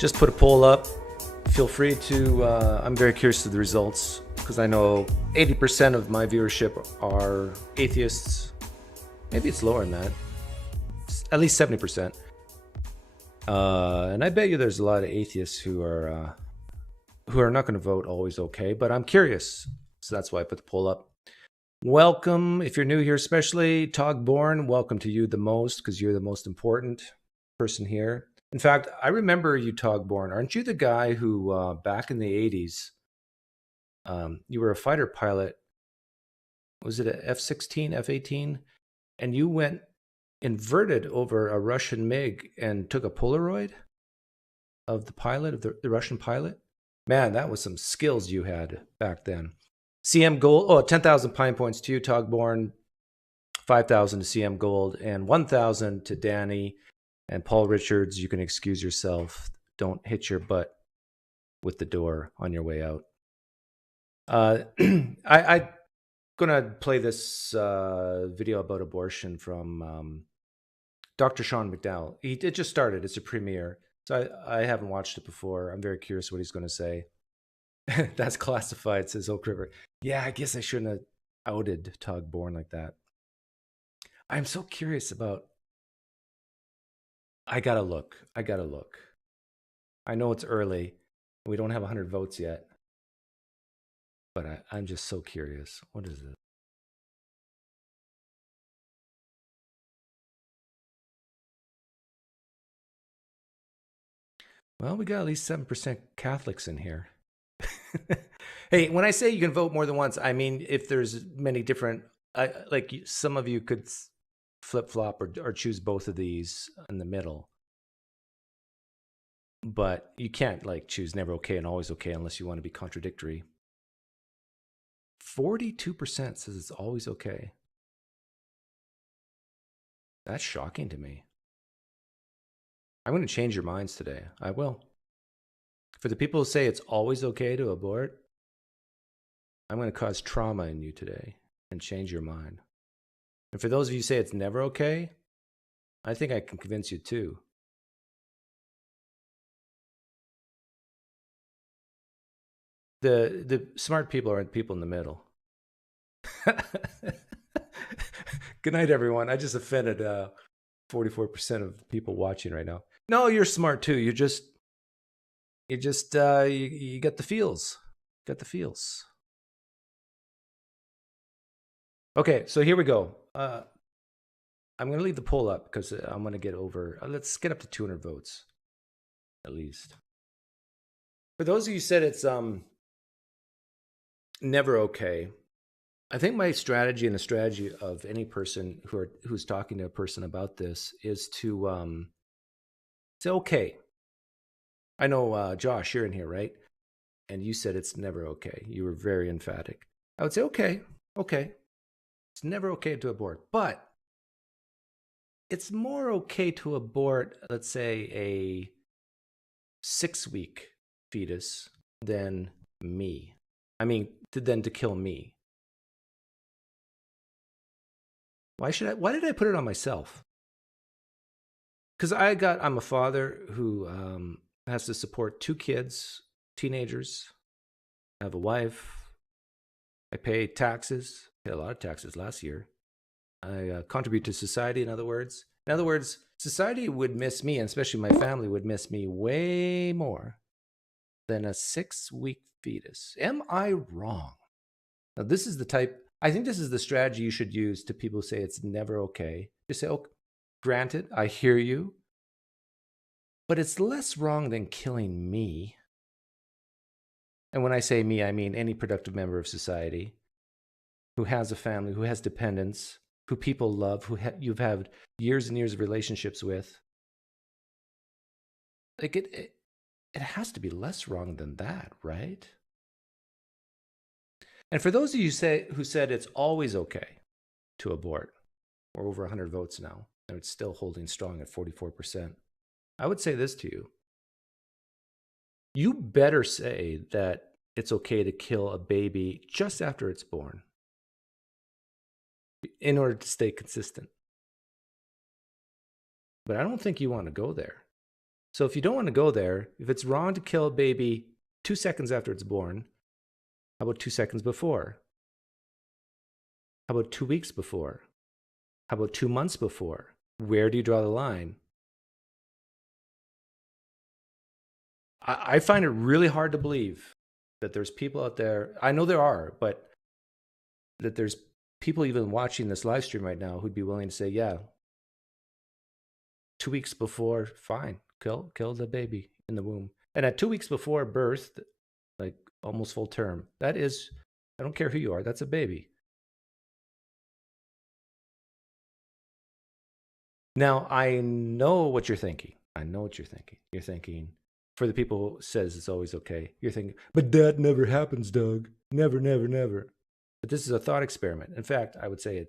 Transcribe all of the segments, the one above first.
Just put a poll up. Feel free to, I'm very curious of the results because I know 80% of my viewership are atheists. Maybe it's lower than that. At least 70%. And I bet you there's a lot of atheists who are not going to vote always okay, but I'm curious. So that's why I put the poll up. Welcome, if you're new here, especially Togborn, welcome to you the most because you're the most important person here. In fact, I remember you, Togborn. Aren't you the guy who, back in the 80s, you were a fighter pilot? Was it a F-16, F-18? And you went inverted over a Russian MiG and took a Polaroid of the pilot, of the Russian pilot? Man, that was some skills you had back then. CM Gold, 10,000 Pine Points to you, Togborn. 5,000 to CM Gold and 1,000 to Danny. And Paul Richards, you can excuse yourself. Don't hit your butt with the door on your way out. I'm going to play this video about abortion from Dr. Sean McDowell. It just started. It's a premiere. So I haven't watched it before. I'm very curious what he's going to say. That's classified, says Oak River. Yeah, I guess I shouldn't have outed Togborn like that. I'm so curious about... I gotta look. I know it's early. We don't have 100 votes yet. But I'm just so curious. What is it? Well, we got at least 7% Catholics in here. Hey, when I say you can vote more than once, I mean if there's many different... like some of you could flip-flop or choose both of these in the middle. But you can't like choose never okay and always okay unless you want to be contradictory. 42% says it's always okay. That's shocking to me. I'm going to change your minds today. I will. For the people who say it's always okay to abort, I'm going to cause trauma in you today and change your mind. And for those of you who say it's never okay, I think I can convince you too. The smart people are the people in the middle. Good night, everyone. I just offended 44% of people watching right now. No, you're smart too. You got the feels. Got the feels. Okay, so here we go. I'm going to leave the poll up because I'm going to get over. Let's get up to 200 votes, at least. For those of you who said it's never okay, I think my strategy and the strategy of any person who's talking to a person about this is to say, okay. I know, Josh, you're in here, right? And you said it's never okay. You were very emphatic. I would say, okay. It's never okay to abort, but it's more okay to abort, let's say, a 6-week fetus than me. I mean, than to kill me. Why did I put it on myself? Because I'm a father who has to support 2 kids, teenagers. I have a wife. I pay taxes. I paid a lot of taxes last year. I contribute to society, in other words. In other words, society would miss me, and especially my family would miss me way more than a 6-week fetus. Am I wrong? Now, this is the type... I think this is the strategy you should use to people who say it's never okay. Just say, oh, granted, I hear you, but it's less wrong than killing me. And when I say me, I mean any productive member of society who has a family, who has dependents, who people love, who you've had years and years of relationships with. Like it has to be less wrong than that, right? And for those of you who said it's always okay to abort, we're over 100 votes now, and it's still holding strong at 44%. I would say this to you. You better say that it's okay to kill a baby just after it's born in order to stay consistent. But I don't think you want to go there. So if you don't want to go there, if it's wrong to kill a baby 2 seconds after it's born, how about 2 seconds before? How about 2 weeks before? How about 2 months before? Where do you draw the line? I find it really hard to believe that there's people out there, I know there are, but that there's people even watching this live stream right now who'd be willing to say, yeah, 2 weeks before, fine, kill the baby in the womb. And at 2 weeks before birth, like almost full term, that is, I don't care who you are, that's a baby. Now, I know what you're thinking. I know what you're thinking. You're thinking, for the people who says it's always okay, you're thinking, but that never happens, Doug. Never, never, never. But this is a thought experiment. In fact, I would say it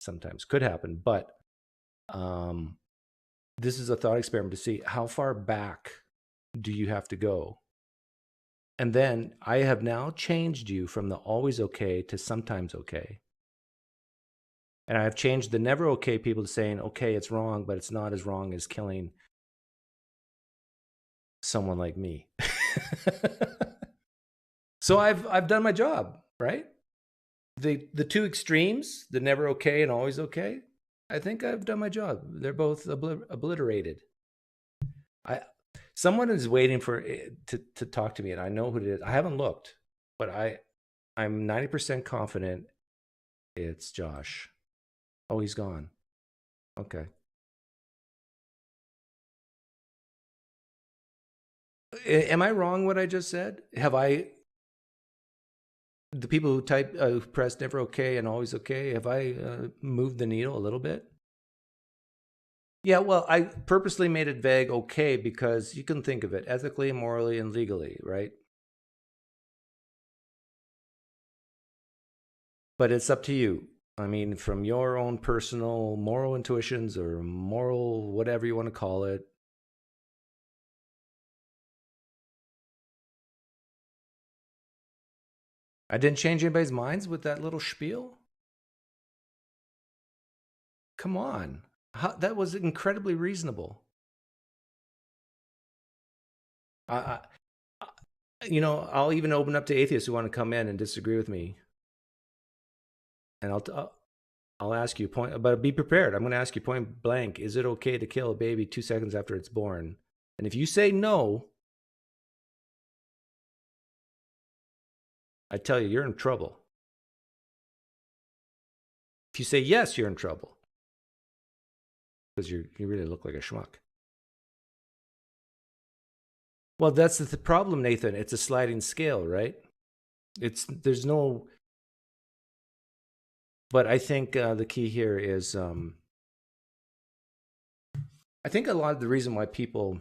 sometimes could happen, but this is a thought experiment to see how far back do you have to go. And then I have now changed you from the always okay to sometimes okay. And I have changed the never okay people to saying, okay, it's wrong, but it's not as wrong as killing someone like me. So I've done my job, right? The two extremes, the never okay and always okay, I think I've done my job. They're both obliterated. Someone is waiting for to talk to me, and I know who it is. I haven't looked, but I'm 90% confident it's Josh. Oh, he's gone. Okay. Am I wrong what I just said? Have I, the people who type, who press never okay and always okay, have I moved the needle a little bit? Yeah, well, I purposely made it vague okay because you can think of it ethically, morally, and legally, right? But it's up to you. I mean, from your own personal moral intuitions or moral whatever you want to call it. I didn't change anybody's minds with that little spiel. Come on. That was incredibly reasonable. You know, I'll even open up to atheists who want to come in and disagree with me. And I'll ask you but be prepared. I'm going to ask you point blank, is it okay to kill a baby 2 seconds after it's born? And if you say no, I tell you, you're in trouble. If you say yes, you're in trouble. Because you really look like a schmuck. Well, that's the problem, Nathan. It's a sliding scale, right? There's no, but I think the key here is, I think a lot of the reason why people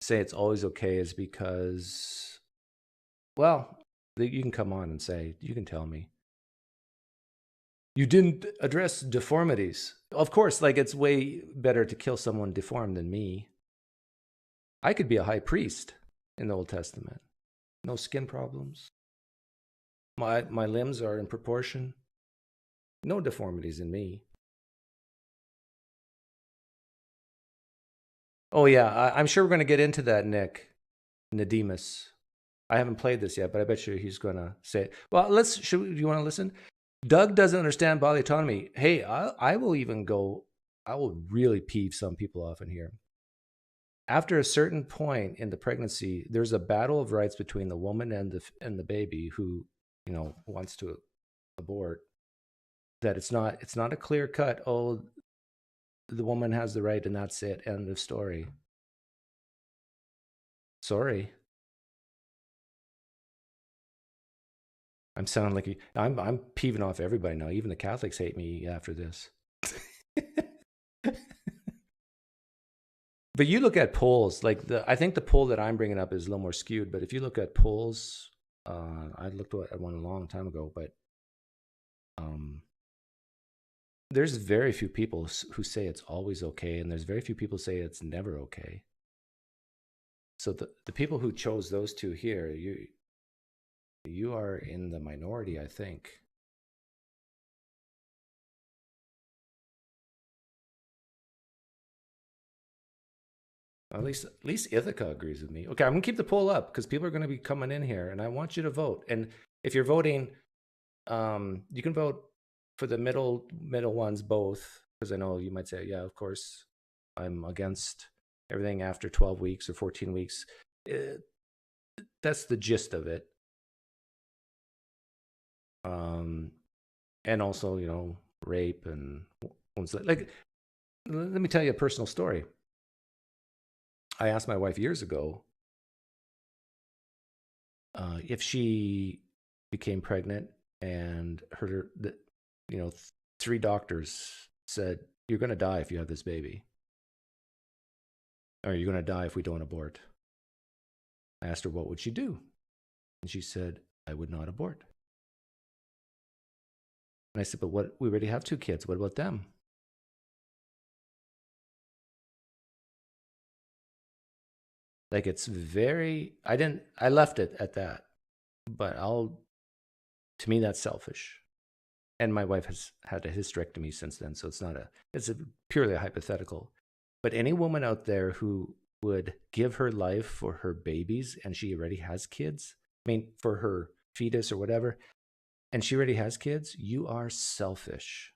say it's always okay is because, well, you can come on and say, you can tell me, you didn't address deformities. Of course, like it's way better to kill someone deformed than me. I could be a high priest in the Old Testament. No skin problems. My limbs are in proportion. No deformities in me. Oh yeah, I'm sure we're going to get into that, Nick. Nicodemus. I haven't played this yet, but I bet you he's going to say it. Well, do you want to listen? Doug doesn't understand bodily autonomy. Hey, I will even go, I will really peeve some people off in here. After a certain point in the pregnancy, there's a battle of rights between the woman and the baby who, you know, wants to abort. That it's not a clear cut, oh, the woman has the right and that's it, end of story. Sorry. I'm sounding like I'm peeving off everybody now. Even the Catholics hate me after this. But you look at polls, like I think the poll that I'm bringing up is a little more skewed. But if you look at polls, I looked at one a long time ago, but there's very few people who say it's always okay, and there's very few people say it's never okay. So the people who chose those two here, you are in the minority, I think. At least Ithaca agrees with me. Okay, I'm gonna keep the poll up because people are gonna be coming in here, and I want you to vote. And if you're voting, you can vote for the middle ones both, because I know you might say, yeah, of course, I'm against everything after 12 weeks or 14 weeks. That's the gist of it. And also, you know, rape and like, let me tell you a personal story. I asked my wife years ago if she became pregnant and you know, 3 doctors said, you're going to die if you have this baby, or you're going to die if we don't abort. I asked her, what would she do? And she said, I would not abort. And I said, but what? We already have 2 kids. What about them? Like, it's very, I left it at that, but to me, that's selfish. And my wife has had a hysterectomy since then. So it's purely a hypothetical. But any woman out there who would give her life for her babies, and she already has kids, I mean, for her fetus or whatever, and she already has kids, you are selfish.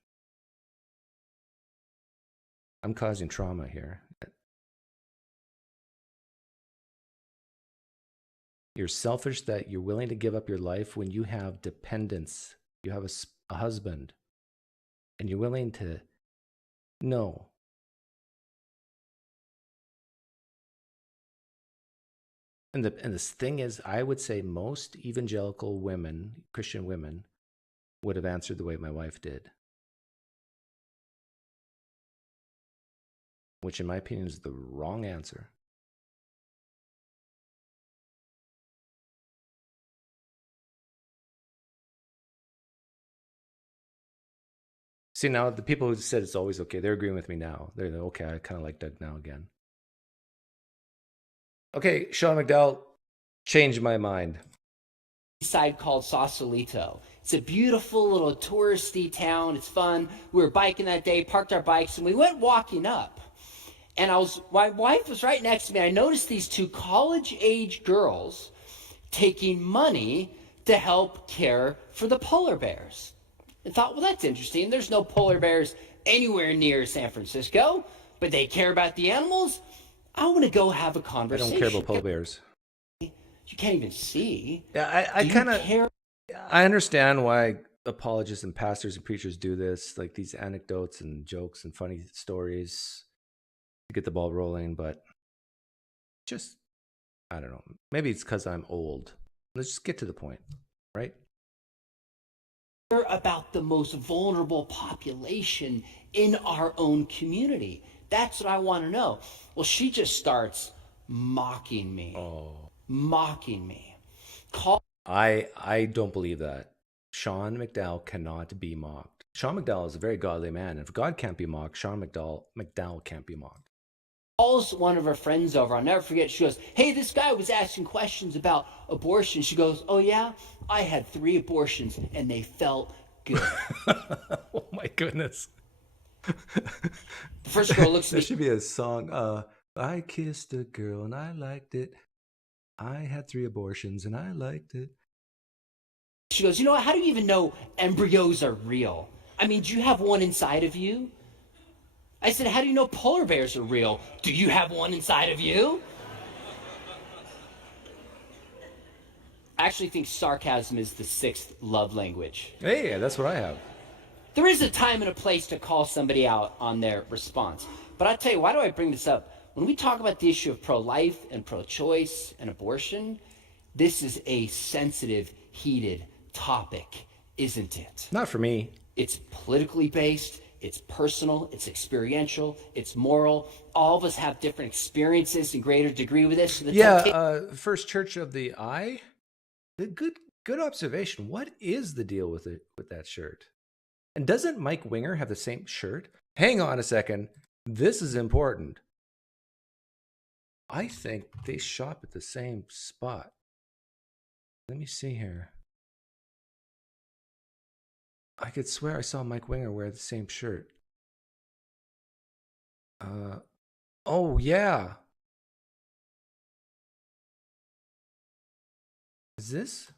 I'm causing trauma here. You're selfish that you're willing to give up your life when you have dependents. You have a husband, and you're willing to, no. And this thing is, I would say most evangelical women, Christian women, would have answered the way my wife did, which in my opinion is the wrong answer. See, now the people who said it's always okay, they're agreeing with me now. They're like, okay, I kind of like Doug now again. Okay, Sean McDowell, changed my mind. Side called Sausalito. It's a beautiful little touristy town. It's fun. We were biking that day, parked our bikes, and we went walking up. And my wife was right next to me. I noticed these 2 college-age girls taking money to help care for the polar bears. I thought, well, that's interesting. There's no polar bears anywhere near San Francisco, but they care about the animals. I want to go have a conversation. I don't care about polar bears. You can't even see. Yeah, I kind of, I understand why apologists and pastors and preachers do this, like these anecdotes and jokes and funny stories to get the ball rolling, but just, I don't know. Maybe it's because I'm old. Let's just get to the point, right? About the most vulnerable population in our own community. That's what I want to know. Well, she just starts mocking me. Mocking me. I don't believe that. Sean McDowell cannot be mocked. Sean McDowell is a very godly man. If God can't be mocked, Sean McDowell can't be mocked. Calls one of her friends over. I'll never forget. She goes, hey, this guy was asking questions about abortion. She goes, oh, yeah? I had 3 abortions, and they felt good. Oh, my goodness. The first girl looks at me. There should be a song. I kissed a girl, and I liked it. I had 3 abortions, and I liked it. She goes, you know what? How do you even know embryos are real? I mean, do you have one inside of you? I said, how do you know polar bears are real? Do you have one inside of you? I actually think sarcasm is the 6th love language. Hey, that's what I have. There is a time and a place to call somebody out on their response. But I tell you, why do I bring this up? When we talk about the issue of pro-life and pro-choice and abortion, this is a sensitive, heated topic, isn't it? Not for me. It's politically based. It's personal, it's experiential, it's moral. All of us have different experiences in greater degree with this. So First Church of the Eye. Good observation. What is the deal with that shirt? And doesn't Mike Winger have the same shirt? Hang on a second. This is important. I think they shop at the same spot. Let me see here. I could swear I saw Mike Winger wear the same shirt. Oh, yeah. Is this?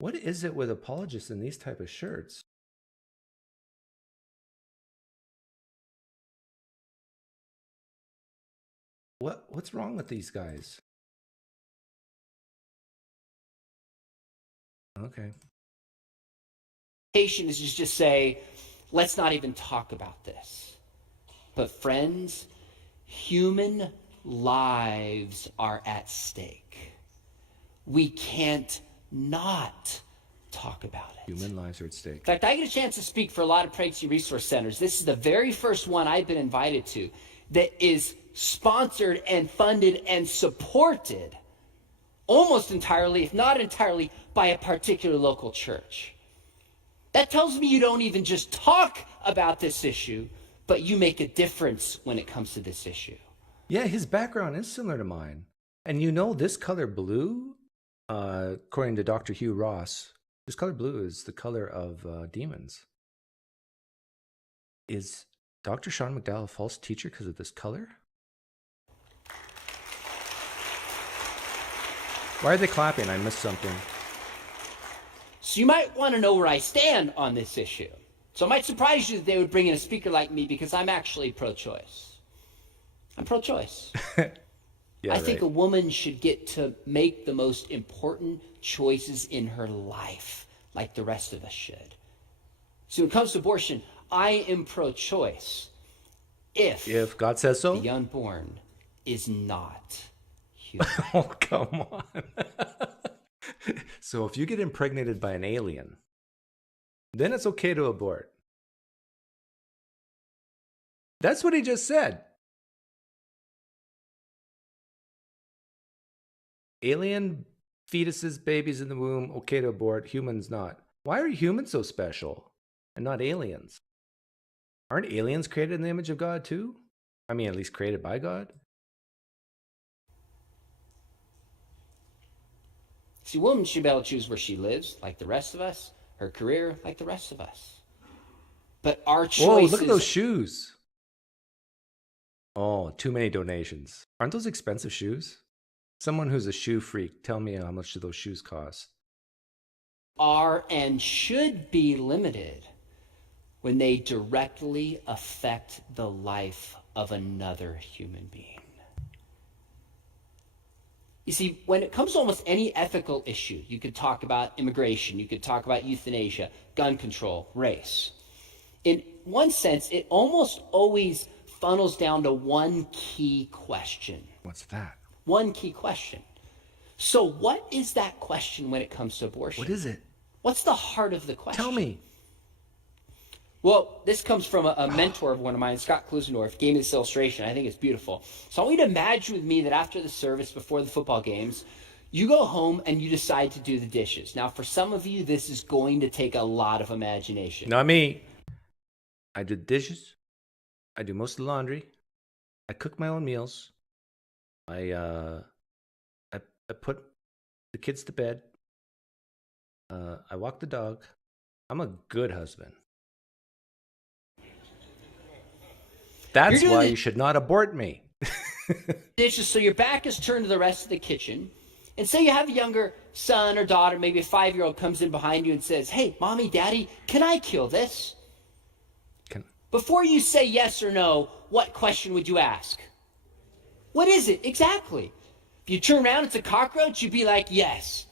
What is it with apologists in these type of shirts? What's wrong with these guys? Okay. Is just say, let's not even talk about this. But friends, human lives are at stake. We can't not talk about it. Human lives are at stake. In fact, I get a chance to speak for a lot of pregnancy resource centers. This is the very first one I've been invited to that is sponsored and funded and supported almost entirely, if not entirely, by a particular local church. That tells me you don't even just talk about this issue, but you make a difference when it comes to this issue. Yeah, his background is similar to mine. And you know this color blue, according to Dr. Hugh Ross, this color blue is the color of demons. Is Dr. Sean McDowell a false teacher because of this color? Why are they clapping? I missed something. So you might want to know where I stand on this issue. So it might surprise you that they would bring in a speaker like me because I'm actually pro-choice. I'm pro-choice. Yeah, I think a woman should get to make the most important choices in her life, like the rest of us should. So when it comes to abortion, I am pro-choice if God says so. The unborn is not human. Oh, come on. So if you get impregnated by an alien, then it's okay to abort. That's what he just said. Alien fetuses, babies in the womb, okay to abort, humans not. Why are humans so special and not aliens? Aren't aliens created in the image of God too? I mean, at least created by God? See, a woman should be able to choose where she lives, like the rest of us, her career, like the rest of us. But our choices... Whoa, look at those shoes. Oh, too many donations. Aren't those expensive shoes? Someone who's a shoe freak, tell me how much do those shoes cost? Are and should be limited when they directly affect the life of another human being. You see, when it comes to almost any ethical issue, you could talk about immigration, you could talk about euthanasia, gun control, race. In one sense, it almost always funnels down to one key question. What's that? One key question. So what is that question when it comes to abortion? What is it? What's the heart of the question? Tell me. Well, this comes from a mentor of one of mine, Scott Klusendorf, gave me this illustration. I think it's beautiful. So I want you to imagine with me that after the service, before the football games, you go home and you decide to do the dishes. Now, for some of you, this is going to take a lot of imagination. Not me. I do the dishes. I do most of the laundry. I cook my own meals. I put the kids to bed. I walk the dog. I'm a good husband. That's why you should not abort me. Dishes, so your back is turned to the rest of the kitchen. And say you have a younger son or daughter, maybe a 5-year-old comes in behind you and says, "Hey, Mommy, Daddy, can I kill this?" Before you say yes or no, what question would you ask? What is it? Exactly. If you turn around, it's a cockroach, you'd be like, yes.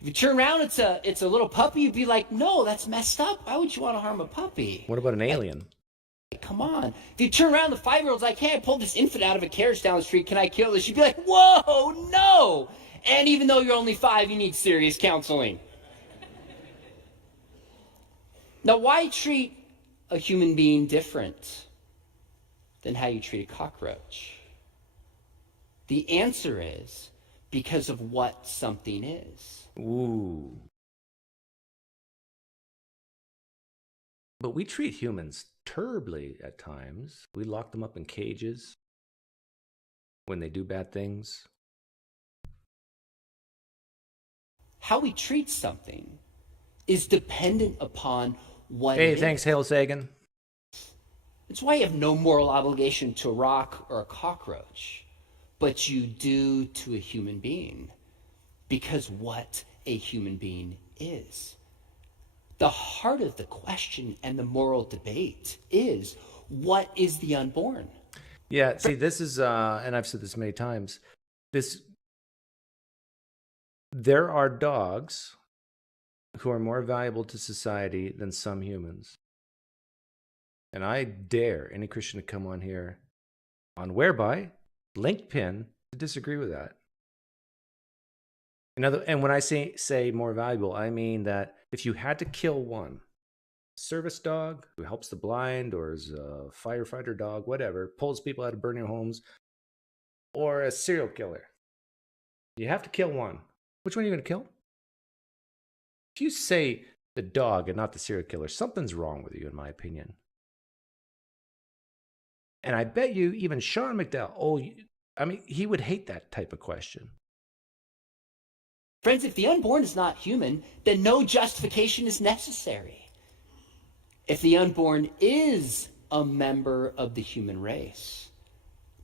If you turn around, it's a little puppy, you'd be like, no, that's messed up. Why would you want to harm a puppy? What about an alien? Come on. If you turn around, the 5-year-old's like, hey, I pulled this infant out of a carriage down the street. Can I kill this? You'd be like, whoa, no. And even though you're only 5, you need serious counseling. Now, why treat a human being different than how you treat a cockroach? The answer is because of what something is. Ooh. But we treat humans terribly at times. We lock them up in cages when they do bad things. How we treat something is dependent upon what Hey, it thanks, is. Hale Sagan. It's why you have no moral obligation to a rock or a cockroach. but you do to a human being, because what a human being is. The heart of the question and the moral debate is, what is the unborn? Yeah, see, this is, and I've said this many times, there are dogs who are more valuable to society than some humans. And I dare any Christian to come on here on Whereby, linked pin, to disagree with that. And when I say more valuable, I mean that if you had to kill one, service dog who helps the blind, or is a firefighter dog, whatever, pulls people out of burning homes, or a serial killer, you have to kill one. Which one are you going to kill? If you say the dog and not the serial killer, something's wrong with you, in my opinion. And I bet you even Sean McDowell, he would hate that type of question. Friends, if the unborn is not human, then no justification is necessary. If the unborn is a member of the human race,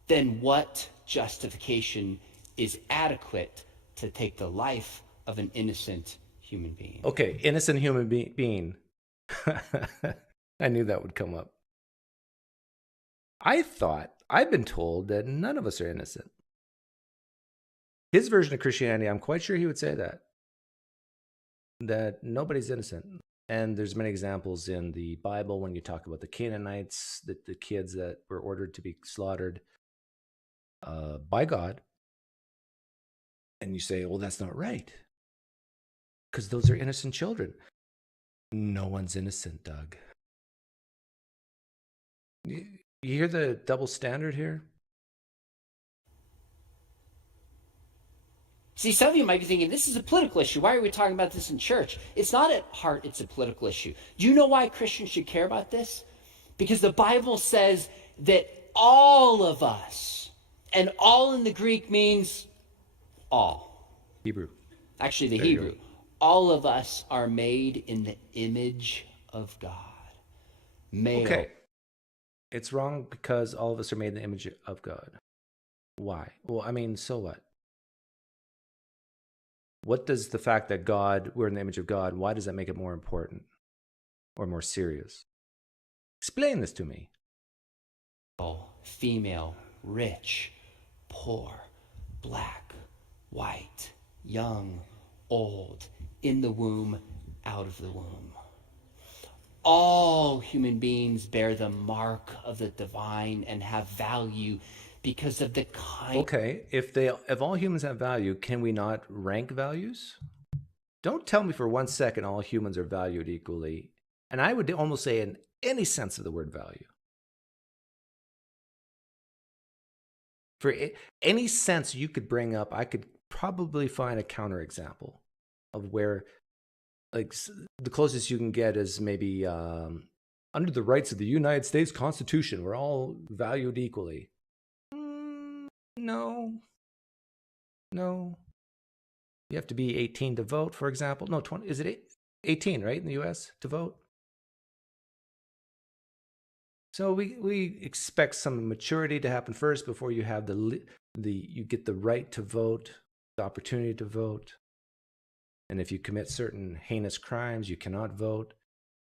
then what justification is adequate to take the life of an innocent human being? Okay, innocent human being. I knew that would come up. I've been told that none of us are innocent. His version of Christianity, I'm quite sure he would say that nobody's innocent. And there's many examples in the Bible when you talk about the Canaanites, the kids that were ordered to be slaughtered by God. And you say, well, that's not right, because those are innocent children. No one's innocent, Doug. You hear the double standard here? See, some of you might be thinking, this is a political issue. Why are we talking about this in church? It's not at heart, it's a political issue. Do you know why Christians should care about this? Because the Bible says that all of us, and all in the Greek means all. Hebrew. Actually, the Hebrew. All of us are made in the image of God. Male. Okay. It's wrong because all of us are made in the image of God. Why? Well, so what? What does the fact that we're in the image of God, why does that make it more important or more serious? Explain this to me. Female, rich, poor, black, white, young, old, in the womb, out of the womb. All human beings bear the mark of the divine and have value because of the kind. Okay, if all humans have value, can we not rank values? Don't tell me for 1 second all humans are valued equally. And I would almost say in any sense of the word value. For any sense you could bring up, I could probably find a counterexample of where, like, the closest you can get is maybe under the rights of the United States Constitution, we're all valued equally. No. You have to be 18 to vote, for example. No, 20. Is it 18, right, in the U.S. to vote? So we expect some maturity to happen first before you have you get the right to vote, the opportunity to vote. And if you commit certain heinous crimes, you cannot vote.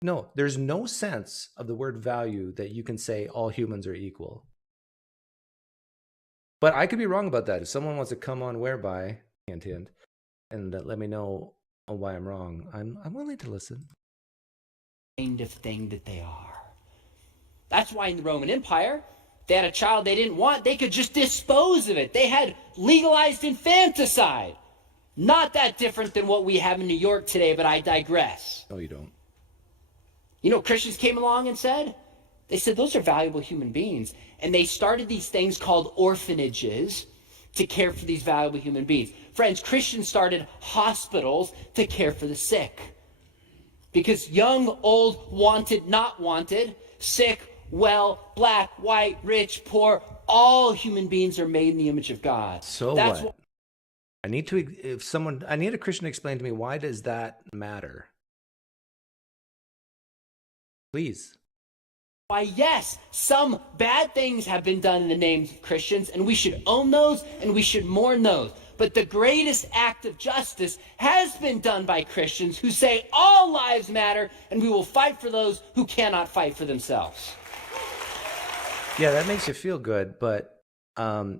No, there's no sense of the word value that you can say all humans are equal. But I could be wrong about that. If someone wants to come on Whereby, hint, hint, and let me know why I'm wrong, I'm willing to listen. Kind of thing that they are. That's why in the Roman Empire, they had a child they didn't want, they could just dispose of it. They had legalized infanticide. Not that different than what we have in New York today, but I digress. No, you don't. You know, Christians came along and said, those are valuable human beings. And they started these things called orphanages to care for these valuable human beings. Friends, Christians started hospitals to care for the sick. Because young, old, wanted, not wanted, sick, well, black, white, rich, poor, all human beings are made in the image of God. So that's what? I need a Christian to explain to me, why does that matter? Please. Why, yes, some bad things have been done in the name of Christians, and we should own those and we should mourn those. But the greatest act of justice has been done by Christians who say all lives matter, and we will fight for those who cannot fight for themselves. Yeah, that makes you feel good, but not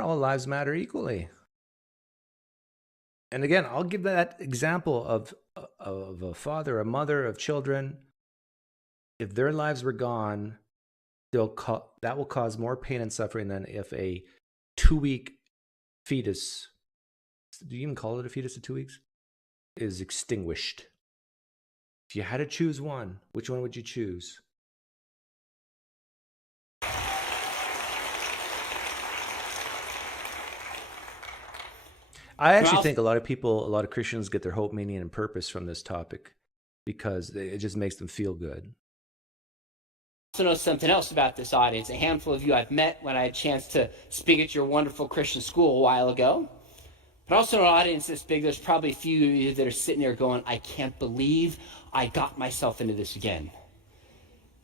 all lives matter equally. And again, I'll give that example of a father, a mother of children. If their lives were gone, that will cause more pain and suffering than if a 2-week fetus, do you even call it a fetus at 2 weeks, is extinguished. If you had to choose one, which one would you choose? I actually think a lot of Christians get their hope, meaning, and purpose from this topic because it just makes them feel good. I also know something else about this audience. A handful of you I've met when I had a chance to speak at your wonderful Christian school a while ago. But also an audience this big, there's probably a few of you that are sitting there going, I can't believe I got myself into this again.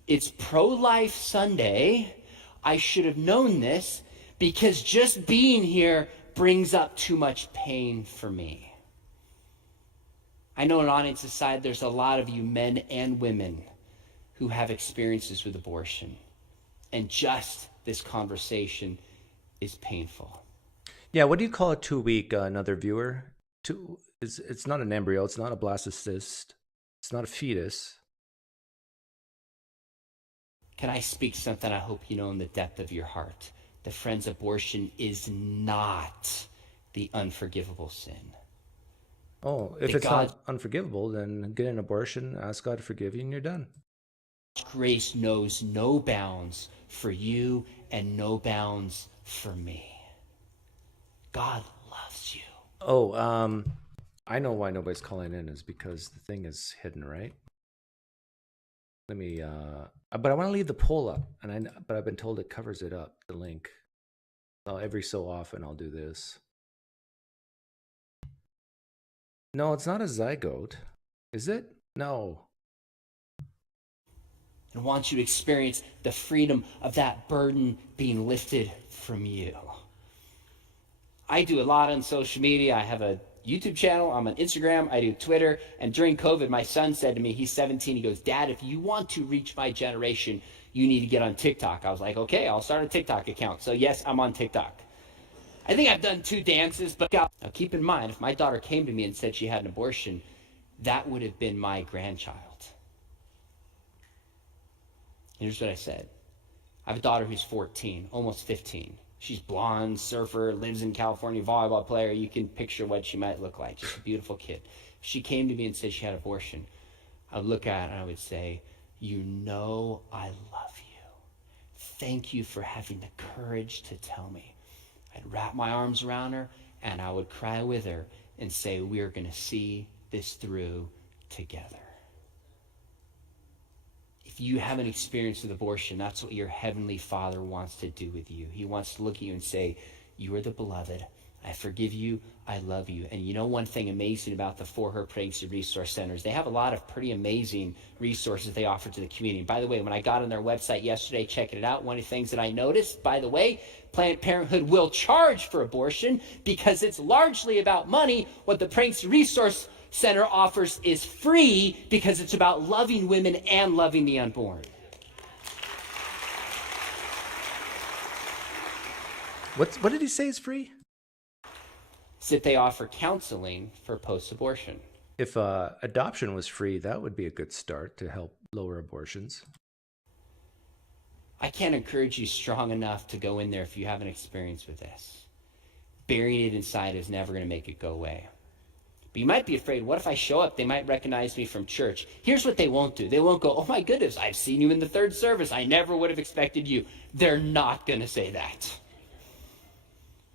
It's Pro-Life Sunday. I should have known this because just being here brings up too much pain for me. I know an audience aside, there's a lot of you men and women who have experiences with abortion. And just this conversation is painful. Yeah, what do you call a 2-week, another viewer? It's not an embryo, it's not a blastocyst, it's not a fetus. Can I speak something I hope you know in the depth of your heart? The friends, abortion is not the unforgivable sin. Oh, if it's not unforgivable, then get an abortion, ask God to forgive you, and you're done. Grace knows no bounds for you and no bounds for me. God loves you. Oh, I know why nobody's calling in is because the thing is hidden, right? Let me, but I want to leave the poll up, but I've been told it covers it up, the link. So every so often I'll do this. No, it's not a zygote, is it? No. And wants you to experience the freedom of that burden being lifted from you. I do a lot on social media. I have a YouTube channel. I'm on Instagram. I do Twitter. And during COVID, my son said to me, he's 17, he goes, Dad, if you want to reach my generation, you need to get on TikTok. I was like, okay, I'll start a TikTok account. So yes, I'm on TikTok. I think I've done 2 dances, but now keep in mind, if my daughter came to me and said she had an abortion, that would have been my grandchild. Here's what I said. I have a daughter who's 14, almost 15. She's blonde, surfer, lives in California, volleyball player. You can picture what she might look like. Just a beautiful kid. If she came to me and said she had abortion, I would look at her and I would say, you know I love you. Thank you for having the courage to tell me. I'd wrap my arms around her and I would cry with her and say, we're going to see this through together. If you have an experience with abortion, that's what your Heavenly Father wants to do with you. He wants to look at you and say, you are the beloved. I forgive you. I love you. And you know one thing amazing about the For Her Pregnancy Resource Centers? They have a lot of pretty amazing resources they offer to the community. By the way, when I got on their website yesterday, checking it out, one of the things that I noticed, by the way, Planned Parenthood will charge for abortion because it's largely about money. What the Pregnancy Resource Center offers is free because it's about loving women and loving the unborn. What did he say is free? So that they offer counseling for post-abortion. If adoption was free, that would be a good start to help lower abortions. I can't encourage you strong enough to go in there if you have an experience with this. Burying it inside is never going to make it go away. But you might be afraid, what if I show up? They might recognize me from church. Here's what they won't do. They won't go, oh my goodness, I've seen you in the third service. I never would have expected you. They're not going to say that.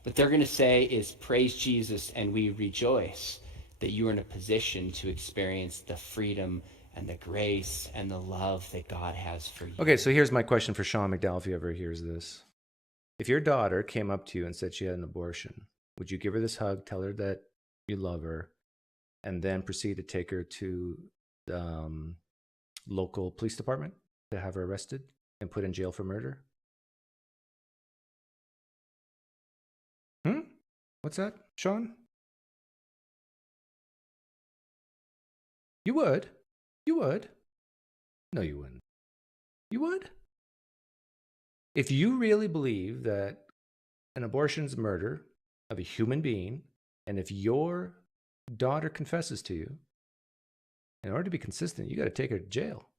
What they're going to say is, praise Jesus, and we rejoice that you are in a position to experience the freedom and the grace and the love that God has for you. Okay, so here's my question for Sean McDowell, if he ever hears this. If your daughter came up to you and said she had an abortion, would you give her this hug, tell her that you love her, and then proceed to take her to local police department to have her arrested and put in jail for murder? What's that, Sean? You would? You would? No, you wouldn't. You would? If you really believe that an abortion is murder of a human being, and if your daughter confesses to you, in order to be consistent, you got to take her to jail.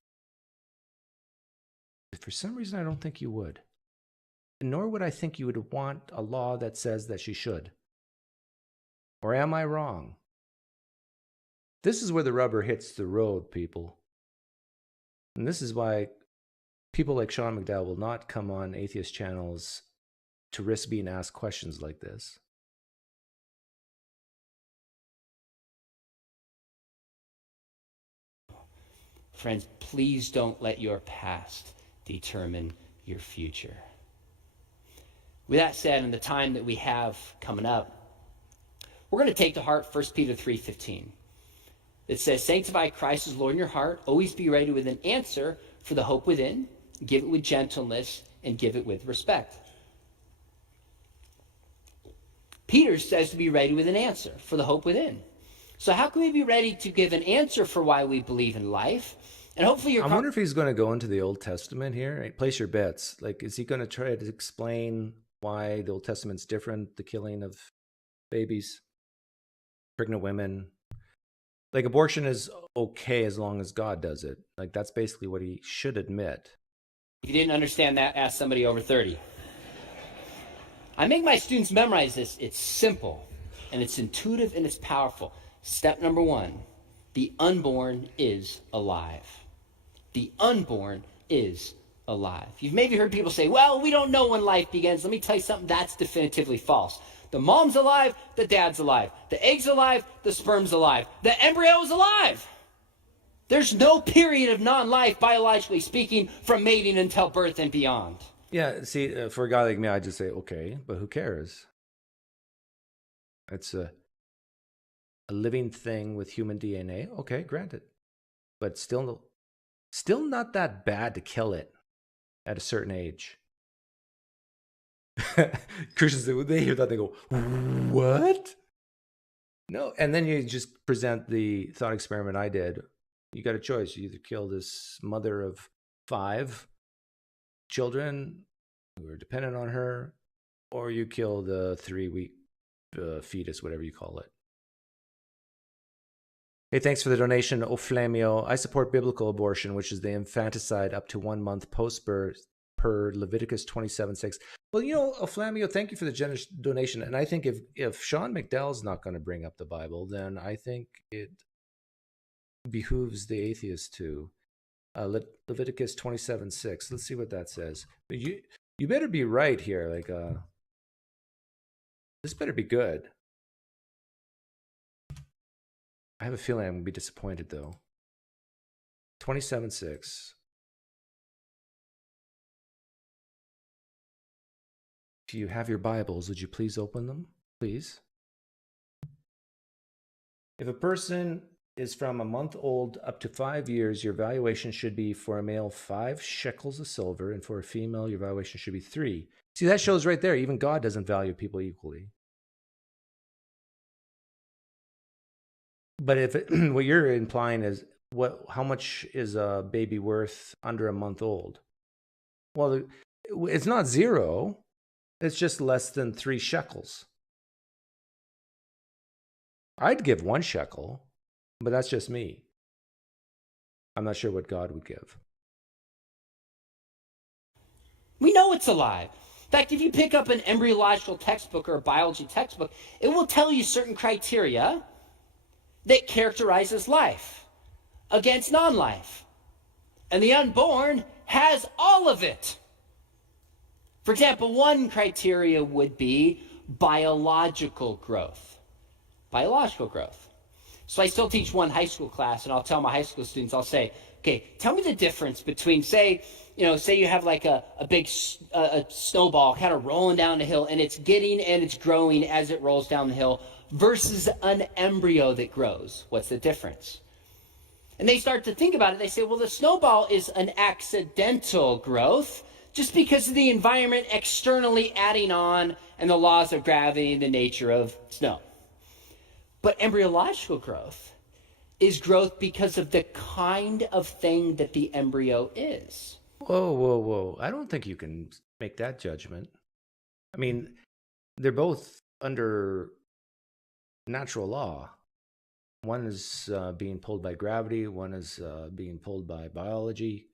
But for some reason, I don't think you would. Nor would I think you would want a law that says that she should. Or am I wrong? This is where the rubber hits the road, people. And this is why people like Sean McDowell will not come on atheist channels to risk being asked questions like this. Friends, please don't let your past determine your future. With that said, in the time that we have coming up, we're going to take to heart 1 Peter 3:15. It says, sanctify Christ as Lord in your heart. Always be ready with an answer for the hope within. Give it with gentleness and give it with respect. Peter says to be ready with an answer for the hope within. So how can we be ready to give an answer for why we believe in life? And hopefully I wonder if he's going to go into the Old Testament here. Right? Place your bets. Like, is he going to try to explain why the Old Testament's different? The killing of babies, pregnant women. Like, abortion is okay as long as God does it. Like, that's basically what he should admit. If you didn't understand that, ask somebody over 30. I make my students memorize this. It's simple, and it's intuitive, and it's powerful. Step number 1, the unborn is alive. The unborn is alive. You've maybe heard people say, well, we don't know when life begins. Let me tell you something, that's definitively false. The mom's alive, the dad's alive. The egg's alive, the sperm's alive. The embryo is alive. There's no period of non-life, biologically speaking, from mating until birth and beyond. Yeah, see, for a guy like me, I just say, okay, but who cares? It's a living thing with human DNA. Okay, granted. But still not that bad to kill it at a certain age. Christians, when they hear that, they go, what? No, and then you just present the thought experiment I did. You got a choice. You either kill this mother of 5 children who are dependent on her, or you kill the 3-week fetus, whatever you call it. Hey, thanks for the donation, Oflamio. I support biblical abortion, which is the infanticide up to 1 month post-birth per Leviticus 27:6. Well, you know, Oflamio, thank you for the generous donation. And I think if Sean McDowell's not going to bring up the Bible, then I think it behooves the atheist to. Leviticus 27:6. Let's see what that says. But you better be right here. Like, this better be good. I have a feeling I'm going to be disappointed, though. 27:6. If you have your Bibles, would you please open them? Please. If a person is from a month old up to 5 years, your valuation should be for a male 5 shekels of silver, and for a female, your valuation should be 3. See, that shows right there, even God doesn't value people equally. But if what you're implying is how much is a baby worth under a month old? Well, it's not 0. It's just less than 3 shekels. I'd give 1 shekel, but that's just me. I'm not sure what God would give. We know it's alive. In fact, if you pick up an embryological textbook or a biology textbook, it will tell you certain criteria that characterizes life against non-life. And the unborn has all of it. For example, one criteria would be biological growth. Biological growth. So I still teach one high school class, and I'll tell my high school students, I'll say, okay, tell me the difference between, say you have like a big snowball kind of rolling down the hill, and it's getting and it's growing as it rolls down the hill, versus an embryo that grows. What's the difference? And they start to think about it. They say, well, the snowball is an accidental growth just because of the environment externally adding on and the laws of gravity and the nature of snow. But embryological growth is growth because of the kind of thing that the embryo is. Whoa, whoa, whoa. I don't think you can make that judgment. I mean, they're both under natural law. One is being pulled by gravity, one is being pulled by biology.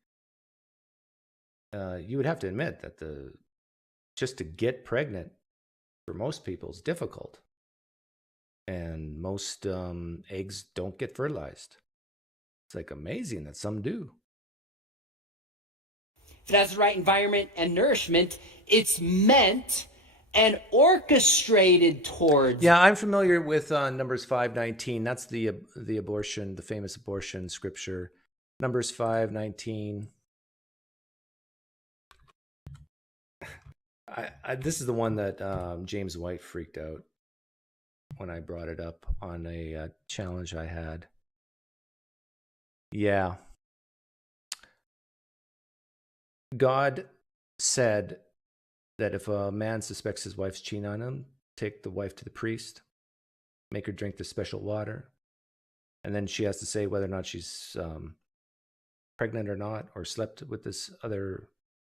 You would have to admit that just to get pregnant for most people is difficult. And most eggs don't get fertilized. It's like amazing that some do. If it has the right environment and nourishment, it's meant and orchestrated towards. Yeah, I'm familiar with Numbers 5:19. That's the abortion, the famous abortion scripture. Numbers 5:19. This is the one that James White freaked out when I brought it up on a challenge I had. Yeah. God said that if a man suspects his wife's cheating on him, take the wife to the priest, make her drink the special water, and then she has to say whether or not she's pregnant or not, or slept with this other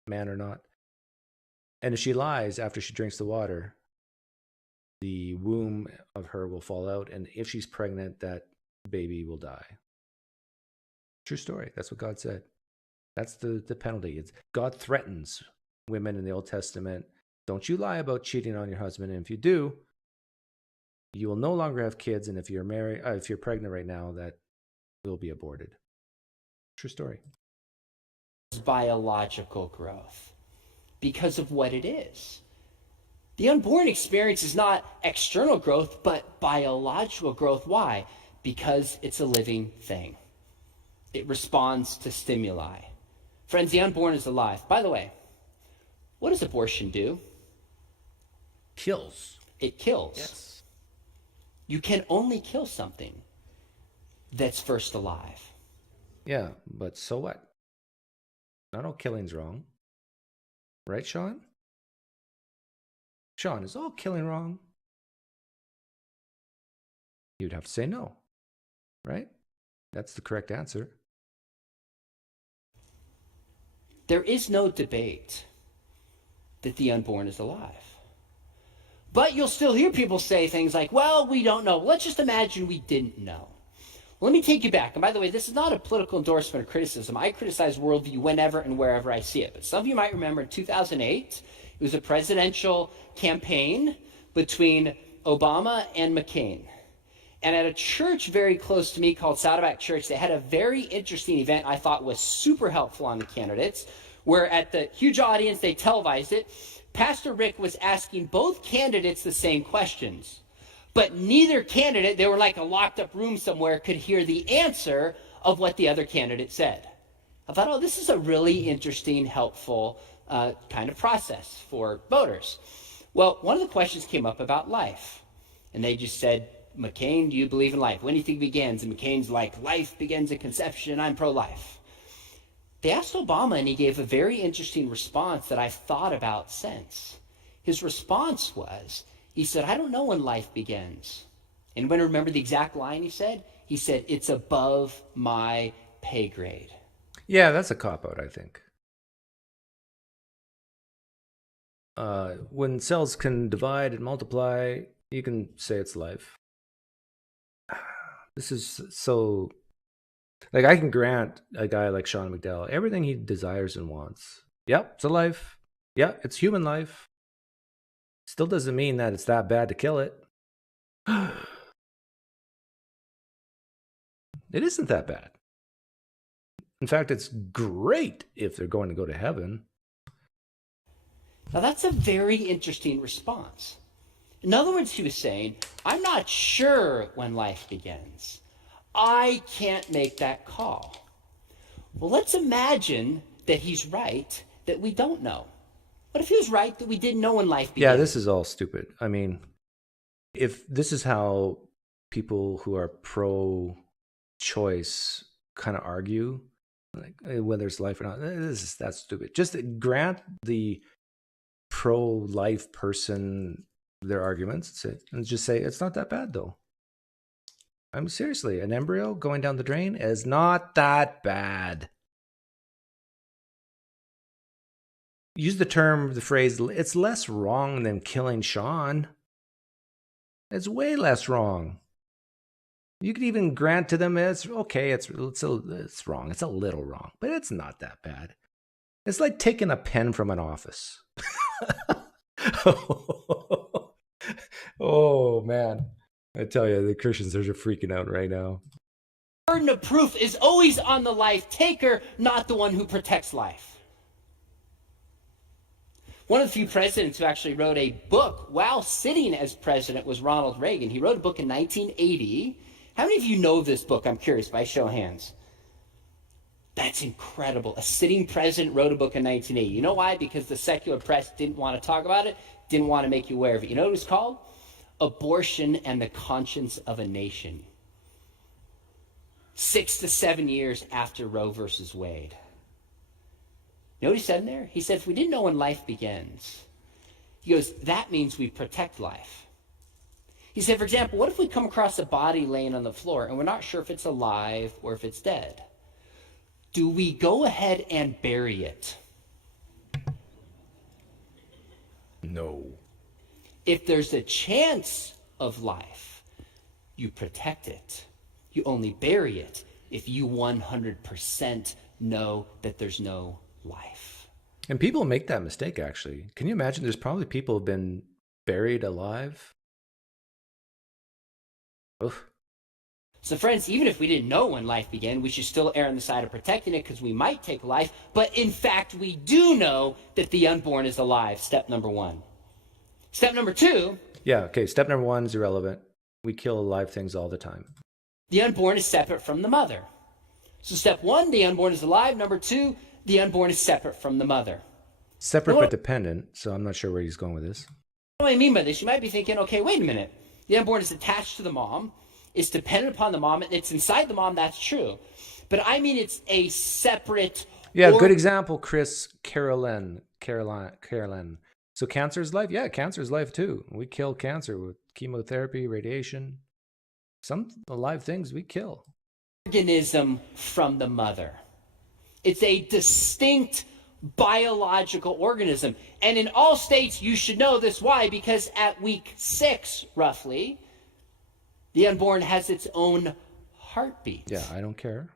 man or not. And if she lies after she drinks the water, the womb of her will fall out, and if she's pregnant, that baby will die. True story. That's what God said. That's the penalty. God threatens women in the Old Testament. Don't you lie about cheating on your husband, and if you do, you will no longer have kids, and if you're married, if you're pregnant right now, that will be aborted. True story. Biological growth because of what it is. The unborn experience is not external growth, but biological growth. Why? Because it's a living thing. It responds to stimuli. Friends, the unborn is alive. By the way, what does abortion do? Kills. It kills. Yes. You can only kill something that's first alive. Yeah, but so what? Not all killing's wrong. Right, Sean? Sean, is all killing wrong? You'd have to say no, right? That's the correct answer. There is no debate that the unborn is alive. But you'll still hear people say things like, well, we don't know. Let's just imagine we didn't know. Let me take you back. And by the way, this is not a political endorsement or criticism. I criticize worldview whenever and wherever I see it. But some of you might remember in 2008, it was a presidential campaign between Obama and McCain. And at a church very close to me called Saddleback Church, they had a very interesting event I thought was super helpful on the candidates, where at the huge audience, they televised it. Pastor Rick was asking both candidates the same questions. But neither candidate, they were like a locked up room somewhere, could hear the answer of what the other candidate said. I thought, oh, this is a really interesting, helpful kind of process for voters. Well, one of the questions came up about life. And they just said, McCain, do you believe in life? When do you think it begins? And McCain's like, life begins at conception. I'm pro-life. They asked Obama, and he gave a very interesting response that I've thought about since. His response was, he said, I don't know when life begins. Anyone remember the exact line he said? He said, it's above my pay grade. Yeah, that's a cop-out, I think. When cells can divide and multiply, you can say it's life. This is so... Like, I can grant a guy like Sean McDowell everything he desires and wants. Yep, it's a life. Yep, it's human life. Still doesn't mean that it's that bad to kill it. It isn't that bad. In fact, it's great if they're going to go to heaven. Now, that's a very interesting response. In other words, he was saying, I'm not sure when life begins. I can't make that call. Well, let's imagine that he's right, that we don't know. What if he was right that we didn't know when life began? Yeah, this is all stupid. I mean, if this is how people who are pro-choice kind of argue like whether it's life or not. That's stupid. Just grant the pro-life person their arguments and just say it's not that bad though. I'm seriously, an embryo going down the drain is not that bad. Use the phrase, it's less wrong than killing Sean. It's way less wrong. You could even grant to them it's okay, it's wrong. It's a little wrong, but it's not that bad. It's like taking a pen from an office. Oh, man. I tell you, the Christians are freaking out right now. The burden of proof is always on the life taker, not the one who protects life. One of the few presidents who actually wrote a book while sitting as president was Ronald Reagan. He wrote a book in 1980. How many of you know this book? I'm curious, by show of hands. That's incredible. A sitting president wrote a book in 1980. You know why? Because the secular press didn't want to talk about it, didn't want to make you aware of it. You know what it was called? Abortion and the Conscience of a Nation. 6 to 7 years after Roe versus Wade. You know what he said in there? He said, if we didn't know when life begins, he goes, that means we protect life. He said, for example, what if we come across a body laying on the floor and we're not sure if it's alive or if it's dead? Do we go ahead and bury it? No. If there's a chance of life, you protect it. You only bury it if you 100% know that there's no life. And people make that mistake, actually. Can you imagine? There's probably people who have been buried alive. Oof. So friends, even if we didn't know when life began, we should still err on the side of protecting it because we might take life. But in fact, we do know that the unborn is alive. Step number 1. Step number 2. Yeah, okay. Step number 1 is irrelevant. We kill live things all the time. The unborn is separate from the mother. So step 1, the unborn is alive. Number 2, the unborn is separate from the mother. Separate but dependent, so I'm not sure where he's going with this. What do I mean by this? You might be thinking, okay, wait a minute. The unborn is attached to the mom. It's dependent upon the mom. It's inside the mom. That's true. But I mean, it's a separate... Yeah, good example, Chris. Caroline. So cancer is life? Yeah, cancer is life too. We kill cancer with chemotherapy, radiation. Some alive things we kill. Organism from the mother. It's a distinct biological organism. And in all states, you should know this. Why? Because at week 6, roughly, the unborn has its own heartbeat. Yeah, I don't care.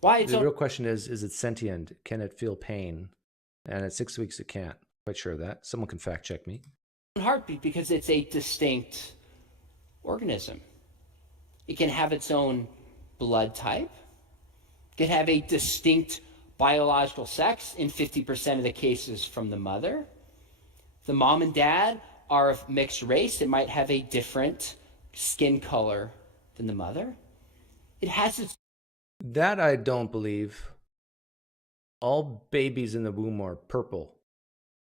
Why? The real question is it sentient? Can it feel pain? And at 6 weeks, it can't. Quite sure of that. Someone can fact check me. Heartbeat because it's a distinct organism. It can have its own blood type. It can have a distinct biological sex in 50% of the cases from the mother. The mom and dad are of mixed race. It might have a different skin color than the mother. It has its... That I don't believe. All babies in the womb are purple.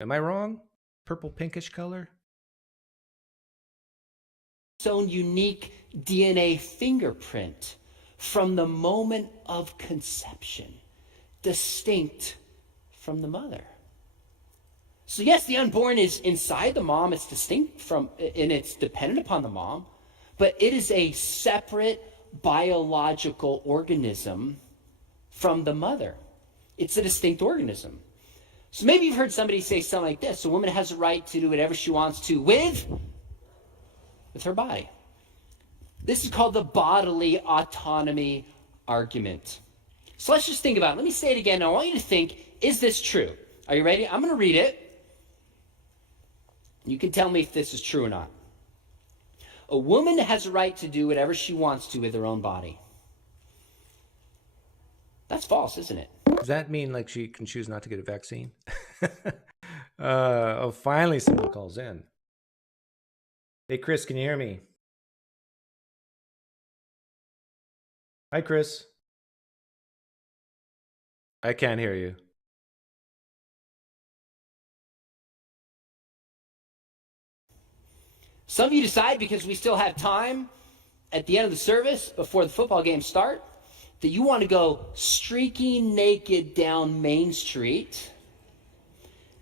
Am I wrong? Purple pinkish color? Its own unique DNA fingerprint from the moment of conception, distinct from the mother. So yes, the unborn is inside the mom. It's distinct from, and it's dependent upon the mom, but it is a separate biological organism from the mother. It's a distinct organism. So maybe you've heard somebody say something like this: a woman has a right to do whatever she wants to with her body. This is called the bodily autonomy argument. So let's just think about it. Let me say it again. I want you to think, is this true? Are you ready? I'm going to read it. You can tell me if this is true or not. A woman has a right to do whatever she wants to with her own body. That's false, isn't it? Does that mean like she can choose not to get a vaccine? Oh, finally someone calls in. Hey, Chris, can you hear me? Hi, Chris. I can't hear you. Some of you decide because we still have time at the end of the service, before the football games start, that you want to go streaking naked down Main Street.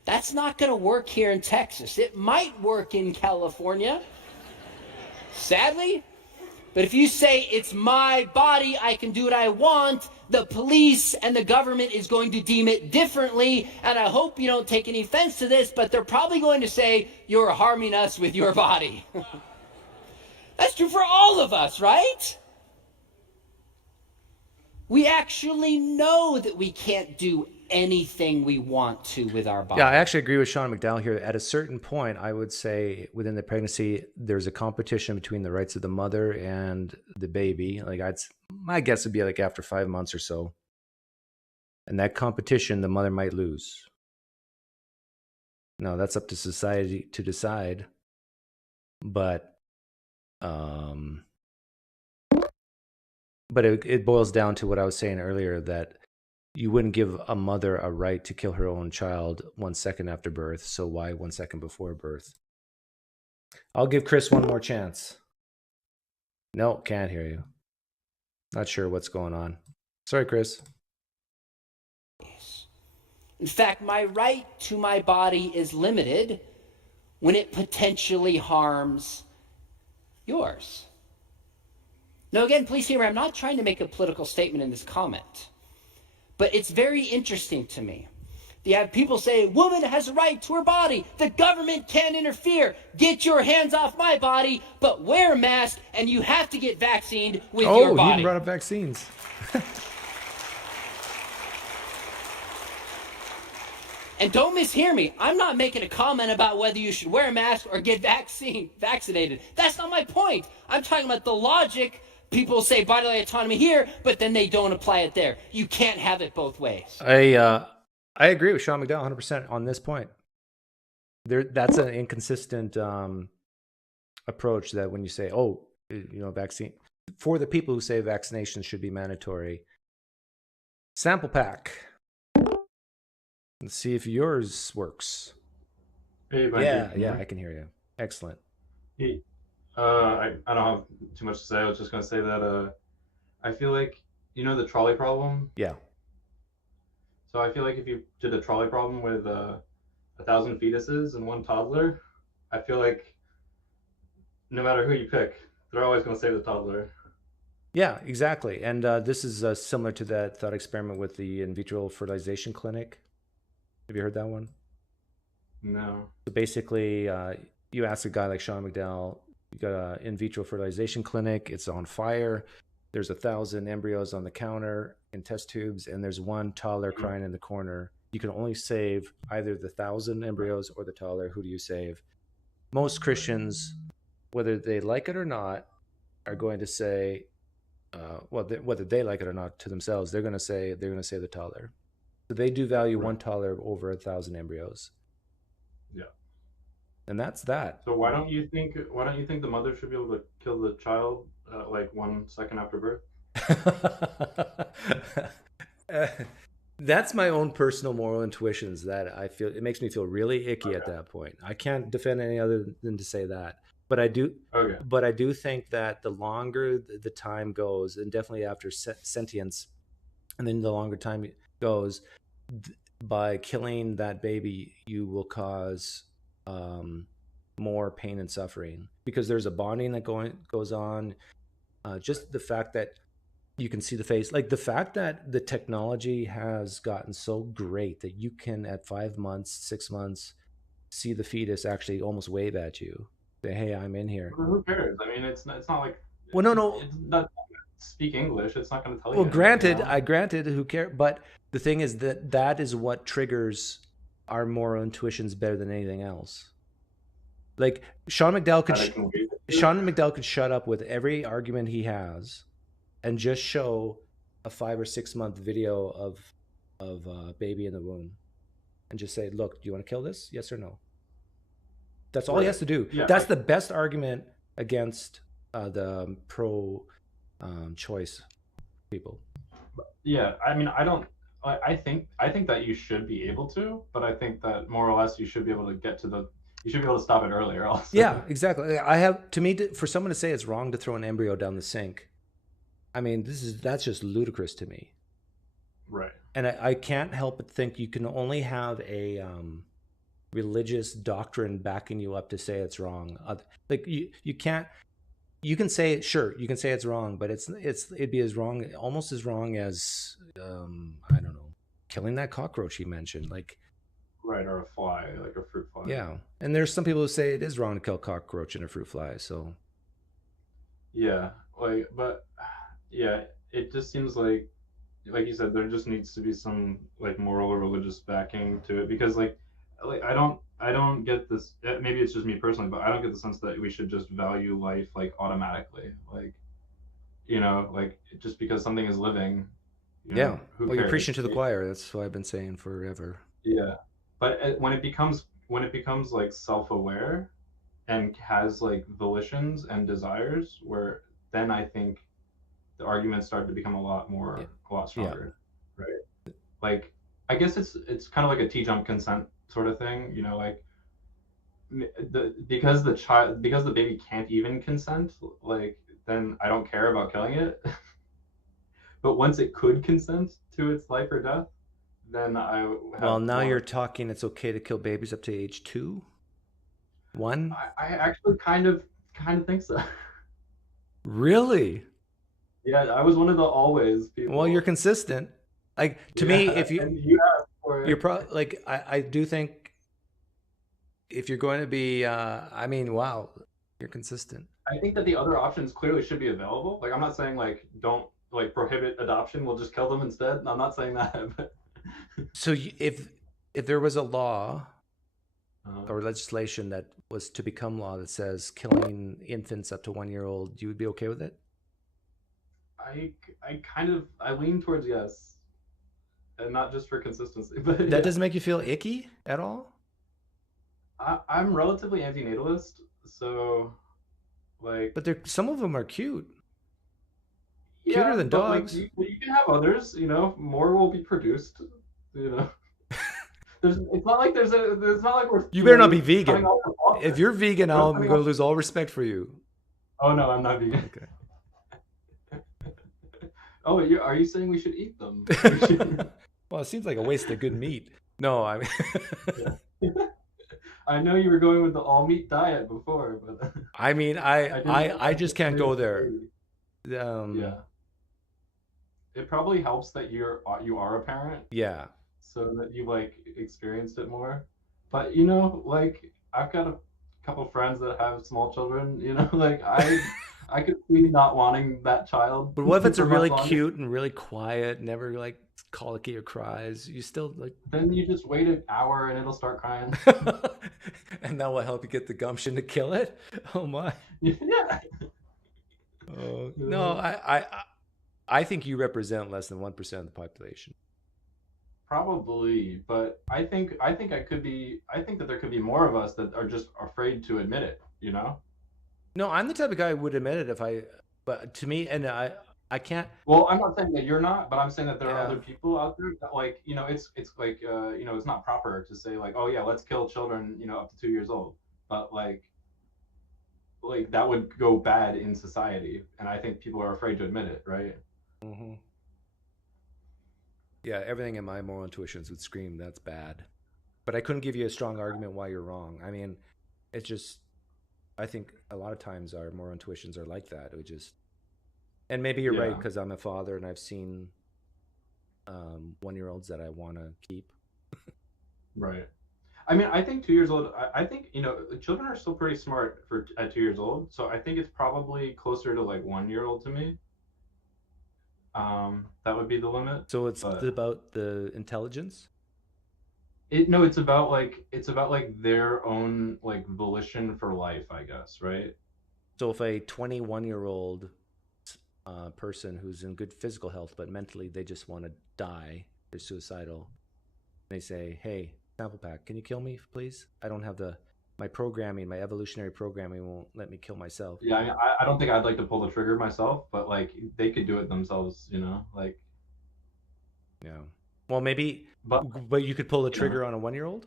That's not going to work here in Texas. It might work in California, sadly. But if you say, it's my body, I can do what I want, the police and the government is going to deem it differently. And I hope you don't take any offense to this, but they're probably going to say, you're harming us with your body. That's true for all of us, right? We actually know that we can't do anything we want to with our body. Yeah, I actually agree with Sean McDowell here. At a certain point, I would say within the pregnancy, there's a competition between the rights of the mother and the baby. Like my guess would be like after 5 months or so. And that competition, the mother might lose. No, that's up to society to decide. But it boils down to what I was saying earlier, that you wouldn't give a mother a right to kill her own child 1 second after birth. So why 1 second before birth? I'll give Chris one more chance. No, can't hear you. Not sure what's going on. Sorry, Chris. In fact, my right to my body is limited when it potentially harms yours. Now, again, please hear me. I'm not trying to make a political statement in this comment. But it's very interesting to me. You have people say, woman has a right to her body. The government can't interfere. Get your hands off my body, but wear a mask, and you have to get vaccinated with your body. Oh, you even brought up vaccines. And don't mishear me. I'm not making a comment about whether you should wear a mask or get vaccinated. That's not my point. I'm talking about the logic. People say bodily autonomy here, but then they don't apply it there. You can't have it both ways. I agree with Sean McDowell 100% on this point. That's an inconsistent approach, that when you say, vaccine, for the people who say vaccinations should be mandatory. Sample pack. Let's see if yours works. Hey, yeah, I can hear you. Excellent. Hey, I don't have too much to say. I was just going to say that I feel like, the trolley problem? Yeah. So I feel like if you did a trolley problem with 1,000 fetuses and one toddler, I feel like no matter who you pick, they're always going to save the toddler. Yeah, exactly. And this is similar to that thought experiment with the in vitro fertilization clinic. Have you heard that one? No. So basically, you ask a guy like Sean McDowell, you got an in vitro fertilization clinic, it's on fire, there's 1,000 embryos on the counter in test tubes, and there's one toddler crying in the corner. You can only save either the 1,000 embryos or the toddler. Who do you save? Most Christians, whether they like it or not, are going to say, whether they like it or not to themselves, they're going to say the toddler. So they do value one toddler over 1,000 embryos. Yeah. And that's that. So why don't you think the mother should be able to kill the child like 1 second after birth? That's my own personal moral intuitions that I feel, it makes me feel really icky at that point. I can't defend any other than to say that. But I do think that the longer the time goes, and definitely after sentience, and then the longer time goes, by killing that baby, you will cause more pain and suffering, because there's a bonding that goes on. Just the fact that you can see the face, like the fact that the technology has gotten so great that you can at 5 months, 6 months, see the fetus actually almost wave at you, say, "Hey, I'm in here." Well, who cares? I mean, it's not like. Well, no. It's not speak English. It's not going to tell you. Well, granted, who cares? But the thing is that is what triggers our moral intuitions better than anything else. Like Sean McDowell could shut up with every argument he has, and just show a 5 or 6 month video of baby in the womb, and just say, "Look, do you want to kill this? Yes or no?" That's all he has to do. Yeah, that's the best argument against the pro choice people. Yeah, I mean, I think that you should be able to, but I think that more or less you should be able to get to the You should be able to stop it earlier also. Yeah, exactly. I have to me for someone to say it's wrong to throw an embryo down the sink. I mean, that's just ludicrous to me. Right. And I can't help but think you can only have a religious doctrine backing you up to say it's wrong. Like you can't. You can say sure, you can say it's wrong, but it'd be as wrong, almost as wrong as I don't know, killing that cockroach you mentioned. Like, Right, or a fly, like a fruit fly. yeah, and there's some people who say it is wrong to kill a cockroach and a fruit fly. So Yeah, like, but yeah, it just seems like you said, there just needs to be some like moral or religious backing to it because like I don't get this. Maybe it's just me personally, but I don't get the sense that we should just value life like automatically, like like just because something is living, yeah, who well, you're cares? preaching to the choir. That's what I've been saying forever. Yeah, but when it becomes like self-aware and has like volitions and desires, where then I think the arguments start to become Yeah, a lot yeah. stronger, right? Like I guess it's kind of like a T-jump consent sort of thing, like because the baby can't even consent, like then I don't care about killing it. But once it could consent to its life or death, then I Well, have now more. you're talking. It's okay to kill babies up to age 2, 1. I actually kind of think so. Really? Yeah, I was one of the always Well, you're people. consistent. Like to me, Yeah, if you and you asked for you're it. probably like I do think if you're going to be, I mean, wow, you're consistent. I think that the other options clearly should be available. Like I'm not saying like don't like prohibit adoption, we'll just kill them instead. I'm not saying that, but So if there was a law uh, or legislation that was to become law that says killing infants up to 1 year old, you would be okay with it? I lean towards yes, and not just for consistency, but That yeah. doesn't make you feel icky at all? I'm relatively antinatalist, so like But some of them are cute, cuter yeah, than but like dogs. you can have others, more will be produced, you know. It's not like we're You better not be cutting vegan. off the If offer. you're vegan, We're I'm cutting going off. to lose all respect for you. Oh no, I'm not vegan. Okay. Oh, are you saying we should eat them? We should. Well, it seems like a waste of good meat. No, I mean, Yeah. I know you were going with the all meat diet before, but I mean, I didn't know I that just can't go there. necessarily. Um, Yeah, it probably helps that you are a parent, yeah. so that you like experienced it more. But like I've got a couple friends that have small children. Like I could see not wanting that child But what if it's a for much really longer. cute and really quiet, never like colicky or cries? You still like, Then you just wait an hour and it'll start crying. and that will help you get the gumption to kill it. Oh my. Yeah. Oh no, Uh, I think you represent less than 1% of the population. Probably, but I think that there could be more of us that are just afraid to admit it. No, I'm the type of guy who would admit it if I. But to me, and I can't. Well, I'm not saying that you're not, but I'm saying that there are Yeah. other people out there that like, it's like it's not proper to say like, oh yeah, let's kill children, up to 2 years old. But like that would go bad in society, and I think people are afraid to admit it, right? Hmm. Yeah, everything in my moral intuitions would scream that's bad. But I couldn't give you a strong argument why you're wrong. I mean, it's just I think a lot of times our moral intuitions are like that. We just and maybe you're right Yeah, because I'm a father and I've seen 1 year olds that I want to keep. right. I mean, I think 2 years old. I think children are still pretty smart for at 2 years old. So I think it's probably closer to like 1 year old to me. That would be the limit. So it's But about the intelligence. no, it's about like their own like volition for life, I guess, right? So if a 21-year-old person who's in good physical health but mentally they just want to die, they're suicidal, they say, "Hey, sample pack, can you kill me, please? I don't have my programming, my evolutionary programming won't let me kill myself." Yeah, I mean, I don't think I'd like to pull the trigger myself, but like they could do it themselves, like. Yeah. Well, maybe, But but you could pull the you know, trigger on a 1-year-old.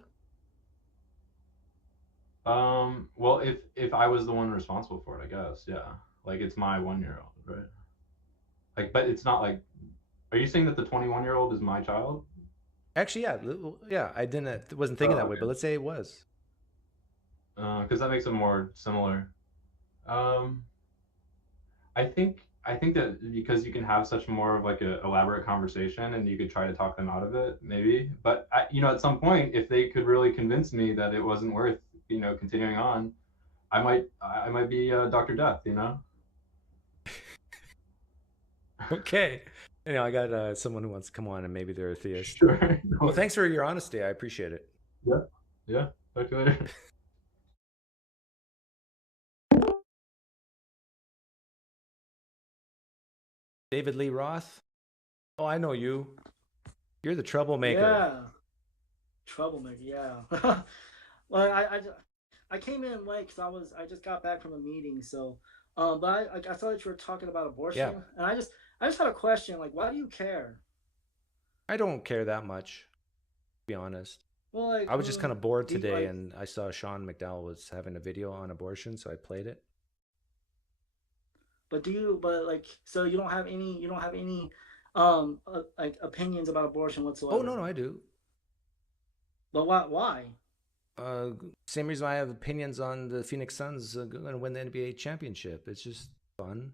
Well, if I was the one responsible for it, I guess, yeah. Like it's my 1-year-old, right? Like, but it's not like. Are you saying that the 21-year-old is my child? Actually, yeah, yeah. I wasn't thinking that way, Okay. but let's say it was. Because that makes it more similar. Um, I think that because you can have such more of like a elaborate conversation and you could try to talk them out of it, maybe. But at some point, if they could really convince me that it wasn't worth, continuing on, I might be Dr. Death, Okay. I got someone who wants to come on, and maybe they're a theist. Sure. No Well, worries. thanks for your honesty. I appreciate it. Yeah. Yeah. Talk to you later. David Lee Roth. Oh, I know you. You're the troublemaker. Yeah, troublemaker. Yeah. Well, I came in late because I just got back from a meeting. So, but I saw that you were talking about Yeah. abortion, and I just had a question. Like, why do you care? I don't care that much, to be honest. Well, like, I was just kind of bored do you, today, like, and I saw Sean McDowell was having a video on abortion, so I played it. but like, so you don't have any, like opinions about abortion whatsoever. Oh, no, I do. But why? Same reason I have opinions on the Phoenix Suns going to win the NBA championship. It's just fun.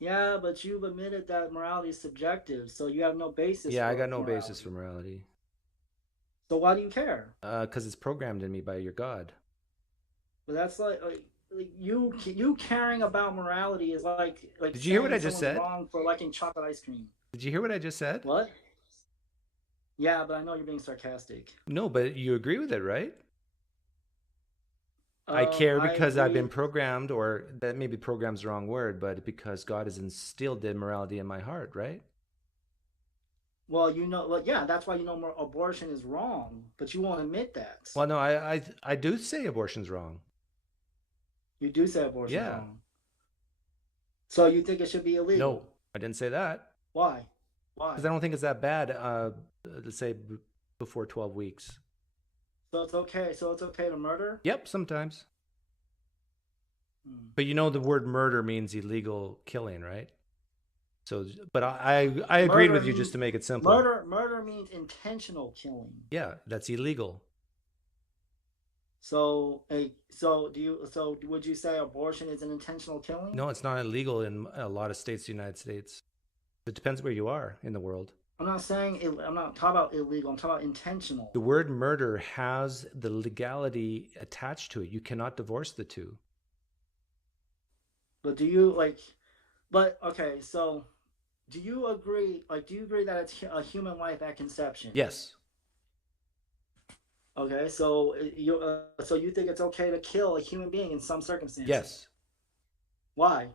Yeah, but you've admitted that morality is subjective, so you have no basis. Yeah, I for got no morality. basis for morality. So why do you care? Because it's programmed in me by your God. But that's like you caring about morality is like Did you hear what saying I just someone's said? wrong for liking chocolate ice cream. Did you hear what I just said? What? Yeah, but I know you're being sarcastic. No, but you agree with it, right? I care because I've been programmed, or that maybe program's the wrong word, but because God has instilled immorality in my heart, right? Well, yeah, that's why more abortion is wrong, but you won't admit that. Well, no, I do say abortion's wrong. You do say abortion's Yeah. wrong. So you think it should be illegal? No, I didn't say that. Why? Why? Because I don't think it's that bad. Let's say before 12 weeks. So it's okay. So it's okay to murder? Yep, sometimes. Hmm. But the word murder means illegal killing, right? So, but I agreed with you just to make it simple. Murder means intentional killing. Yeah, that's illegal. So would you say abortion is an intentional killing? No, it's not illegal in a lot of states, the United States. It depends where you are in the world. I'm not talking about illegal. I'm talking about intentional. The word murder has the legality attached to it. You cannot divorce the two. But okay, so do you agree that it's a human life at conception? Yes. Okay, so you think it's okay to kill a human being in some circumstances? Yes. Why?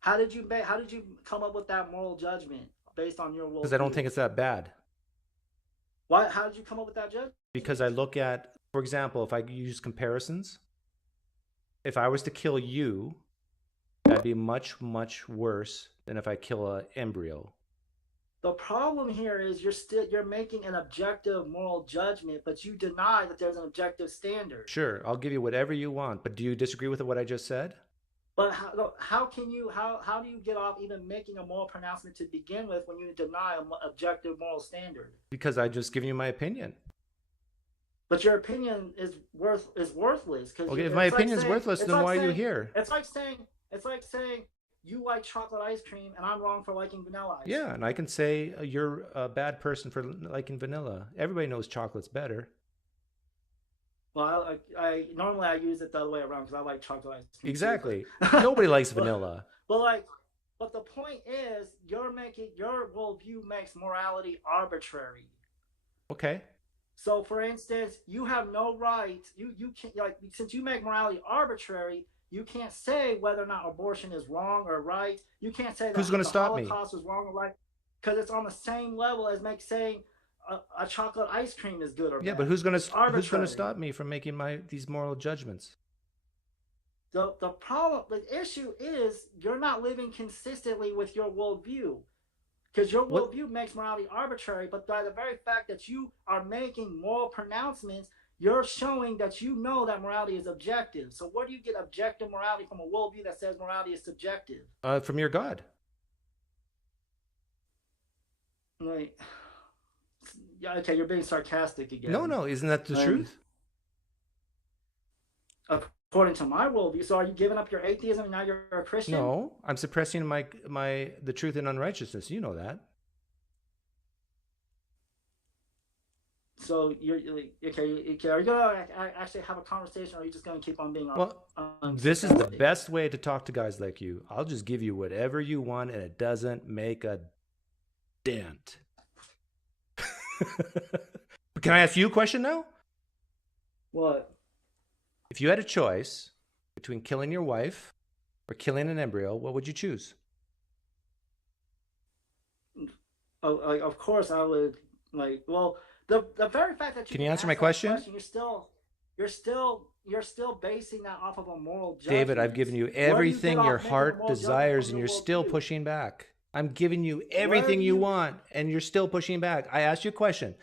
How did you come up with that moral judgment based on your worldview? Because I don't think it's that bad. Why? How did you come up with that judgment? Because I look at, for example, if I use comparisons, if I was to kill you, that'd be much, much worse than if I kill an embryo. The problem here is you're making an objective moral judgment, but you deny that there's an objective standard. Sure, I'll give you whatever you want, but do you disagree with what I just said? But how do you get off even making a moral pronouncement to begin with when you deny an objective moral standard? Because I just given you my opinion. But your opinion is worthless. Okay, if my opinion's worthless, then why are you here? It's like saying you like chocolate ice cream and I'm wrong for liking vanilla ice cream. Yeah, and I can say you're a bad person for liking vanilla. Everybody knows chocolate's better. Well, I normally use it the other way around because I like chocolate ice cream. Exactly. Nobody likes vanilla. But the point is, your worldview makes morality arbitrary. Okay. So, for instance, you have no right. You can't, since you make morality arbitrary, you can't say whether or not abortion is wrong or right. You can't say that who's going to stop me? Holocaust is wrong or right, because it's on the same level as saying a chocolate ice cream is good or bad. Yeah, but who's going to stop me from making these moral judgments? The issue is you're not living consistently with your worldview, because your worldview makes morality arbitrary. But by the very fact that you are making moral pronouncements, you're showing that you know that morality is objective. So where do you get objective morality from a worldview that says morality is subjective? From your God. Like, yeah, okay, you're being sarcastic again. No, isn't that the truth? According to my worldview. So are you giving up your atheism and now you're a Christian? No, I'm suppressing the truth in unrighteousness. You know that. So you're okay. Are you gonna actually have a conversation, or are you just gonna keep on being? Well, this is the best way to talk to guys like you. I'll just give you whatever you want, and it doesn't make a dent. Can I ask you a question now? What? If you had a choice between killing your wife or killing an embryo, what would you choose? Oh, of course I would. Like, well, the very fact that you can you answer my question? You're still basing that off of a moral judgment. David, I've given you everything your heart desires, and you're still pushing back. I'm giving you everything you want, and you're still pushing back. I asked you a question.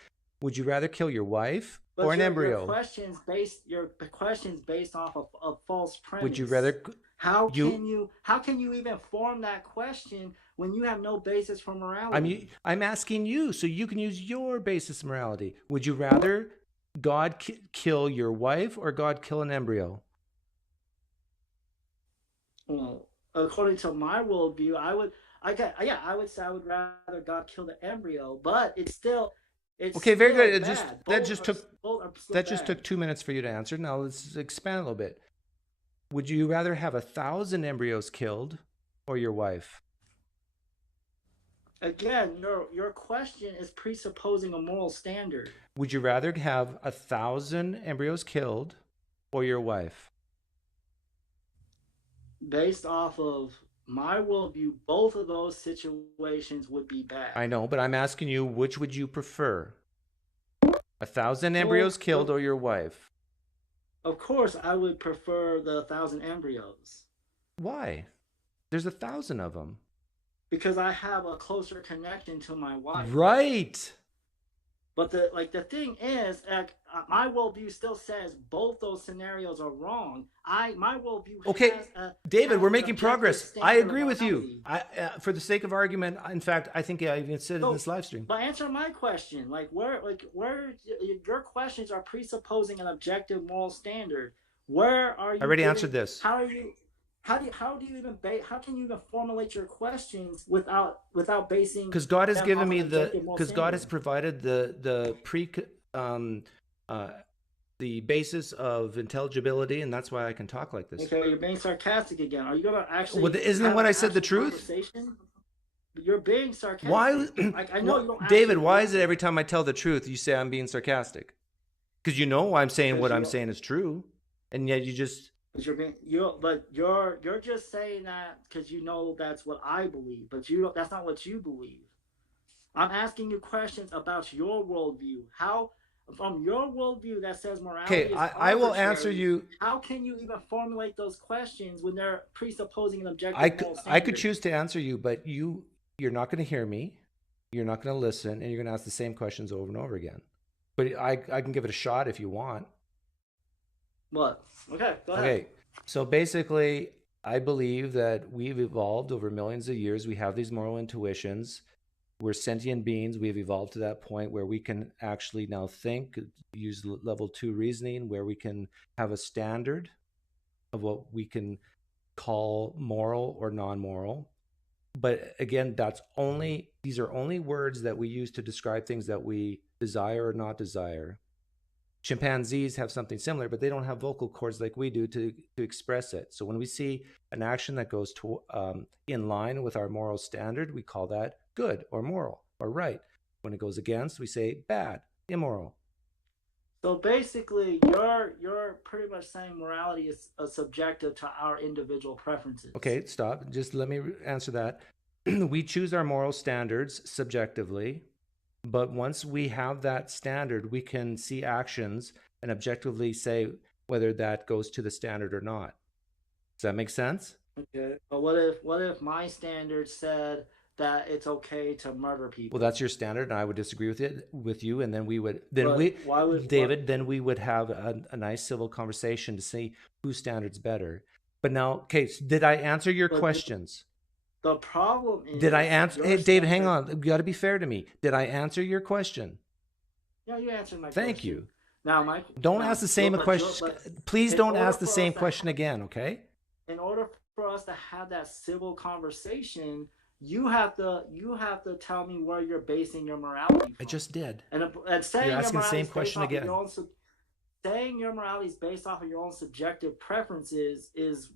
Would you rather kill your wife or an embryo? Your question's based off of a false premise. Would you rather? How can you even form that question when you have no basis for morality? I'm asking you, so you can use your basis of morality. Would you rather God kill your wife or God kill an embryo? Well, according to my worldview, I would say I would rather God kill the embryo, but it's still. Okay, very good. Bad. That just took 2 minutes for you to answer. Now let's expand a little bit. Would you rather have 1,000 embryos killed or your wife? Again, your question is presupposing a moral standard. Would you rather have 1,000 embryos killed or your wife? Based off of my worldview, both of those situations would be bad. I know, but I'm asking you, which would you prefer? 1,000 embryos killed or your wife? Of course, I would prefer the 1,000 embryos. Why? There's 1,000 of them. Because I have a closer connection to my wife. Right. But the thing is, my worldview still says both those scenarios are wrong. My worldview. Okay, David, we're making progress. I agree with you. For the sake of argument, in fact, I think I even said it in this live stream. But answer my question. Where your questions are presupposing an objective moral standard. Where are you? I already answered this. How are you? How can you even formulate your questions without basing? Because God has given me God has provided the basis of intelligibility, and that's why I can talk like this. Okay, you're being sarcastic again. Are you gonna actually? Well, isn't what I said the truth? You're being sarcastic. Why? I know you don't. David, why is it every time I tell the truth you say I'm being sarcastic? Because you know I'm saying what I'm saying is true, and yet you just. You're just saying that because you know that's what I believe, but that's not what you believe. I'm asking you questions about your worldview. How, from your worldview that says morality is arbitrary, I will answer you. How can you even formulate those questions when they're presupposing an objective moral standard? I could choose to answer you, but you're not going to hear me. You're not going to listen, and you're going to ask the same questions over and over again. But I can give it a shot if you want. What? Okay, go ahead. Okay, so basically, I believe that we've evolved over millions of years. We have these moral intuitions. We're sentient beings. We've evolved to that point where we can actually now think, use level 2 reasoning, where we can have a standard of what we can call moral or non-moral. But again, these are only words that we use to describe things that we desire or not desire. Chimpanzees have something similar, but they don't have vocal cords like we do to express it. So when we see an action that goes in line with our moral standard, we call that good or moral or right. When it goes against, we say bad, immoral. So basically, you're pretty much saying morality is subjective to our individual preferences. Okay, stop. Just let me answer that. We choose our moral standards subjectively. But once we have that standard, we can see actions and objectively say whether that goes to the standard or not. Does that make sense? Okay. But what if my standard said that it's okay to murder people. Well, that's your standard, and I would disagree with you, and then we would then we would have a nice civil conversation to see whose standard's better. But now, okay, so did I answer your questions? The problem is, did I answer? Hey, David, hang on. You got to be fair to me. Did I answer your question? Yeah, you answered my question. Thank you. Now, Mike, don't ask the same question. Please don't ask the same question again, okay? In order for us to have that civil conversation, you have to tell me where you're basing your morality from. I just did. And saying you're asking the same question again. Saying your morality is based off of your own subjective preferences is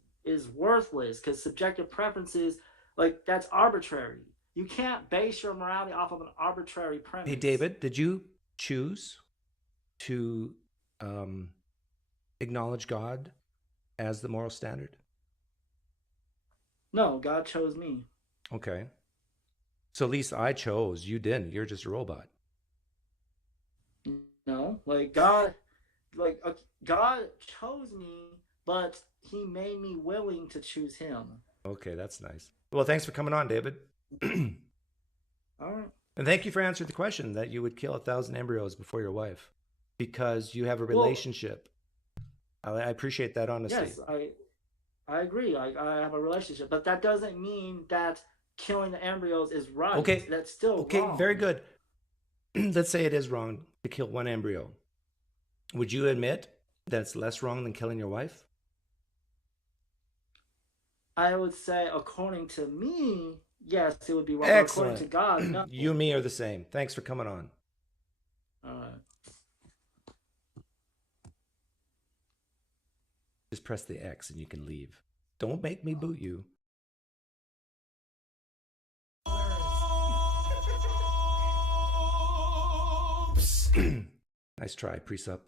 worthless, because subjective preferences, like, that's arbitrary. You can't base your morality off of an arbitrary premise. Hey, David, did you choose to acknowledge God as the moral standard? No, God chose me. Okay. So at least I chose. You didn't. You're just a robot. No, like God chose me, but he made me willing to choose him. Okay, that's nice. Well, thanks for coming on, David. All right. And thank you for answering the question that you would kill 1,000 embryos before your wife because you have a relationship. I appreciate that honesty. Yes, I agree. I have a relationship, but that doesn't mean that killing the embryos is right. Okay, that's still wrong. Very good. Let's say it is wrong to kill one embryo. Would you admit that it's less wrong than killing your wife? I would say, according to me, yes, it would be wrong. Excellent. According to God, no. You and me are the same. Thanks for coming on. All right. Just press the X and you can leave. Don't make me boot you. Nice try, presup.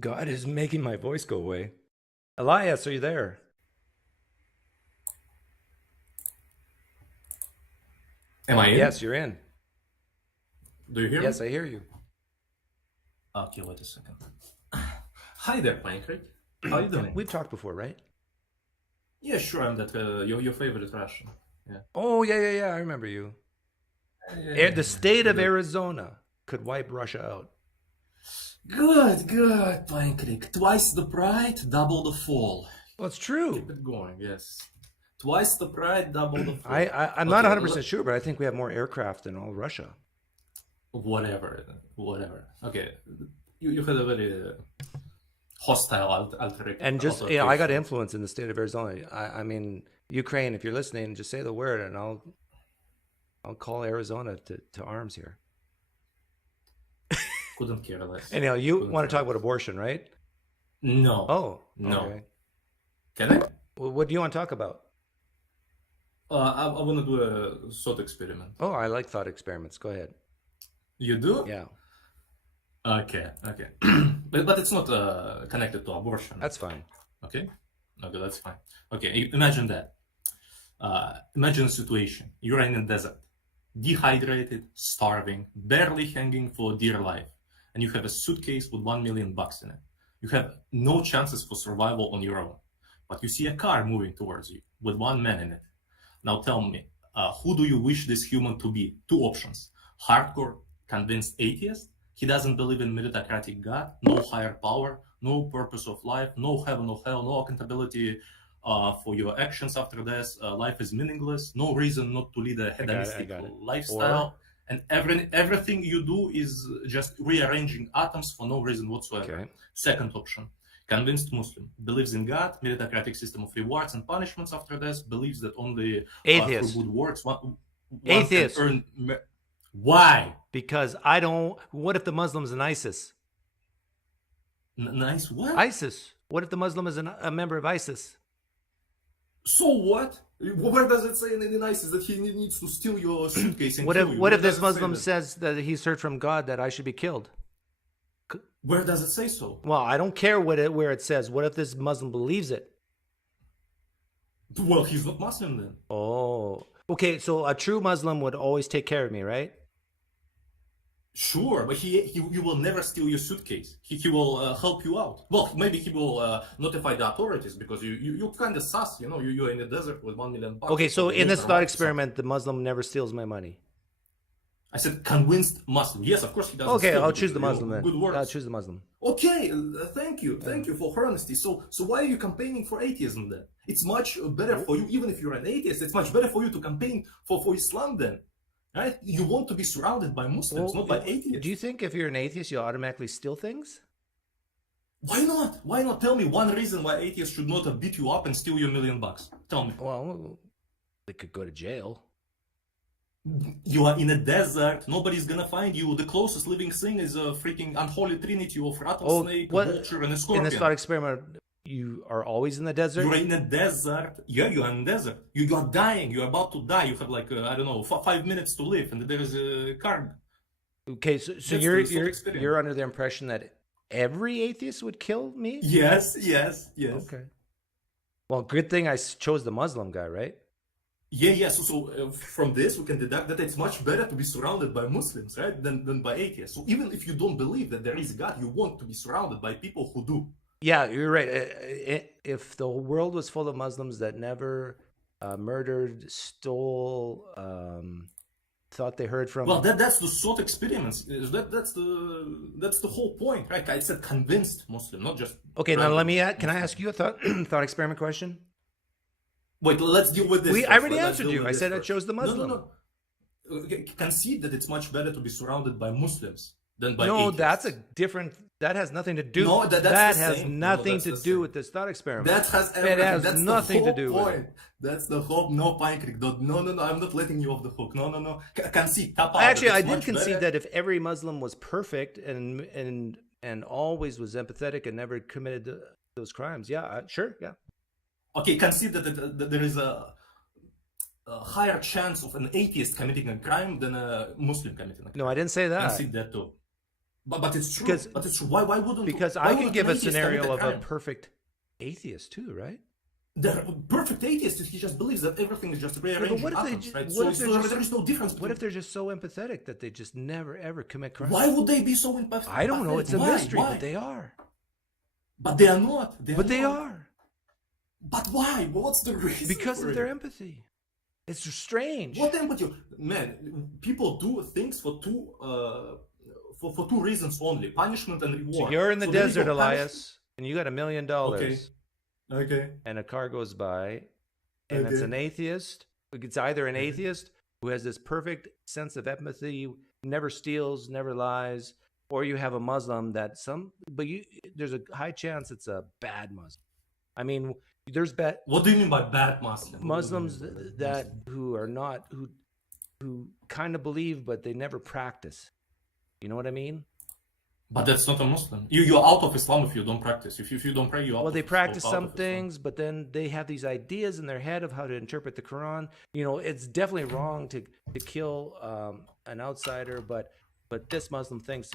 God is making my voice go away. Elias, are you there? Am I in? Yes, you're in. Do you hear me? Yes, I hear you. Okay, wait a second. Hi there, PineCreek. How are you doing? We've talked before, right? Yeah, sure. I'm that your favorite Russian. Yeah. Oh, yeah. I remember you. The state of Arizona could wipe Russia out. Good, PineCreek. Twice the pride, double the fall. Well, it's true. Keep it going, yes. Twice the pride, double the fall. I'm not 100% sure, but I think we have more aircraft than all Russia. Whatever. Okay, you had a very hostile altercation. And just, I got influence in the state of Arizona. I mean, Ukraine, if you're listening, just say the word and I'll call Arizona to arms here. Couldn't care less. Anyhow, you want to talk about abortion, right? No. Oh, no. Okay. Can I? Well, what do you want to talk about? I want to do a thought experiment. Oh, I like thought experiments. Go ahead. You do? Yeah. Okay. but it's not connected to abortion. That's fine. Okay, that's fine. Okay, imagine that. Imagine a situation. You're in a desert, dehydrated, starving, barely hanging for dear life, and you have a suitcase with $1 million in it. You have no chances for survival on your own, but you see a car moving towards you with one man in it. Now tell me, who do you wish this human to be? Two options: hardcore, convinced atheist. He doesn't believe in meritocratic God, no higher power, no purpose of life, no heaven, no hell, no accountability for your actions after death. Life is meaningless, no reason not to lead a hedonistic lifestyle. And everything you do is just rearranging atoms for no reason whatsoever. Okay. Second option, convinced Muslim, believes in God, meritocratic system of rewards and punishments after death, believes that only atheist. through good works one atheist. Can earn. Why? Because I don't. What if the Muslim's an ISIS? Nice what? ISIS. What if the Muslim is a member of ISIS? So what? Where does it say in ISIS that he needs to steal your suitcase? And what if this Muslim says that he's heard from God that I should be killed? Where does it say so? Well, I don't care where it says. What if this Muslim believes it? Well, he's not Muslim then. Oh, okay. So a true Muslim would always take care of me, right? Sure, but he will never steal your suitcase. He will help you out. Well, maybe he will notify the authorities because you kind of sus, you know, you're in the desert with $1 million. Okay, so in this thought experiment, the Muslim never steals my money. I said convinced Muslim. Yes, of course he doesn't. Okay, steal I'll because, choose the you know, Muslim then. Good words. I'll choose the Muslim. Okay, thank you for honesty. So why are you campaigning for atheism then? It's much better for you, even if you're an atheist. It's much better for you to campaign for Islam then. Right? You want to be surrounded by Muslims, not by atheists. Do you think if you're an atheist, you automatically steal things? Why not? Why not? Tell me one reason why atheists should not beat you up and steal your $1 million. Tell me. Well, they could go to jail. You are in a desert. Nobody's gonna find you. The closest living thing is a freaking unholy trinity of rattlesnake, vulture, and a scorpion. In this thought experiment, you are always in the desert? You're in a desert. Yeah, you're in a desert. You are dying. You're about to die. You have like, I don't know, 5 minutes to live, and there is a car. Okay, so you're under the impression that every atheist would kill me? Yes. Okay. Well, good thing I chose the Muslim guy, right? Yeah. So from this, we can deduct that it's much better to be surrounded by Muslims, right, than by atheists. So even if you don't believe that there is God, you want to be surrounded by people who do. Yeah, you're right. If the world was full of Muslims that never murdered, stole, thought they heard from... Well, that's the thought experiments. That's the whole point, right? I said convinced Muslim, not just... Okay, now let me... Can I ask you a thought experiment question? Wait, let's deal with this. I already answered you. I said I chose the Muslim. No. Concede that it's much better to be surrounded by Muslims than by atheists. That's a different... That has nothing to do. No, that has nothing to do with this thought experiment. That has everything. That's nothing to do with it. That's the hope. No, PineCreek. No. I'm not letting you off the hook. No. Concede. Tap out. Actually, I did concede that if every Muslim was perfect and always was empathetic and never committed those crimes, yeah, sure, yeah. Okay, concede that there is a higher chance of an atheist committing a crime than a Muslim committing a crime. No, I didn't say that. Concede that too. But it's true. But it's true. Why wouldn't? Because I could give a scenario of a perfect atheist too, right? The perfect atheist, he just believes that everything is just rearranged atoms, right? So there is no difference. What if they're just so empathetic that they just never ever commit crimes? Why would they be so empathetic? I don't know. It's a mystery, but they are. But they are not. They are. But why? What's the reason? Because of their empathy. It's strange. What empathy? Man, people do things for two reasons only: punishment and reward. So you're in the desert, Elias, and you got $1 million. Okay. And a car goes by, and it's an atheist. It's either an atheist who has this perfect sense of empathy, never steals, never lies, or you have a Muslim there's a high chance it's a bad Muslim. I mean, there's bad. What do you mean by bad Muslim? Muslims who kind of believe, but they never practice. You know what I mean? But that's not a Muslim. You're out of Islam if you don't practice. If you don't pray, you're out. Well, they practice some things, but then they have these ideas in their head of how to interpret the Quran. You know, it's definitely wrong to kill an outsider, but this Muslim thinks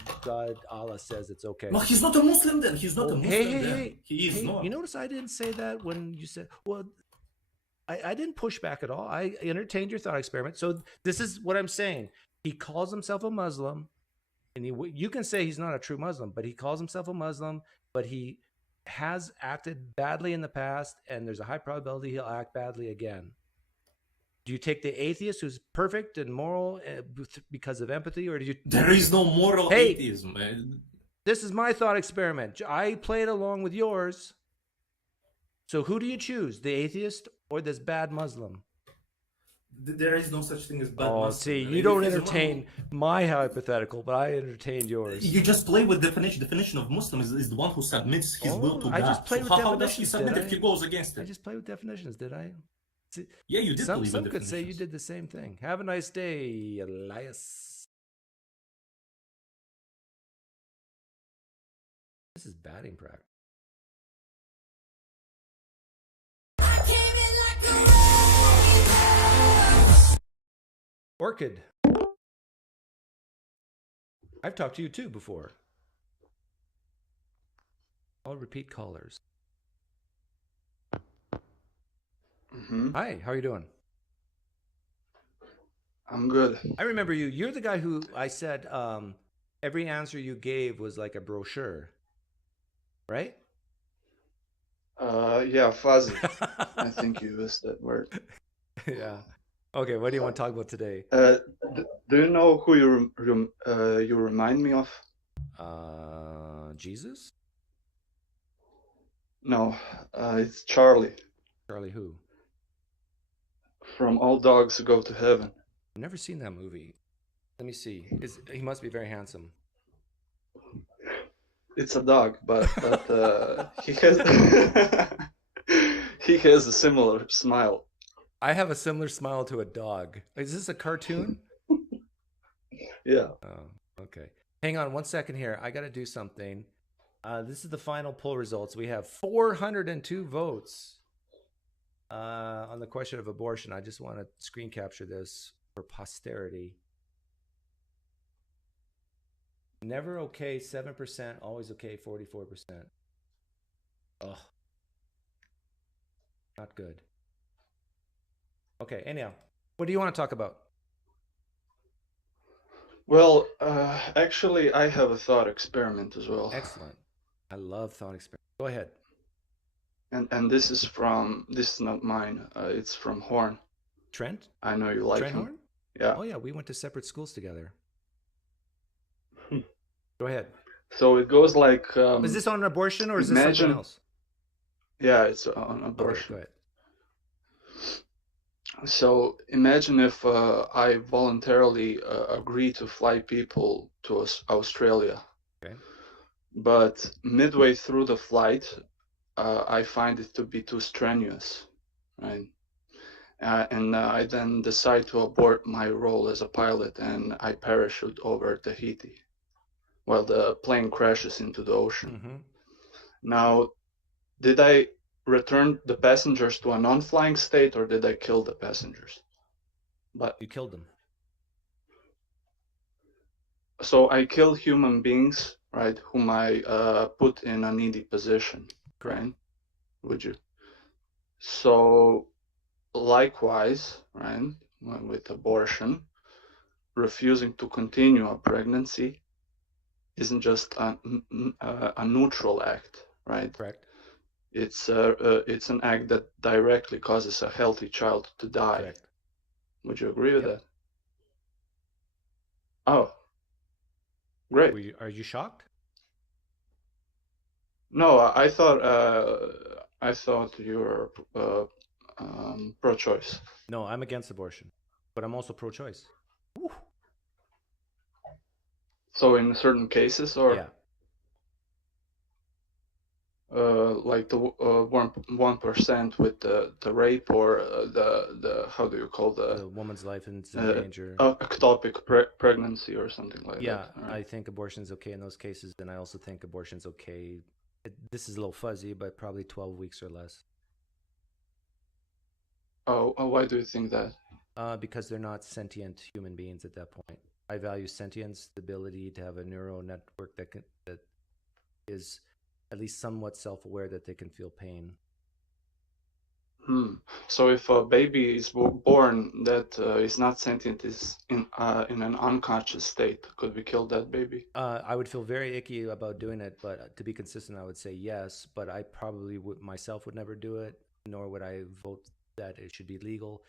Allah says it's okay. No, he's not a Muslim then. He's not a Muslim hey. He is not. You notice I didn't say that when you said, well, I didn't push back at all. I entertained your thought experiment. So this is what I'm saying. He calls himself a Muslim. And you can say he's not a true Muslim, but he calls himself a Muslim, but he has acted badly in the past, and there's a high probability he'll act badly again. Do you take the atheist who's perfect and moral because of empathy, or do you... There is no moral atheism. This is my thought experiment. I played along with yours. So who do you choose, the atheist or this bad Muslim? There is no such thing as bad Muslim. See, you don't entertain my hypothetical, but I entertained yours. You just play with definition. Definition of Muslim is the one who submits his will to God. I just played with definitions. How does he submit if he goes against it? I just played with definitions, did I? See, yeah, you did. Some could say you did the same thing. Have a nice day, Elias. This is batting practice. Orchid. I've talked to you too before. I'll repeat callers. Hi, how are you doing? I'm good. I remember you. You're the guy who I said every answer you gave was like a brochure, right? Yeah, fuzzy. I think you used that word. Yeah. Okay, what do you want to talk about today? Do you know who you remind me of? Jesus? No, it's Charlie Charlie who? from All Dogs Go to Heaven. I've never seen that movie. Let me see. He must be very handsome. It's a dog, but he has he has a similar smile. I have a similar smile to a dog. Is this a cartoon? Yeah. Oh, okay. Hang on 1 second here. I got to do something. This is the final poll results. We have 402 votes on the question of abortion. I just want to screen capture this for posterity. Never okay, 7%. Always okay, 44%. Oh, not good. Okay, anyhow, what do you want to talk about? Well, actually, I have a thought experiment as well. Excellent. I love thought experiments. Go ahead. And this is not mine. It's from Horn. Trent? I know you like Trent him. Horn? Yeah. Oh yeah, we went to separate schools together. Go ahead. So it goes like. Is this on abortion or is this something else? Yeah, it's on abortion. Okay, go ahead. So imagine if I voluntarily agree to fly people to Australia. Okay. But midway through the flight, I find it to be too strenuous, right? And I then decide to abort my role as a pilot, and I parachute over Tahiti while the plane crashes into the ocean. Mm-hmm. Now, did I return the passengers to a non-flying state, or did I kill the passengers? But you killed them. So I kill human beings, right, whom I put in a needy position, Correct. right? Would you? So likewise, right, with abortion, refusing to continue a pregnancy isn't just a neutral act, right? Correct. It's an act that directly causes a healthy child to die. Correct. Would you agree with that? Oh, great. Are you shocked? No, I thought you were pro-choice. No, I'm against abortion, but I'm also pro-choice. Woo. So in certain cases, or yeah, like the 1% with the rape, or the how do you call the woman's life in danger, ectopic pregnancy or something like that. Yeah, right? I think abortion's okay in those cases, and I also think abortion's okay. This is a little fuzzy, but probably 12 weeks or less. Oh, why do you think that? Because they're not sentient human beings at that point. I value sentience, the ability to have a neural network that is at least somewhat self-aware that they can feel pain. So if a baby is born that is not sentient, is in an unconscious state, could we kill that baby? I would feel very icky about doing it, but to be consistent, I would say yes. But I probably myself would never do it, nor would I vote that it should be legal.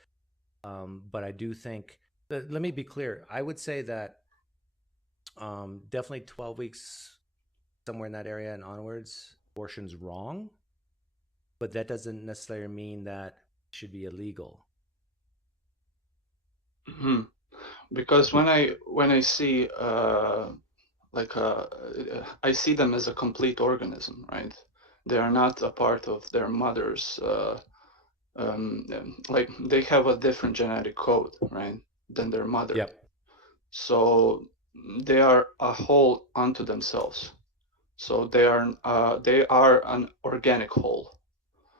But I do think that, let me be clear. I would say that definitely 12 weeks, somewhere in that area and onwards, abortion's wrong. But that doesn't necessarily mean that it should be illegal. Because when I see I see them as a complete organism, right? They are not a part of their mother's. Like they have a different genetic code, right, than their mother. Yep. So they are a whole unto themselves. So they are an organic whole.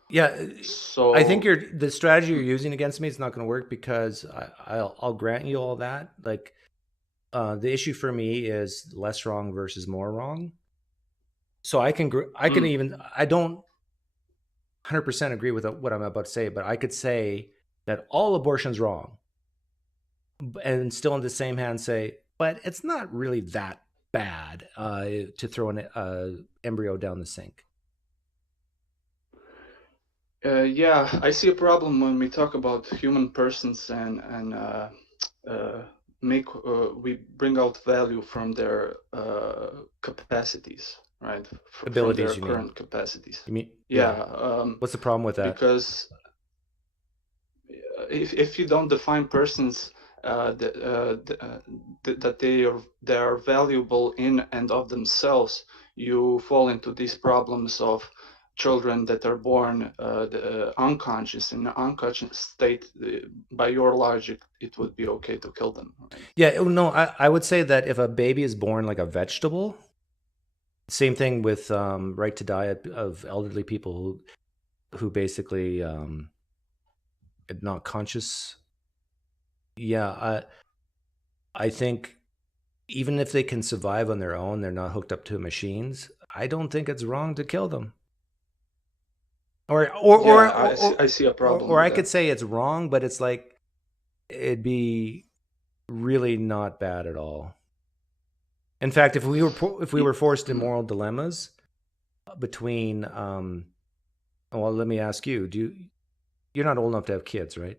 Yeah. So I think the strategy you're using against me is not going to work, because I'll grant you all that. Like, the issue for me is less wrong versus more wrong. So I don't 100% agree with what I'm about to say, but I could say that all abortion's wrong, and still in the same hand say, but it's not really that bad to throw an embryo down the sink? Yeah, I see a problem when we talk about human persons and we bring out value from their capacities, right? Abilities, from their you current mean? capacities. You mean? Yeah. What's the problem with that? Because if you don't define persons that they are valuable in and of themselves, you fall into these problems of children that are born unconscious. In an unconscious state, by your logic, it would be okay to kill them. Right? Yeah, no, I would say that if a baby is born like a vegetable, same thing with right to die of elderly people who basically not conscious. Yeah, I think even if they can survive on their own, they're not hooked up to machines. I don't think it's wrong to kill them. I see a problem. Or I could say it's wrong, but it's like it'd be really not bad at all. In fact, if we were forced in moral dilemmas between, well, let me ask you: you're not old enough to have kids, right?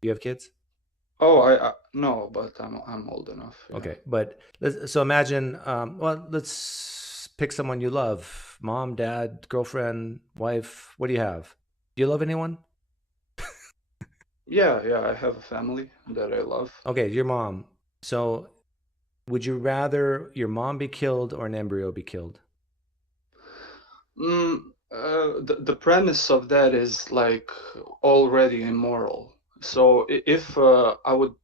Do you have kids? Oh, I no, but I'm old enough. Yeah. Okay, but so imagine, well, let's pick someone you love. Mom, dad, girlfriend, wife. What do you have? Do you love anyone? Yeah, I have a family that I love. Okay, your mom. So would you rather your mom be killed or an embryo be killed? The premise of that is like already immoral. So if I would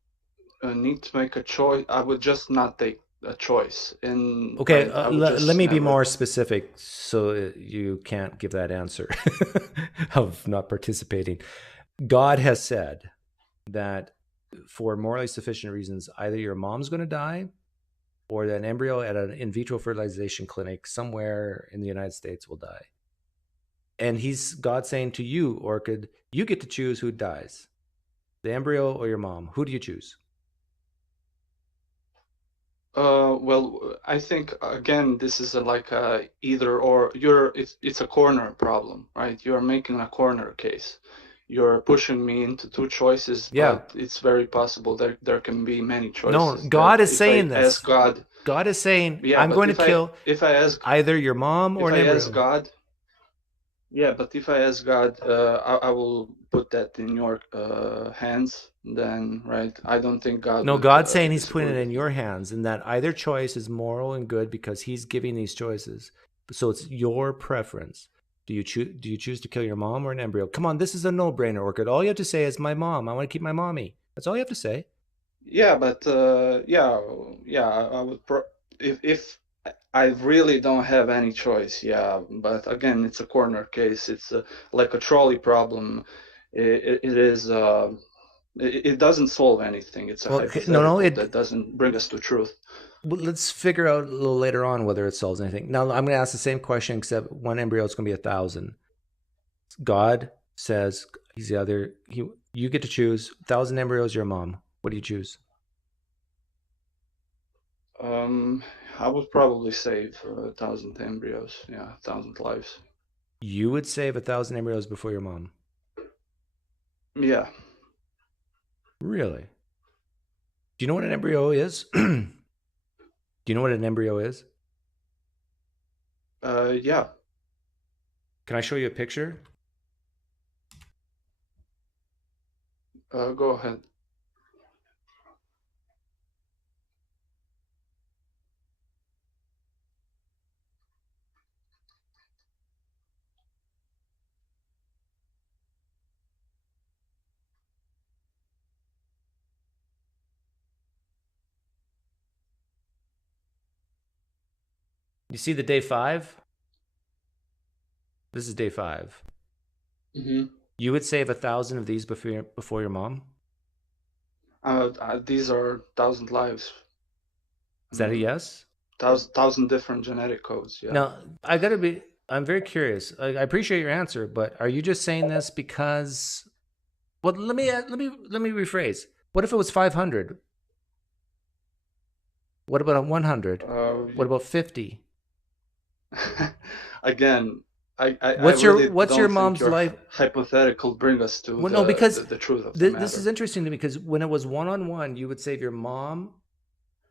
need to make a choice, I would just not take a choice. And okay, let me be more specific so you can't give that answer of not participating. God has said that for morally sufficient reasons, either your mom's going to die or that an embryo at an in vitro fertilization clinic somewhere in the United States will die. And God saying to you, Orchid, you get to choose who dies, the embryo or your mom. Who do you choose? Well, I think again, this is like a either or. It's a corner problem, right? You're making a corner case. You're pushing me into two choices, but it's very possible that there can be many choices. No, God is saying this. God is saying, I'm going to kill if I ask either your mom or an embryo. Ask God, yeah, but if I ask God, I will put that in your hands. Then, right? I don't think God. No, God's saying He's putting it in your hands, and that either choice is moral and good because He's giving these choices. So it's your preference. Do you choose to kill your mom or an embryo? Come on, this is a no-brainer, Orchid. All you have to say is my mom. I want to keep my mommy. That's all you have to say. Yeah, but I would if I really don't have any choice. Yeah, but again, it's a corner case. It's like a trolley problem. It is. It doesn't solve anything. It's a hypothetical that doesn't bring us to truth. Let's figure out a little later on whether it solves anything. Now I'm going to ask the same question, except one embryo is going to be 1,000. God says He's the other. You get to choose 1,000 embryos. Your mom. What do you choose? I would probably save 1,000 embryos. Yeah, 1,000 lives. You would save 1,000 embryos before your mom? Yeah. Really? Do you know what an embryo is? Do you know what an embryo is? Yeah. Can I show you a picture? Go ahead. You see the day 5? This is day 5. Mm-hmm. You would save 1,000 of these before your mom? These are 1,000 lives. Is that a yes? 1,000 different genetic codes. Yeah. Now, I'm very curious. I appreciate your answer, but are you just saying this because? Well, let me rephrase. What if it was 500? What about 100? What about 50? Again, I What's really your don't mom's think your life? hypothetical bring us to Well, no, because the truth of the matter. this is interesting to me, because when it was one-on-one, you would save your mom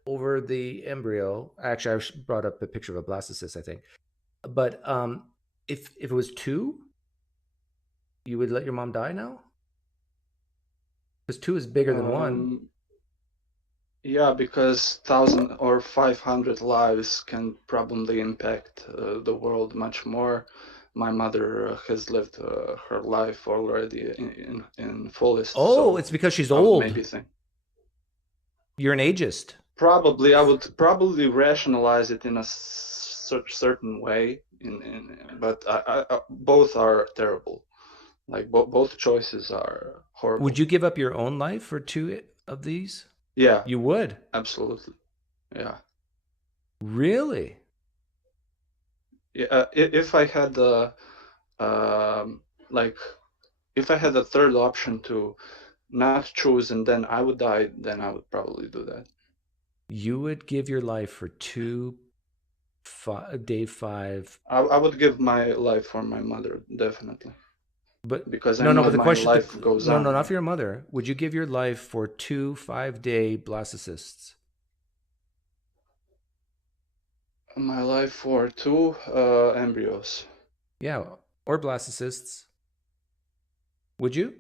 over the embryo. Actually, I brought up a picture of a blastocyst, I think. But if it was 2, you would let your mom die now? Because 2 is bigger than 1. Yeah, because 1,000 or 500 lives can probably impact the world much more. My mother has lived her life already in fullest. Oh, so it's because she's I would old. maybe think. You're an ageist. Probably, I would probably rationalize it in a certain way. But I both are terrible. Like both choices are horrible. Would you give up your own life for 2 of these? Yeah, You would? absolutely. Yeah. Really? Yeah. If I had if I had a third option to not choose and then I would die, then I would probably do that. You would give your life for day 5. I would give my life for my mother, definitely. But because no, I know but the my question, life goes on. No, not for your mother. Would you give your life for 2 5-day blastocysts? My life for 2 embryos. Yeah, or blastocysts. Would you?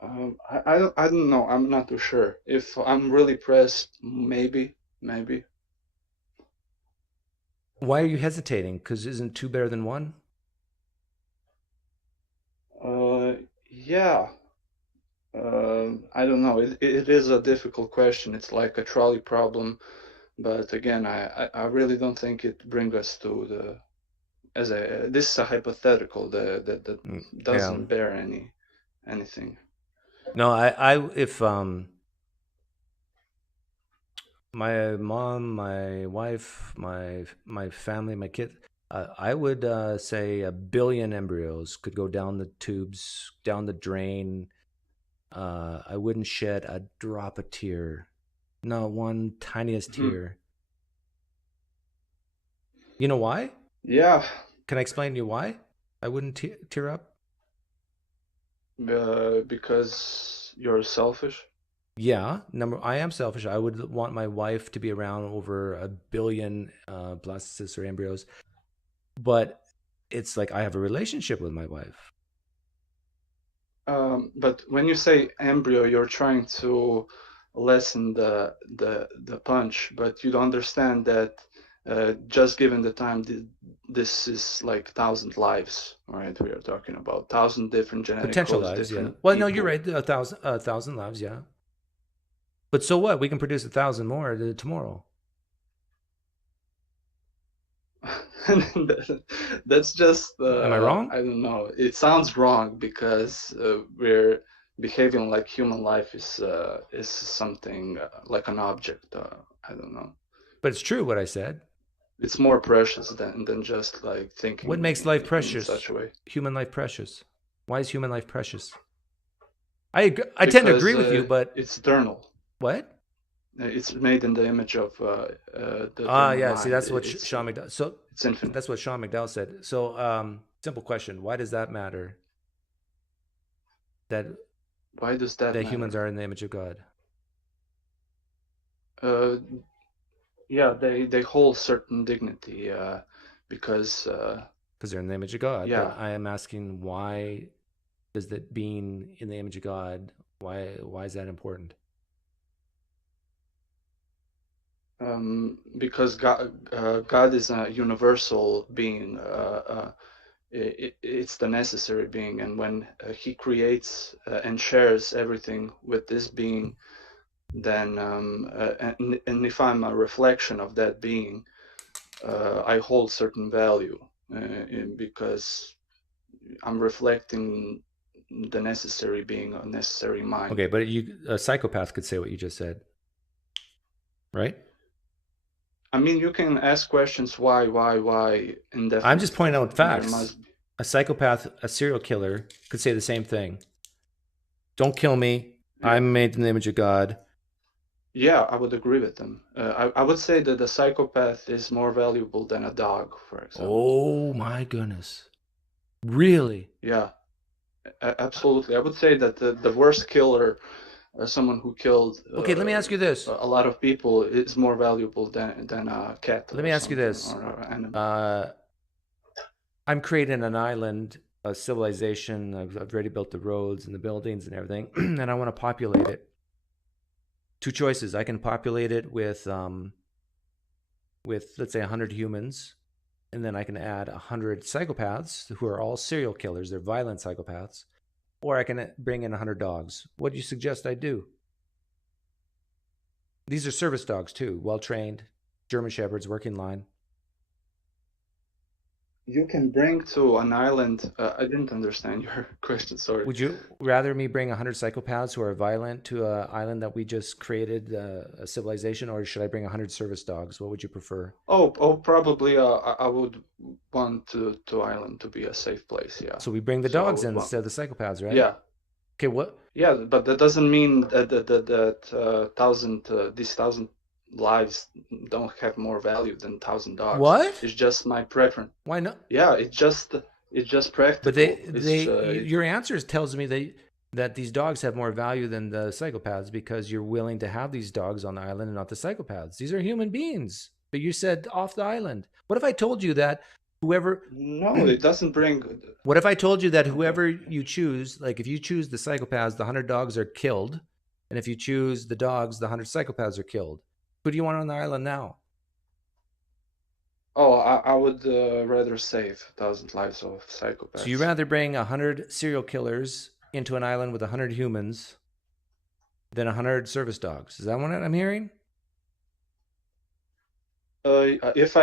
I don't know. I'm not too sure. If I'm really pressed, maybe. Why are you hesitating? Because isn't 2 better than 1? Yeah. I don't know. It is a difficult question. It's like a trolley problem, but again, I really don't think it brings us to the this is a hypothetical that doesn't bear anything. No, if my mom, my wife, my family, my kid, I would say 1 billion embryos could go down the tubes, down the drain. I wouldn't shed a drop of tear, not one tiniest tear. You know why? Yeah. Can I explain to you why I wouldn't tear up? Because you're selfish. Yeah, I am selfish. I would want my wife to be around over 1 billion blastocysts or embryos, but it's like I have a relationship with my wife. But when you say embryo, you're trying to lessen the punch, but you don't understand that just given the time, this is like 1,000 lives, right? We are talking about 1,000 different genetic potential codes, lives. Yeah. different Well, people. no, you're right. 1,000 lives. Yeah. But so what? We can produce 1,000 more tomorrow. That's just. Am I wrong? I don't know. It sounds wrong because we're behaving like human life is something like an object. I don't know. But it's true what I said. It's more precious than just like thinking. What makes life precious? In such a way. Human life precious. Why is human life precious? I tend to agree with you, but it's eternal. What? It's made in the image of the yeah. mind. See, that's what Sean McDowell. So it's infinite. That's what Sean McDowell said. So, simple question: why does that matter? Why does that matter? Humans are in the image of God? Yeah, they hold certain dignity because they're in the image of God. Yeah. But I am asking, why does that being in the image of God? Why is that important? Because God is a universal being. It's the necessary being, and when He creates and shares everything with this being, then and if I'm a reflection of that being, I hold certain value because I'm reflecting the necessary being, a necessary mind. Okay, but a psychopath could say what you just said, right? I mean, you can ask questions why, indefinitely. I'm just pointing out facts. A psychopath, a serial killer could say the same thing. Don't kill me. Yeah. I'm made in the image of God. Yeah, I would agree with them. I would say that a psychopath is more valuable than a dog, for example. Oh my goodness. Really? Yeah, absolutely. I would say that the worst killer, someone who killed Okay, let me ask you this. a lot of people, is more valuable than a cat. Let me ask you this. Or an animal. I'm creating an island, a civilization. I've already built the roads and the buildings and everything, and I want to populate it. Two choices. I can populate it with let's say 100 humans, and then I can add 100 psychopaths who are all serial killers. They're violent psychopaths. Or I can bring in 100 dogs. What do you suggest I do? These are service dogs too, well-trained, German Shepherds, working line. You can bring to an island. I didn't understand your question. Sorry. Would you rather me bring 100 psychopaths who are violent to an island that we just created, a civilization, or should I bring 100 service dogs? What would you prefer? Oh, probably. I would want to island to be a safe place. Yeah. So we bring the dogs in instead of the psychopaths, right? Yeah. Okay. What? Yeah, but that doesn't mean that these 1,000 lives don't have more value than 1,000 dogs. What? It's just my preference. Why not? Yeah, it's just practical. But your answers tells me that these dogs have more value than the psychopaths because you're willing to have these dogs on the island and not the psychopaths. These are human beings. But you said off the island. What if I told you that whoever... No, it doesn't bring... What if I told you that whoever you choose, like if you choose the psychopaths, the 100 dogs are killed. And if you choose the dogs, the 100 psychopaths are killed. Who do you want on the island now? Oh, I would rather save 1,000 lives of psychopaths. So you rather bring 100 serial killers into an island with 100 humans than 100 service dogs. Is that what I'm hearing? If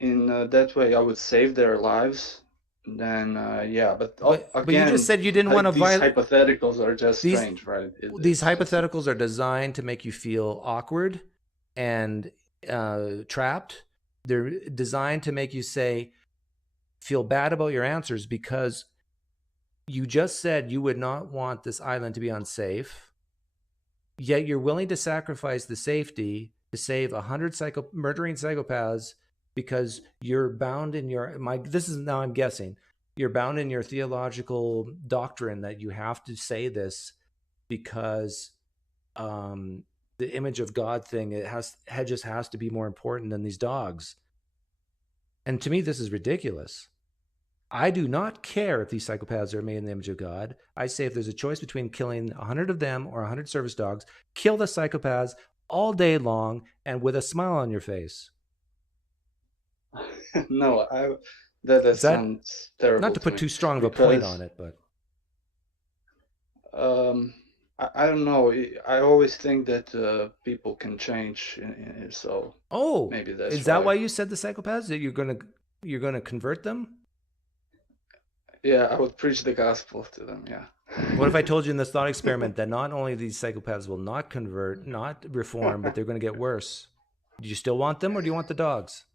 in that way I would save their lives, then yeah. But again, you just said you didn't want to violate. These hypotheticals are just strange, right? These hypotheticals are designed to make you feel awkward and trapped. They're designed to make you feel bad about your answers because you just said you would not want this island to be unsafe, yet you're willing to sacrifice the safety to save 100 murdering psychopaths because you're bound in this is now I'm guessing, you're bound in your theological doctrine that you have to say this because the image of God thing, it just has to be more important than these dogs. And to me, this is ridiculous. I do not care if these psychopaths are made in the image of God. I say if there's a choice between killing 100 of them or 100 service dogs, kill the psychopaths all day long and with a smile on your face. No, that sounds terrible. Not to put too strong of a point on it, but I don't know. I always think that people can change, so maybe that's is that why you said the psychopaths, that you're gonna convert them? Yeah, I would preach the gospel to them. Yeah. What if I told you in this thought experiment that not only these psychopaths will not convert, not reform, but they're going to get worse? Do you still want them, or do you want the dogs?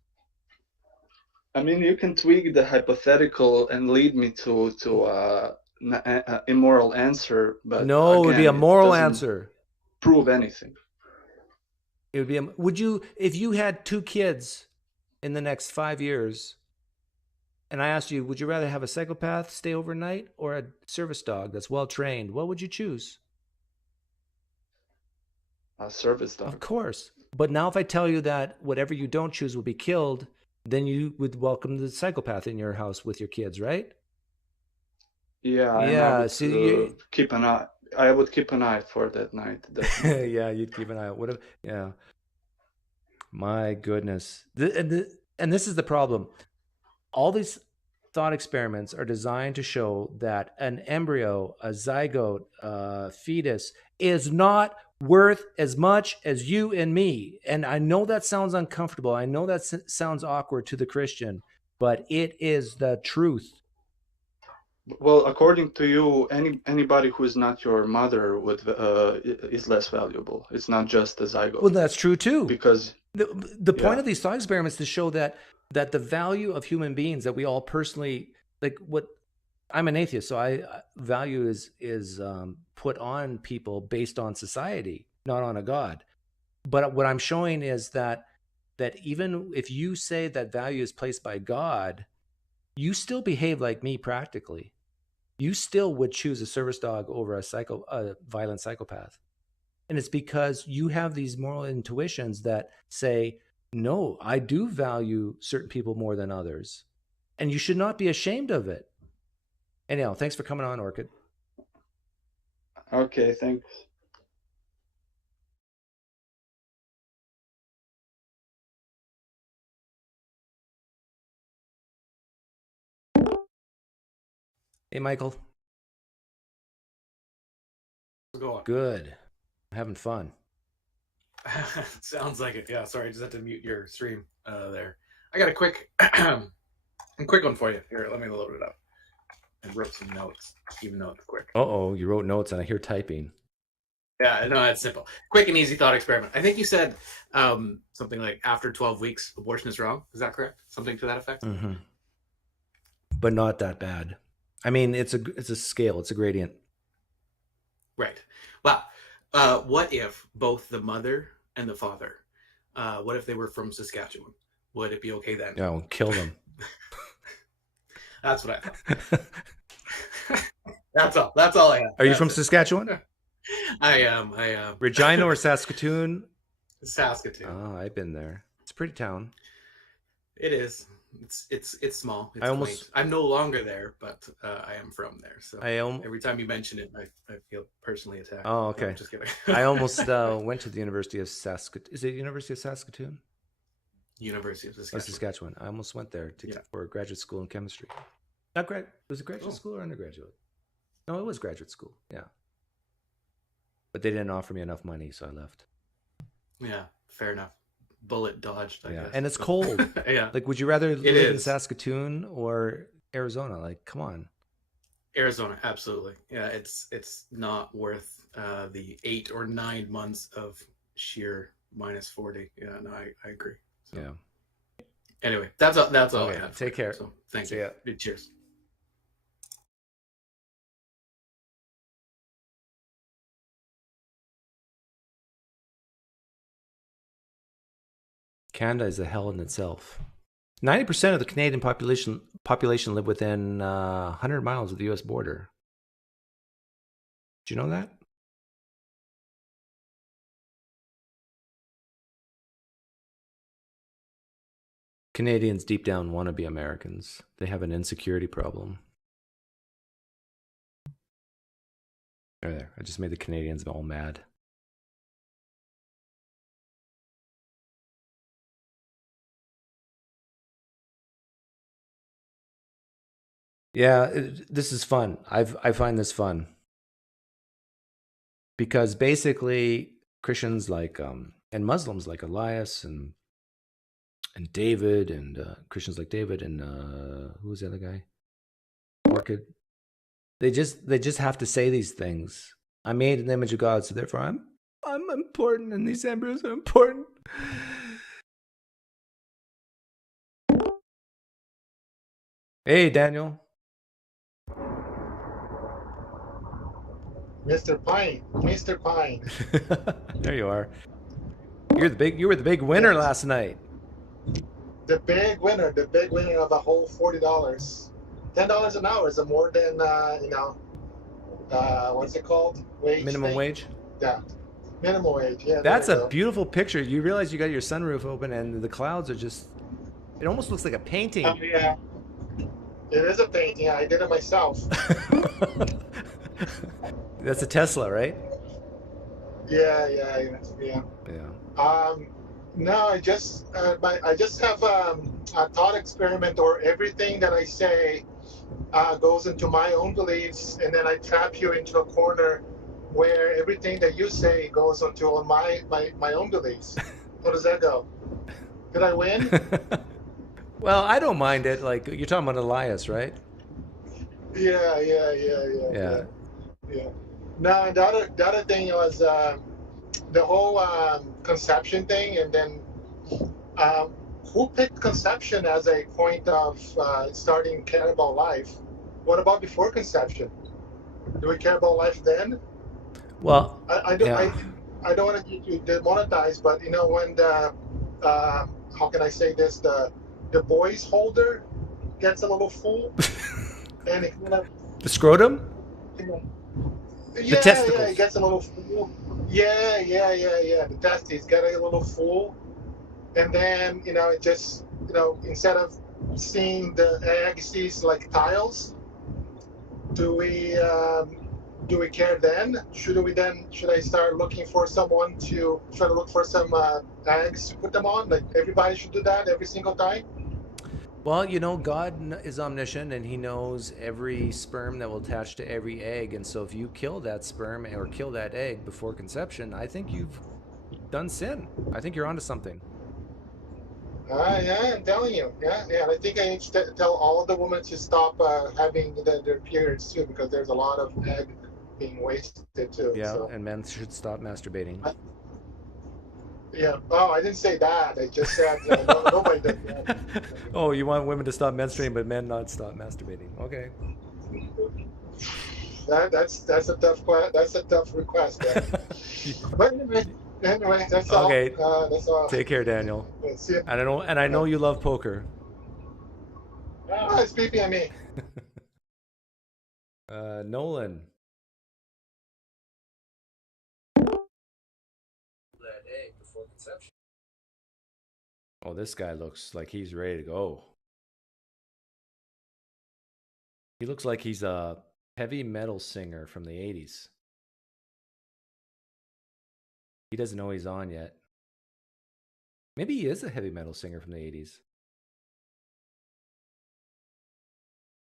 I mean, you can tweak the hypothetical and lead me to immoral answer, but no, again, it would be a moral answer. Prove anything. It would be. Would you, if you had 2 kids in the next 5 years, and I asked you, would you rather have a psychopath stay overnight or a service dog that's well trained? What would you choose? A service dog. Of course. But now, if I tell you that whatever you don't choose will be killed, then you would welcome the psychopath in your house with your kids, right? Yeah. Yeah. So keep an eye. I would keep an eye for that night. Yeah, you'd keep an eye. Yeah. My goodness. And this is the problem. All these thought experiments are designed to show that an embryo, a zygote, a fetus is not worth as much as you and me. And I know that sounds uncomfortable. I know that sounds awkward to the Christian, but it is the truth. Well, according to you, anybody who is not your mother is less valuable. It's not just the zygote. Well, that's true too. Because the point of these thought experiments is to show that the value of human beings that we all personally, like, what I'm an atheist, so value is put on people based on society. not on a God. But what I'm showing is that even if you say that value is placed by God, you still behave like me practically. You still would choose a service dog over a violent psychopath. And it's because you have these moral intuitions that say, no, I do value certain people more than others. And you should not be ashamed of it. Anyhow, thanks for coming on, Orchid. Okay, thanks. Hey, Michael. How's it going? Good. I'm having fun. Sounds like it. Yeah, sorry, I just had to mute your stream there. I got a quick one for you. Here, let me load it up. I wrote some notes, even though it's quick. Uh-oh, you wrote notes and I hear typing. Yeah, no, it's simple. Quick and easy thought experiment. I think you said something like after 12 weeks, abortion is wrong. Is that correct? Something to that effect? Mm-hmm. But not that bad. I mean, it's a scale. It's a gradient. Right. Well, what if both the mother and the father, what if they were from Saskatchewan? Would it be okay then? No, kill them. That's what I thought. That's all I have. Are you from Saskatchewan? I am. Regina or Saskatoon? Saskatoon. Oh, I've been there. It's a pretty town. It is. It's small. It's quaint. I'm no longer there, but I am from there. So every time you mention it, I feel personally attacked. Oh, okay. No, just kidding. I almost went to the University of Saskatoon. Is it University of Saskatoon? University of Saskatchewan. Saskatchewan. I almost went there for graduate school in chemistry. Was it graduate school or undergraduate? No, it was graduate school. Yeah. But they didn't offer me enough money, so I left. Yeah, fair enough. Bullet dodged, I guess. And it's cold. Yeah. Like, would you rather live in Saskatoon or Arizona? Like, come on. Arizona, absolutely. Yeah, it's not worth the 8 or 9 months of sheer -40. Yeah, no, I agree. So, yeah. Anyway, that's all I have. Take care. So thank you. Cheers. Canada is a hell in itself. 90% of the Canadian population live within 100 miles of the U.S. border. Do you know that? Canadians deep down want to be Americans. They have an insecurity problem. There. I just made the Canadians all mad. Yeah, this is fun. I find this fun because basically Christians like and Muslims like Elias and David and Christians like David and who was the other guy? Orchid. They just have to say these things. I made in the image of God, so therefore I'm important, and these embryos are important. Hey, Daniel. Mr. Pine. There you are. You were the big winner last night. The big winner of the whole $40. $10 an hour is more than what's it called? Minimum wage? Yeah. Minimum wage, yeah. That's a beautiful picture. You realize you got your sunroof open and the clouds are just, it almost looks like a painting. Yeah. It is a painting. I did it myself. That's a Tesla, right? Yeah. No, I just have a thought experiment, or everything that I say goes into my own beliefs, and then I trap you into a corner where everything that you say goes into my own beliefs. How does that go? Did I win? Well, I don't mind it. Like, you're talking about Elias, right? Yeah. No, the other thing was the whole conception thing, and then who picked conception as a point of starting care about life? What about before conception? Do we care about life then? Well, I I don't want to get you demonetized, but you know when the how can I say this, the boys holder gets a little full and it kind of, The scrotum? you know, The yeah, testicles. it gets a little full. Yeah. The testes get a little full, and then you know it just, you know, instead of seeing the egg, sees like tiles. Do we care then? Should I start looking for someone to try to look for some eggs to put them on? Like everybody should do that every single time? Well, you know, God is omniscient and he knows every sperm that will attach to every egg. And so if you kill that sperm or kill that egg before conception, I think you've done sin. I think you're onto something. Yeah, I'm telling you. Yeah. And I think I need to tell all of the women to stop having their periods too, because there's a lot of egg being wasted too. Yeah, So. and men should stop masturbating. Yeah. Oh, I didn't say that. I just said nobody does that. Oh, you want women to stop menstruating, but men not stop masturbating. Okay. That's a tough request. But anyway, that's all. Okay. That's all. Take care, Daniel. See ya. And I know you love poker. Oh, it's peeping at me. Nolan. That egg before conception. Oh, this guy looks like he's ready to go. He looks like he's a heavy metal singer from the 80s. He doesn't know he's on yet. Maybe he is a heavy metal singer from the 80s.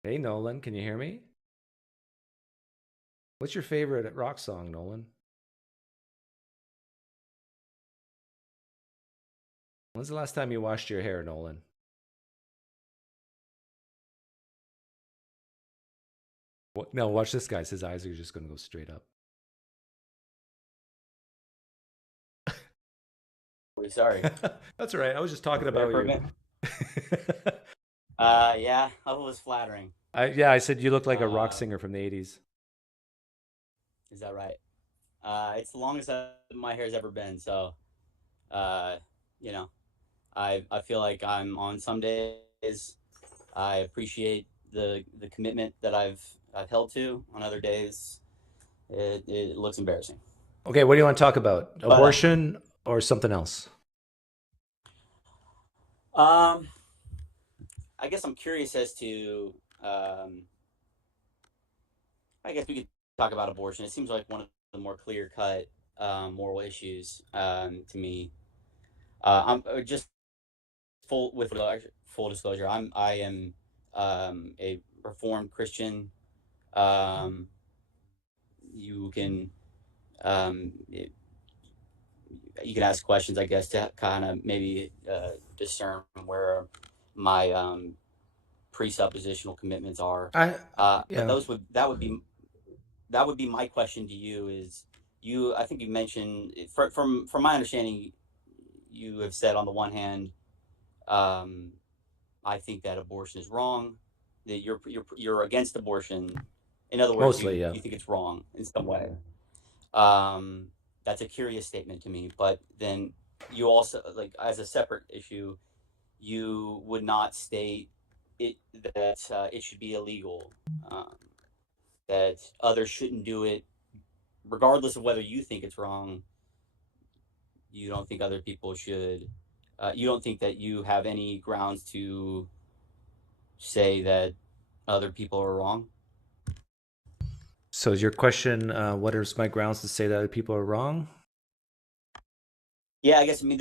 Hey, Nolan, can you hear me? What's your favorite rock song, Nolan? When's the last time you washed your hair, Nolan? What? No, watch this guy. His eyes are just going to go straight up. Sorry. That's all right. I was just talking about you. Yeah, that was flattering. I said you look like a rock singer from the 80s. Is that right? It's the longest my hair's ever been, so you know, I feel like I'm on some days. I appreciate the commitment that I've held to. On other days, it looks embarrassing. Okay, what do you want to talk about? Abortion or something else? I guess I'm curious as to. I guess we could talk about abortion. It seems like one of the more clear-cut moral issues to me. I'm just full disclosure. I am a Reformed Christian. You can you can ask questions, I guess, to kind of maybe discern where my presuppositional commitments are. That would be my question to you. Is I think you mentioned from my understanding, you have said on the one hand, I think that abortion is wrong, that you're against abortion. In other words, Mostly, you think it's wrong in some way. That's a curious statement to me. But then you also, like, as a separate issue, you would not state that it should be illegal, that others shouldn't do it, regardless of whether you think it's wrong. You don't think other people should. You don't think that you have any grounds to say that other people are wrong? So is your question, what are my grounds to say that other people are wrong? Yeah, I guess, I mean,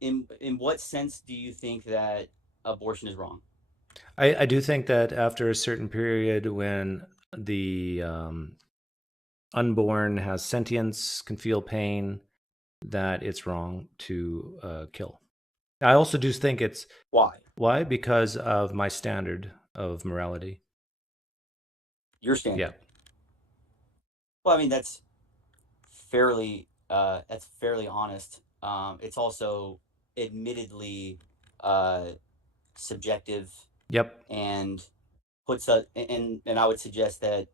in what sense do you think that abortion is wrong? I do think that after a certain period when the unborn has sentience, can feel pain, that it's wrong to kill. I also do think it's... Why? Why? Because of my standard of morality. Your standard? Yeah. Well, I mean, that's fairly honest. It's also admittedly subjective. Yep. And puts and I would suggest that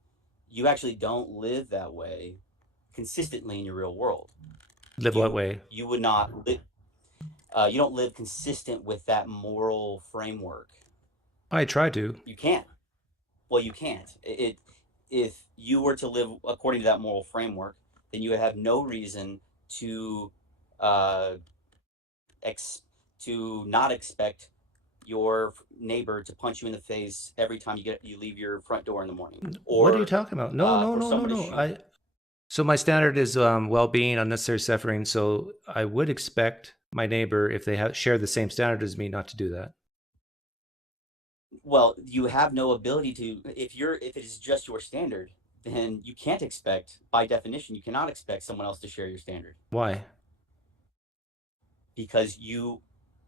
you actually don't live that way, consistently in your real world. Live what way? You would not live. You don't live consistent with that moral framework. I try to. You can't. Well, you can't. If you were to live according to that moral framework, then you would have no reason to not expect your neighbor to punch you in the face every time you leave your front door in the morning. Or what are you talking about? No. So my standard is well-being, unnecessary suffering. So I would expect my neighbor, if they share the same standard as me, not to do that. Well, you have no ability to. If it is just your standard, then you can't expect, by definition, you cannot expect someone else to share your standard. Why? Because you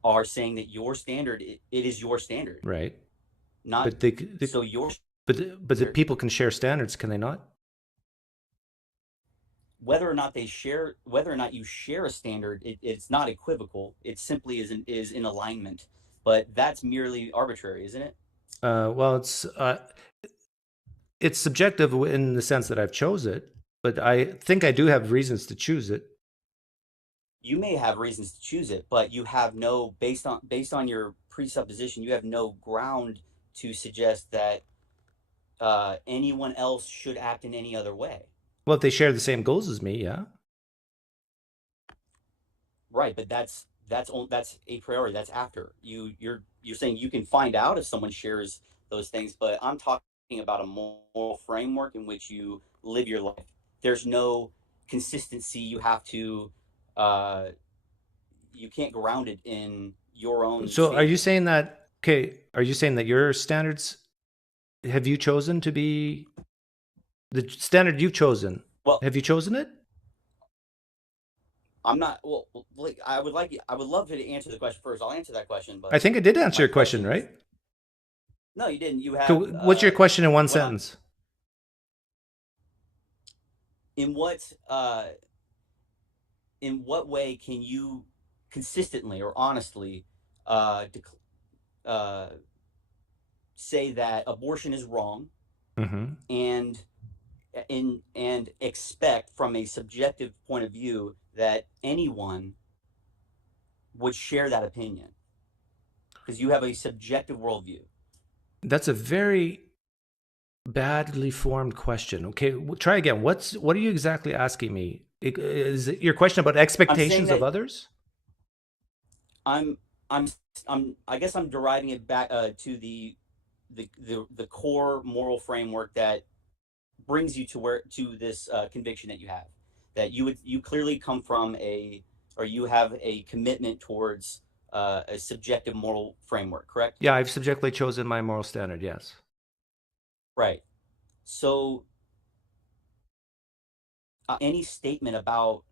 are saying that your standard, it is your standard, right? Not but the people can share standards, can they not? Whether or not you share a standard, it's not equivocal. It simply is in alignment. But that's merely arbitrary, isn't it? Well, it's subjective in the sense that I've chose it, but I think I do have reasons to choose it. You may have reasons to choose it, but you have no, based on your presupposition, you have no ground to suggest that anyone else should act in any other way. Well, if they share the same goals as me, yeah. Right, but that's a priori. That's after you're saying you can find out if someone shares those things, but I'm talking about a moral framework in which you live your life. There's no consistency. You have to. You can't ground it in your own. So, are you saying that? Okay, are you saying that your standards have you chosen to be the standard you've chosen? Well, have you chosen it? I'm not. Well, like I would love to answer the question first. I'll answer that question, but I think I did answer your question, right? No, you didn't. You have. What's your question in one sentence? In what way can you consistently or honestly say that abortion is wrong, and expect from a subjective point of view that anyone would share that opinion? Because you have a subjective worldview. That's a very badly formed question. Okay, try again. What are you exactly asking me? Is it your question about expectations of others? I guess I'm deriving it back to the core moral framework that brings you to this conviction that you have, that you clearly come from you have a commitment towards a subjective moral framework, correct? Yeah, I've subjectively chosen my moral standard, yes. Right. So any statement about,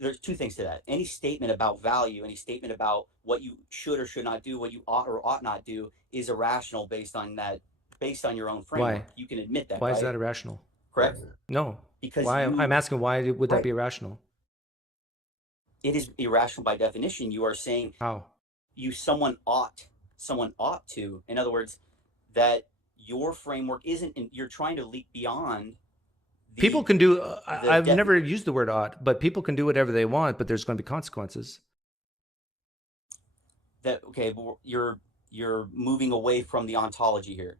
there's two things to that. Any statement about value, any statement about what you should or should not do, what you ought or ought not do, is irrational based on your own framework. Why? You can admit that. Why right? is that irrational? Correct? No. Because why? I'm asking, why would that be irrational? It is irrational by definition. You are saying how someone ought to. In other words, that your framework isn't. You're trying to leap beyond. People can do. I've never used the word ought, but people can do whatever they want. But there's going to be consequences. Okay, but you're moving away from the ontology here.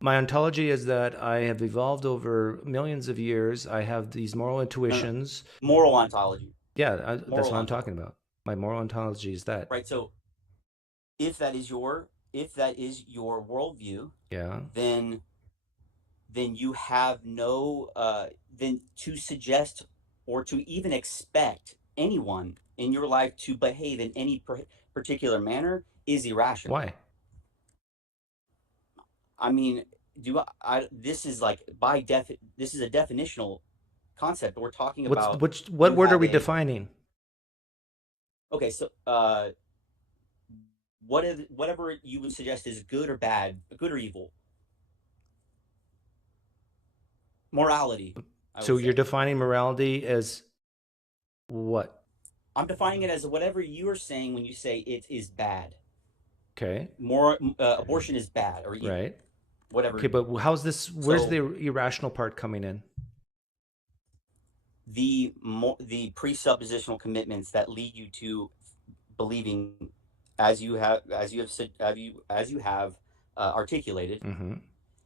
My ontology is that I have evolved over millions of years. I have these moral intuitions. Moral ontology. Yeah, that's what I'm talking about. My moral ontology is that. Right. So, if that is your worldview, yeah, then you have no then to suggest or to even expect anyone in your life to behave in any particular manner is irrational. Why? I mean, this is like this is a definitional concept. We're talking about what word are we defining? Okay, so whatever you would suggest is good or bad, good or evil. Morality. So you're defining morality as what? I'm defining it as whatever you are saying when you say it is bad. Okay. Abortion is bad or evil. Right. Whatever. Okay, but how's this? Where's the irrational part coming in? the presuppositional commitments that lead you to believing, as you have articulated,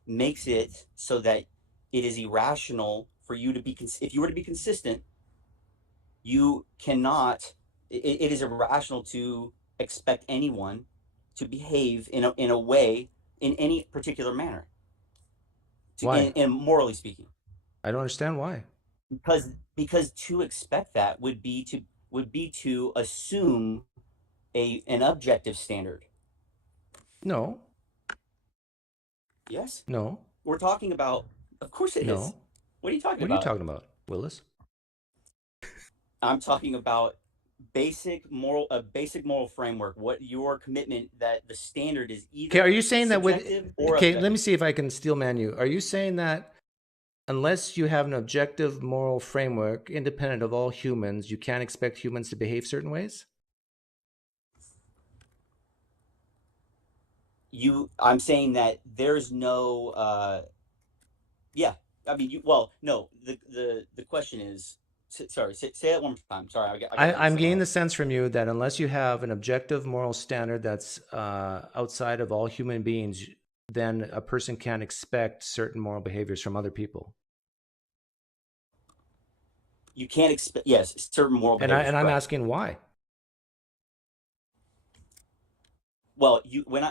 makes it so that it is irrational for you to be. If you were to be consistent, you cannot. It is irrational to expect anyone to behave in a way, in any particular manner. Why? And morally speaking, I don't understand why. Because to expect that would be to assume an objective standard. No. Yes. No. We're talking about. Of course it is. What are you talking about? What are you talking about, Willis? I'm talking about basic moral framework. What your commitment that the standard is either. Okay, are you saying that with? Okay, objective. let me see if I can steelman you. Are you saying that unless you have an objective moral framework independent of all humans, you can't expect humans to behave certain ways? I'm saying that there's no. Yeah, I mean, no. The question is. Sorry, say that one more time. Sorry, I'm getting the sense from you that unless you have an objective moral standard that's outside of all human beings, then a person can't expect certain moral behaviors from other people. You can't expect, yes, certain moral behaviors. And I'm asking why. Well,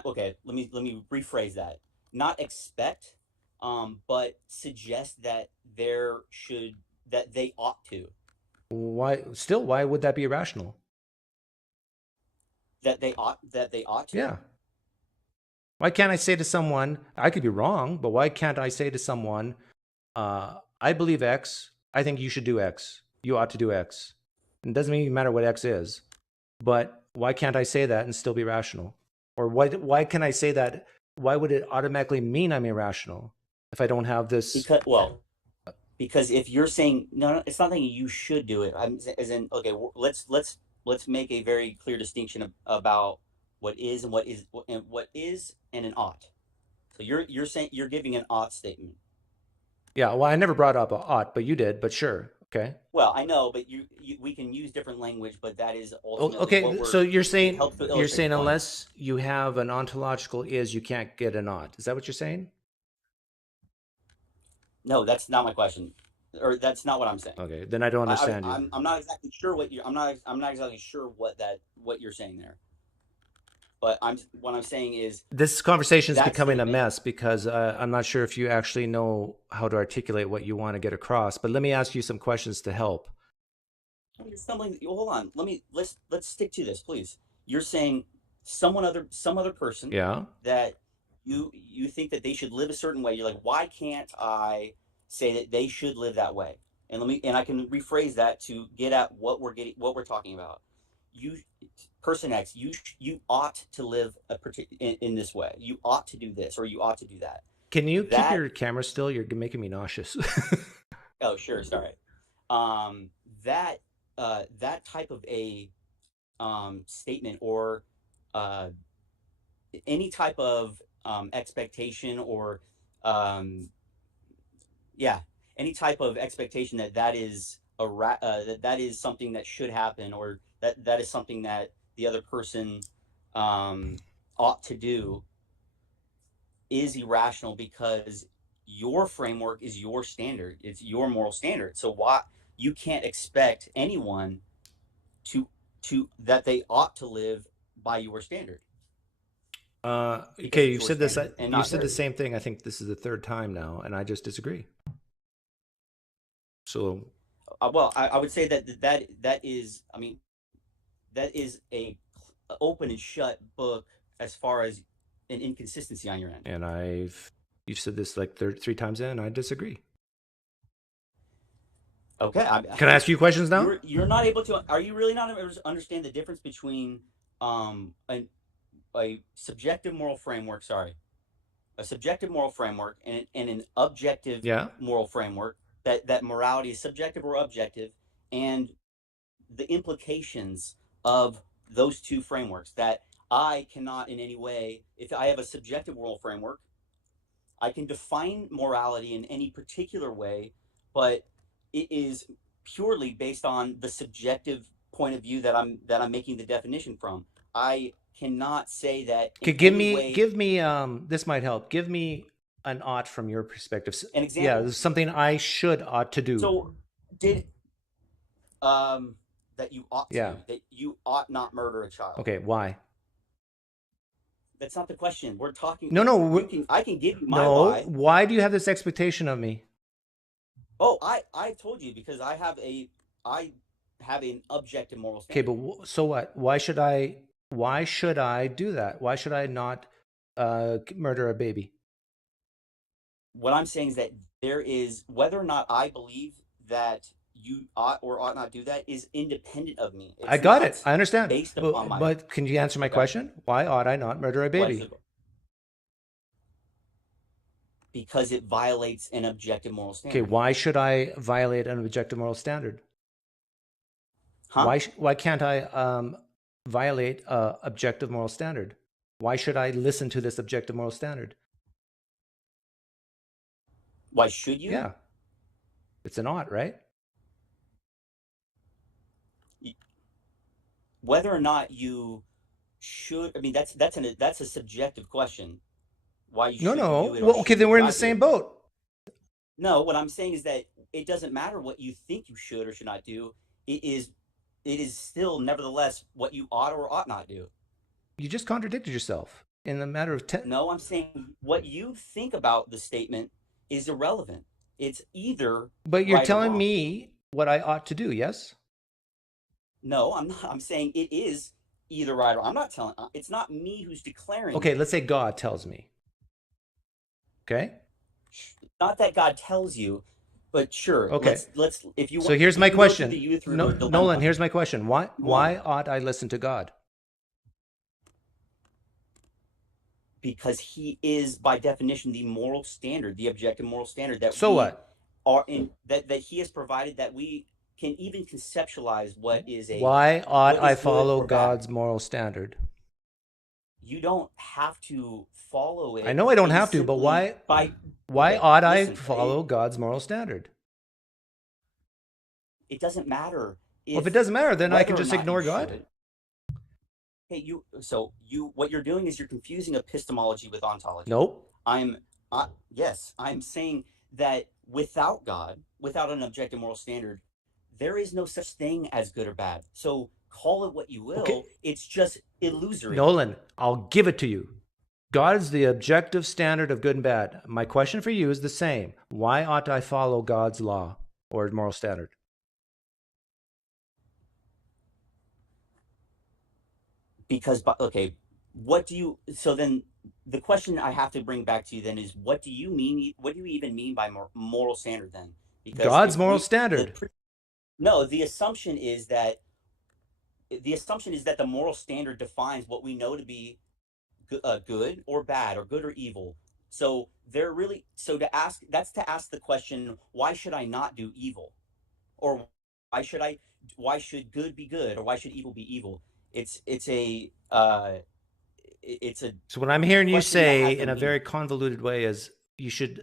okay, let me rephrase that. Not expect, but suggest that they ought to. Why would that be irrational? That they ought to? Yeah. Why can't I say to someone, I could be wrong, but why can't I say to someone, I believe X, I think you should do X. You ought to do X. It doesn't even matter what X is. But why can't I say that and still be rational? Or why can I say that? Why would it automatically mean I'm irrational if I don't have this? Because if you're saying no, it's not saying you should do it. Okay, let's make a very clear distinction about what is and an ought. So you're saying you're giving an ought statement. Yeah, well, I never brought up a ought, but you did. But sure, okay. Well, I know, but we can use different language, but that is ultimately okay. So you're saying point. Unless you have an ontological is, you can't get an ought. Is that what you're saying? No, that's not my question, or that's not what I'm saying. Okay, then I don't understand you. I'm not exactly sure I'm not exactly sure what you're saying there. But what I'm saying is this conversation is becoming a mess because I'm not sure if you actually know how to articulate what you want to get across. But let me ask you some questions to help. You're stumbling. Hold on. Let's stick to this, please. You're saying some other person. Yeah. That you think that they should live a certain way. You're like, why can't I say that they should live that way? And I can rephrase that to get at what we're talking about. Person X, you ought to live in this way. You ought to do this, or you ought to do that. Can you keep your camera still? You're making me nauseous. Oh, sure. Sorry. That type of a statement or any type of expectation or any type of expectation that is that is something that should happen, or that is something that the other person ought to do, is irrational because your framework is your standard. It's your moral standard. So why you can't expect anyone to that they ought to live by your standard. Okay, you said this. You said the same thing. I think this is the third time now, and I just disagree. So, well, I would say that is. I mean, that is a open and shut book as far as an inconsistency on your end. And you've said this like 3 times in, and I disagree. Okay. Can I ask you questions now? You're not able to. Are you really not able to understand the difference between a subjective moral framework? Sorry, a subjective moral framework and an objective moral framework. That morality is subjective or objective, and the implications of those two frameworks. That I cannot in any way, if I have a subjective moral framework, I can define morality in any particular way, but it is purely based on the subjective point of view that I'm making the definition from. I cannot say that. Okay, give me this might help. Give me an ought from your perspective. An example. Yeah, this is something I ought to do. So did that you ought to, that you ought not murder a child. Okay, why? That's not the question. We're talking. No. I can give you my why. Why do you have this expectation of me? Oh, I told you because I have an objective moral standard. Okay, but so what? Why should I do that? Why should I not murder a baby? What I'm saying is that there is, whether or not I believe that you ought or ought not do that is independent of me. I got it. I understand. Based upon but can you answer my question? Why ought I not murder a baby? Because it violates an objective moral standard. Okay, why should I violate an objective moral standard? Huh? Why can't I violate an objective moral standard? Why should I listen to this objective moral standard? Why should you? Yeah. It's an ought, right? Whether or not you should, I mean, that's a subjective question. Why you should do it? Well, okay, then we're in the same boat. No, what I'm saying is that it doesn't matter what you think you should or should not do. It is still, nevertheless, what you ought or ought not do. You just contradicted yourself in the matter of 10. No, I'm saying what you think about the statement is irrelevant. It's either. But you're telling me what I ought to do, yes? No, I'm not. I'm saying it is either right or I'm not telling. It's not me who's declaring. Okay, let's say God tells me. Okay. Not that God tells you, but sure. Okay. Let's if you. So here's my question. Nolan, here's my question. Why ought I listen to God? Because he is, by definition, the moral standard, the objective moral standard that that he has provided, that we can even conceptualize what is a. Why ought I follow God's moral standard? You don't have to follow it. I know I don't have to, but why ought I follow God's moral standard? It doesn't matter. Well, if it doesn't matter, then I can just ignore God. Hey, what you're doing is you're confusing epistemology with ontology. Nope. Yes, I'm saying that without God, without an objective moral standard, there is no such thing as good or bad. So call it what you will. Okay. It's just illusory. Nolan, I'll give it to you. God is the objective standard of good and bad. My question for you is the same. Why ought I follow God's law or moral standard? Because, okay, so then the question I have to bring back to you then is, what do you even mean by moral standard then? Because God's moral standard. No, the assumption is that the moral standard defines what we know to be good or bad, or good or evil. So to ask the question, why should I not do evil? Or why should good be good, or why should evil be evil? So what I'm hearing you say in a very convoluted way is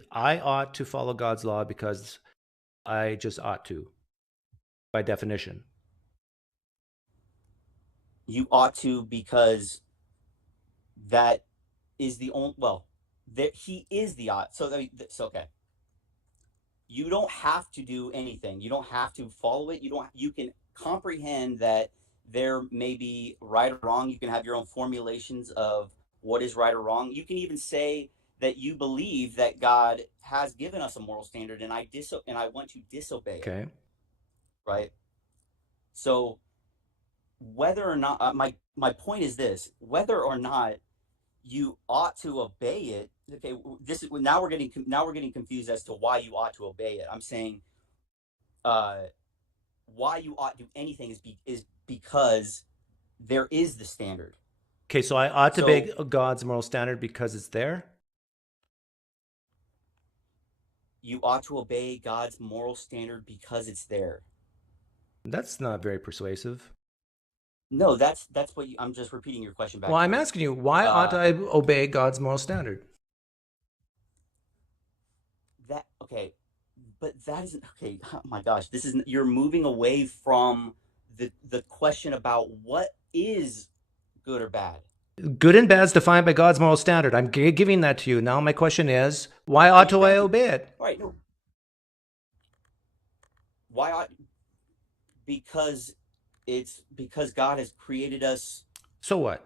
I ought to follow God's law because I just ought to, by definition. You ought to because that is the only, he is the ought. So okay. You don't have to do anything. You don't have to follow it. You can comprehend that there may be right or wrong. You can have your own formulations of what is right or wrong. You can even say that you believe that God has given us a moral standard, and I want to disobey it. Okay. Right. So whether or not my point is this: whether or not you ought to obey it. Okay. Now we're getting confused as to why you ought to obey it. I'm saying, why you ought to do anything is because there is the standard. Okay, so I ought to obey God's moral standard because it's there? You ought to obey God's moral standard because it's there. That's not very persuasive. No, that's what I'm just repeating your question back. Well, I'm asking you, why ought I obey God's moral standard? Okay, But that isn't okay. Oh my gosh, this is you're moving away from the question about what is good or bad. Good and bad is defined by God's moral standard. I'm giving that to you. Now my question is, why ought to I obey it? All right, no. Why ought? Because God has created us. So what?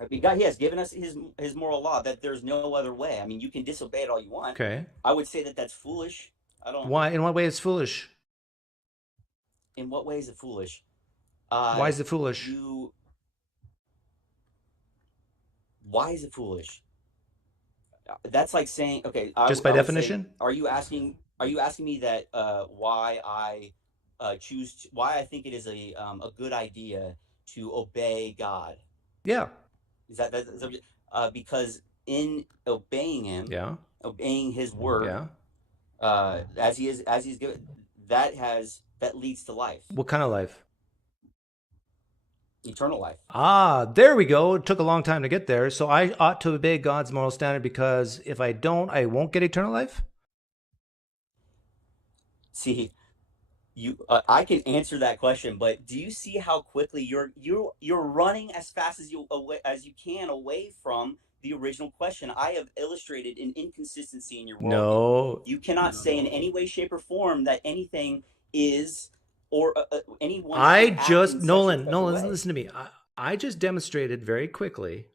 I mean, God, He has given us His moral law that there's no other way. I mean, you can disobey it all you want. Okay. I would say that that's foolish. I don't. Why? In what way is foolish? In what way is it foolish? Why is it foolish? Why is it foolish? That's like saying, okay. Just by definition. Say, are you asking me that why I why I think it is a good idea to obey God? Yeah. Is that because in obeying Him, yeah, obeying His word, yeah, as He's given, that leads to life. What kind of life? Eternal life. Ah, there we go. It took a long time to get there. So I ought to obey God's moral standard because if I don't, I won't get eternal life? See, I can answer that question, but do you see how quickly you're running as fast as you can away from the original question? I have illustrated an inconsistency in your worldview. No. You cannot say in any way, shape, or form that anything is or anyone. Nolan, listen to me. I just demonstrated very quickly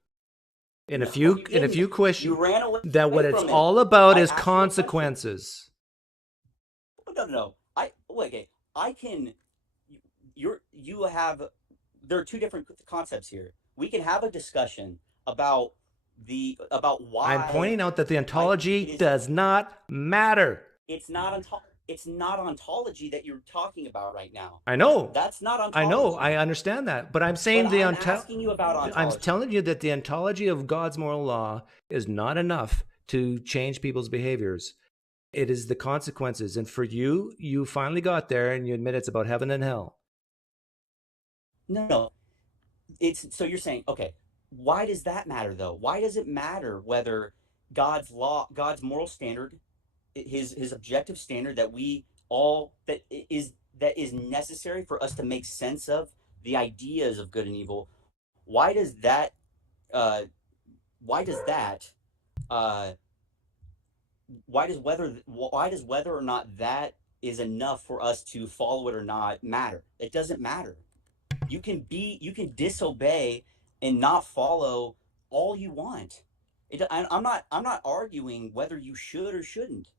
in a few questions that what it's all about is consequences. No. There are two different concepts here. We can have a discussion about why. I'm pointing out that the ontology does not matter. It's not ontology that you're talking about right now. I know. That's not ontology. I know. I understand that. But I'm saying I'm asking you about ontology. I'm telling you that the ontology of God's moral law is not enough to change people's behaviors. It is the consequences. And for you finally got there and you admit it's about heaven and hell. No. So you're saying, okay, why does that matter though? Why does it matter whether God's moral standard, his objective standard that is necessary for us to make sense of the ideas of good and evil? Why does whether or not that is enough for us to follow it or not matter? It doesn't matter. You can disobey and not follow all you want. I'm not arguing whether you should or shouldn't.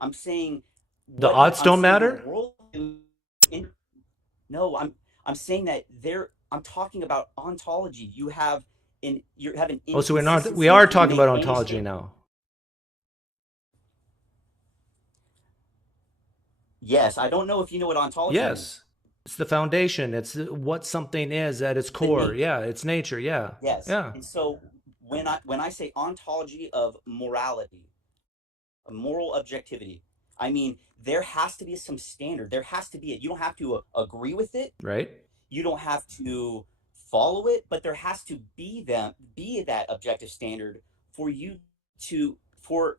I'm saying the odds don't matter. No, I'm saying that I'm talking about ontology. You have an. Oh, so we are talking about ontology now. Yes, I don't know if you know what ontology is. Yes. It's the foundation. It's what something is at its core. Yeah, it's nature. Yeah. Yes. Yeah. And so when I say ontology of morality, a moral objectivity, I mean there has to be some standard. There has to be it. You don't have to agree with it. Right. You don't have to follow it, but there has to be that objective standard for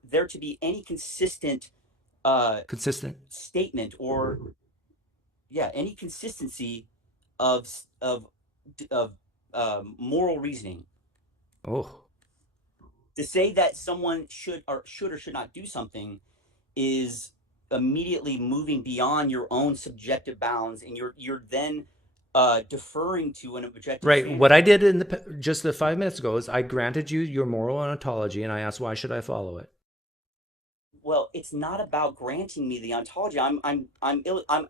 there to be any consistent statement or any consistency of moral reasoning. Oh, to say that someone should or should not do something is immediately moving beyond your own subjective bounds, and you're then deferring to an objective right standard. What I did just the 5 minutes ago is I granted you your moral ontology and I asked why should I follow it. Well, it's not about granting me the ontology. I'm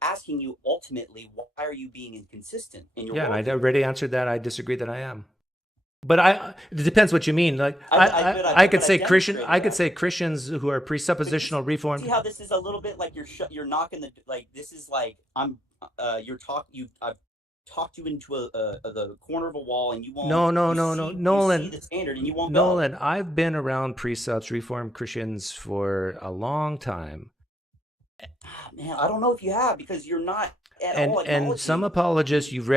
asking you ultimately, why are you being inconsistent in your worldview? And I already answered that. I disagree that I am. But it depends what you mean. Like I could say Christians who are presuppositional reformed. See how this is a little bit like you're knocking the this is like I've talked you into the corner of a wall and you won't. No, Nolan. You see the standard and you won't Nolan, go. I've been around presups, Reformed Christians for a long time. Man, I don't know if you have because you're not. And some apologists, you've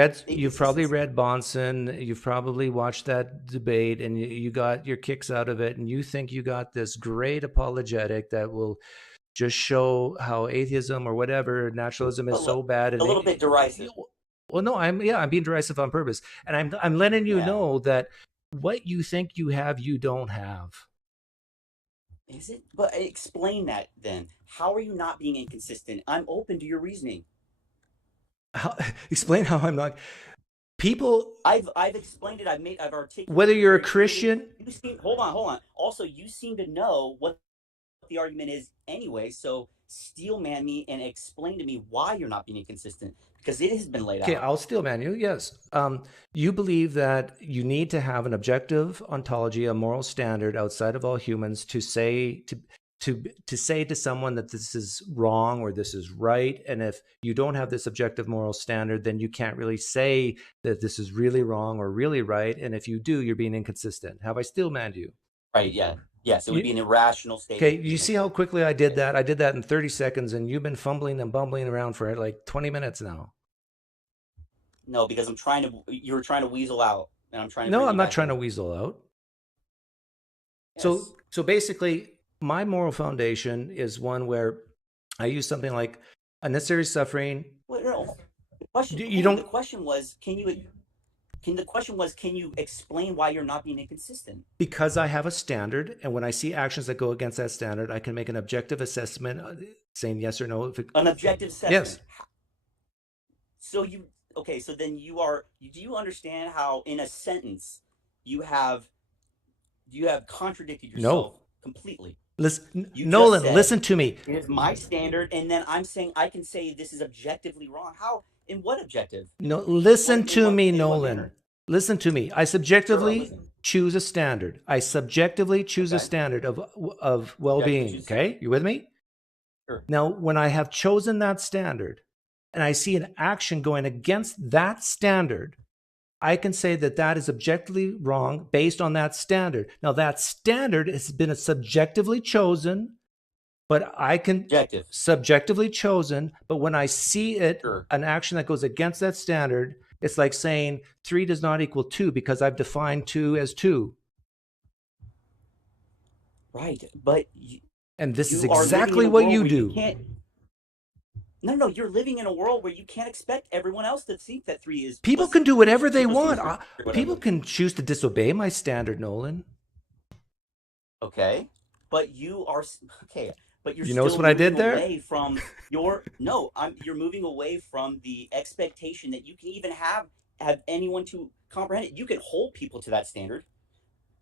probably read Bonson, you've probably watched that debate, and you got your kicks out of it, and you think you got this great apologetic that will just show how atheism or whatever naturalism is so bad and a little bit derisive. Well, no, I'm being derisive on purpose, and I'm letting you know that what you think you have, you don't have. Is it? But explain that then. How are you not being inconsistent? I'm open to your reasoning. Explain how I'm not. People. I've explained it. I've articulated. Whether you're a Christian. Hold on. Also, you seem to know what the argument is anyway. So steelman me and explain to me why you're not being inconsistent, because it has been laid out. Okay, I'll steelman you. Yes, you believe that you need to have an objective ontology, a moral standard outside of all humans to say to someone that this is wrong or this is right. And if you don't have this objective moral standard, then you can't really say that this is really wrong or really right. And if you do, you're being inconsistent. Have I steelmanned you? Right. Yeah. Yes. It would be an irrational statement. Okay. You see how quickly I did that? I did that in 30 seconds, and you've been fumbling and bumbling around for like 20 minutes now. No, because you were trying to weasel out, and I'm trying to. No, I'm not trying to weasel out. Yes. So basically, my moral foundation is one where I use something like unnecessary suffering. Well, no. The question was, can you explain why you're not being inconsistent? Because I have a standard, and when I see actions that go against that standard, I can make an objective assessment, saying yes or no. An objective assessment. Yes. So then do you understand how in a sentence you have contradicted yourself completely? Nolan, listen to me. It is my standard, and then I'm saying I can say this is objectively wrong. How? In what objective? No, listen to me, Nolan. Listen to me. I subjectively choose a standard. I subjectively choose a standard of well-being. Okay, you with me? Sure. Now, when I have chosen that standard, and I see an action going against that standard, I can say that that is objectively wrong based on that standard. Now, that standard has been subjectively chosen, but I can subjectively chosen. But when I see it, an action that goes against that standard, it's like saying 3 does not equal 2 because I've defined 2 as 2. Right, but and this is exactly what you do. No, you're living in a world where you can't expect everyone else to think that 3 is... People can do whatever they want. People can choose to disobey my standard, Nolan. Okay, but you are... Okay, but you're still notice what I did there? Away from your... No, you're moving away from the expectation that you can even have anyone to comprehend it. You can hold people to that standard.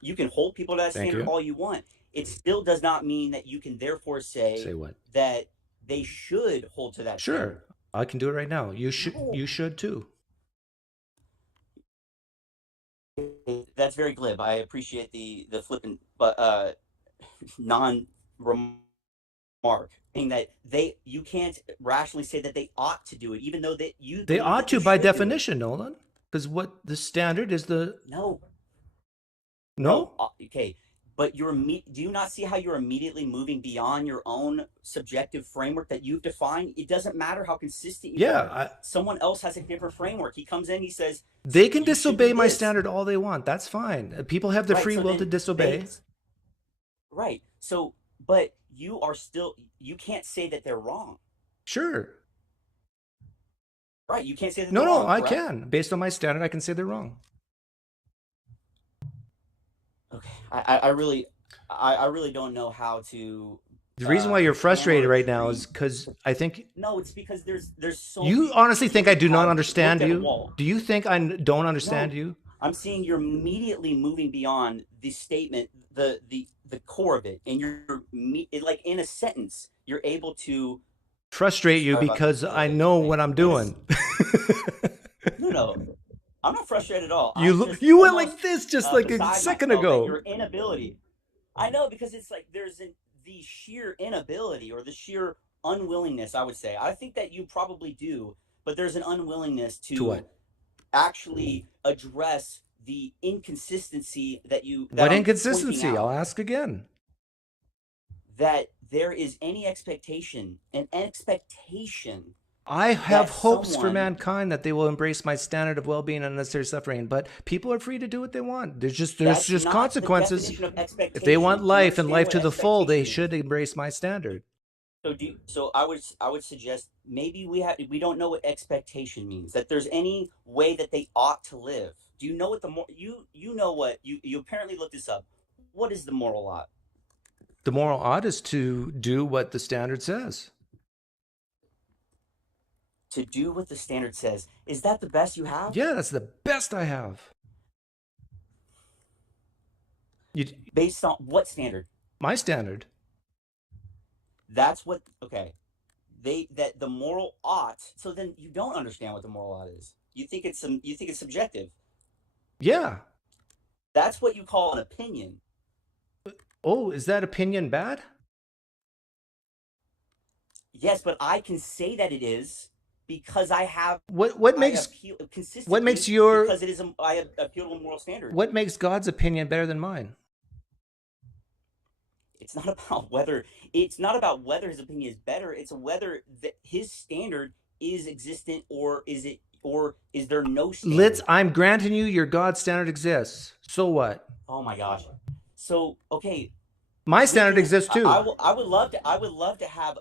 You can hold people to that standard all you want. It still does not mean that you can therefore say what? That they should hold to that. Sure, standard. I can do it right now. You should too. That's very glib. I appreciate the flippant, but non-remark, saying that you can't rationally say that they ought to do it, even though they ought to by definition, Nolan. Because what the standard is the no. Okay. But do you not see how you're immediately moving beyond your own subjective framework that you've defined? It doesn't matter how consistent you are. Someone else has a different framework. He comes in, he says... They can disobey my standard all they want. That's fine. People have the free will to disobey. Right. So, but you can't say that they're wrong. Sure. Right. You can't say that they're wrong. No, I can. Based on my standard, I can say they're wrong. Okay, I really don't know how to. The reason why you're frustrated right now is because I think. No, it's because there's so. You honestly think I do not understand you? Do you think I don't understand you? I'm seeing you're immediately moving beyond the statement, the core of it, and like in a sentence, you're able to. Frustrate you because I know what I'm doing. No. I'm not frustrated at all. You went like this just like a second ago. Your inability. I know, because it's like there's the sheer inability or the sheer unwillingness, I would say. I think that you probably do, but there's an unwillingness to actually address the inconsistency that you... What inconsistency? I'll ask again. That there is any expectation, an expectation... I have hopes for mankind that they will embrace my standard of well-being and unnecessary suffering, but people are free to do what they want. There's just consequences. If they want life and life to the full, they should embrace my standard. So I would suggest maybe we don't know what expectation means. That there's any way that they ought to live. Do you know what you know what you apparently looked this up? What is the moral ought? The moral ought is to do what the standard says. To do what the standard says. Is that the best you have? Yeah, that's the best I have. Based on what standard? My standard. That's what. Okay. That the moral ought. So then you don't understand what the moral ought is. You think it's subjective. Yeah. That's what you call an opinion. Oh, is that opinion bad? Yes, but I can say that it is because I have what makes your because it is I appeal to a moral standard. What makes God's opinion better than mine? It's not about whether his opinion is better. It's whether his standard is existent or is there no standard? I'm granting you your God standard exists. So what? Oh my gosh. So okay. My standard exists too. I would love to have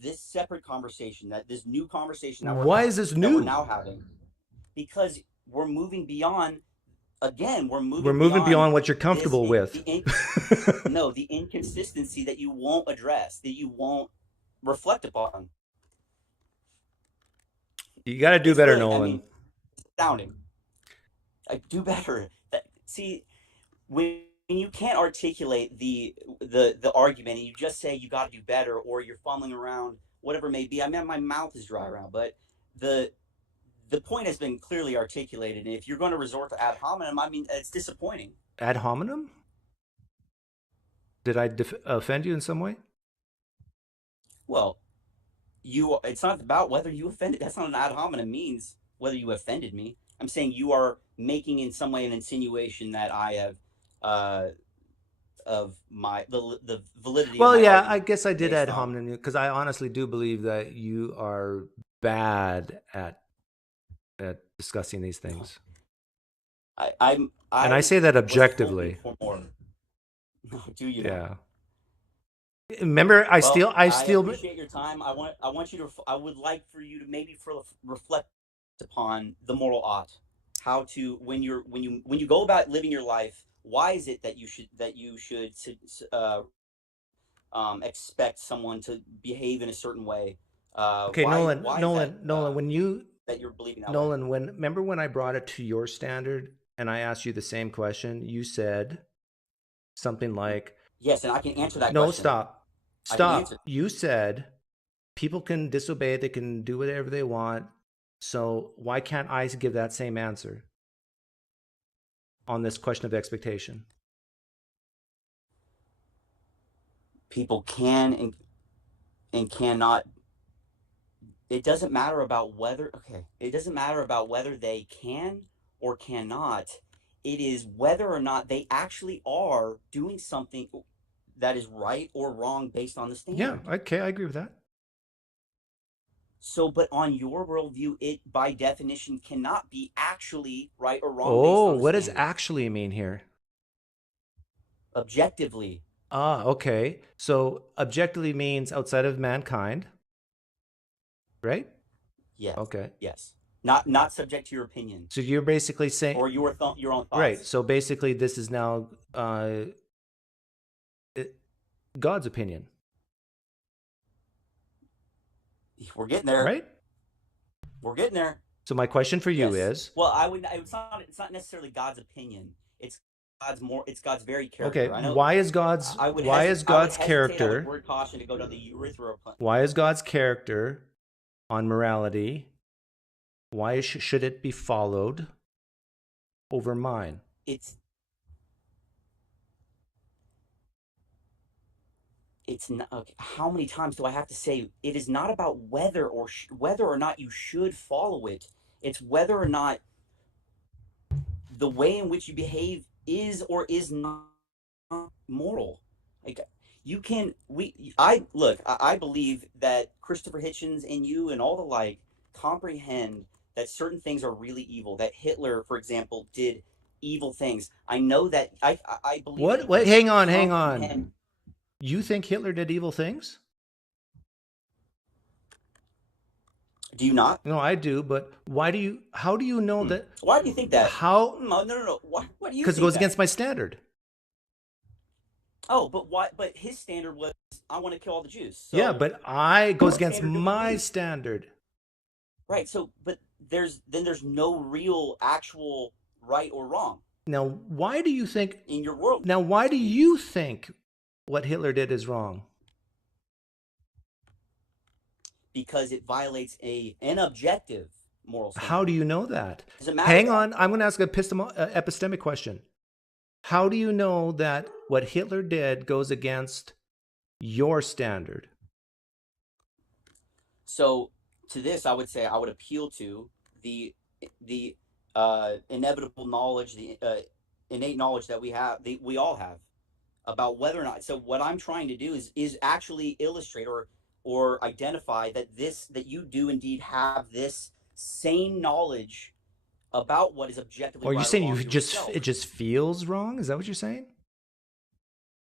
this separate conversation, this new conversation that Why is this new? we're now having, because we're moving beyond. Again, we're moving beyond what you're comfortable with. The inconsistency that you won't address, that you won't reflect upon. You got to do better, Nolan. I mean, it's astounding. I do better. See, when you can't articulate the argument and you just say you got to do better, or you're fumbling around, whatever it may be. I mean, my mouth is dry around, but the point has been clearly articulated. And if you're going to resort to ad hominem, I mean, it's disappointing. Ad hominem? Did I offend you in some way? Well, it's not about whether you offended. That's not what an ad hominem means, whether you offended me. I'm saying you are making in some way an insinuation that I have of the validity. Well, of my yeah, argument I guess I did ad on- hominem because I honestly do believe that you are bad at discussing these things. And I say that objectively. Do you? Yeah. Remember, I still appreciate your time. I would like for you to maybe reflect upon the moral ought. How to when you go about living your life, why is it that you should expect someone to behave in a certain way? Okay, why Nolan, when you that you're believing that Nolan, remember when I brought it to your standard and I asked you the same question, you said something like, yes, and I can answer that no, question. stop. You said people can disobey, they can do whatever they want. So why can't I give that same answer on this question of expectation? People can and cannot. It doesn't matter about whether they can or cannot. It is whether or not they actually are doing something that is right or wrong based on the standard. Yeah, okay, I agree with that. So, but on your worldview, it by definition cannot be actually right or wrong. Oh, what does actually mean here? Objectively. Ah, okay. So objectively means outside of mankind, right? Yes. Okay. Yes. Not subject to your opinion. So you're basically saying, or your own thoughts. Right. So basically, this is now God's opinion. We're getting there, right? We're getting there. So my question for you is, well, it's not necessarily God's opinion. It's God's very character. Okay. I know, why is God's character? Word caution to go to the urethra. Why is God's character on morality? Why should it be followed over mine? It's not. Okay, how many times do I have to say it is not about whether or not you should follow it? It's whether or not the way in which you behave is or is not moral. Like I believe that Christopher Hitchens and you and all the like comprehend that certain things are really evil. That Hitler, for example, did evil things. I know that I believe. What? Hang on. You think Hitler did evil things? Do you not? No, I do, but why do you? How do you know that? Why do you think that? How? No. Why do you think Because it goes that? against my standard. Oh, but why? But his standard was, I want to kill all the Jews. So Yeah, but it goes against standard do we my use? standard. Right. So, but there's no real actual right or wrong Now, why do you think? in your world. Now, why do you think what Hitler did is wrong? Because it violates an objective moral standard. How do you know that? Does it matter? Hang on, I'm going to ask an epistemic question. How do you know that what Hitler did goes against your standard? So to this, I would say I would appeal to the inevitable knowledge, the innate knowledge that we all have about whether or not. So what I'm trying to do is actually illustrate or identify that you do indeed have this same knowledge about what is objectively. Or are you right saying or wrong it just feels wrong? Is that what you're saying?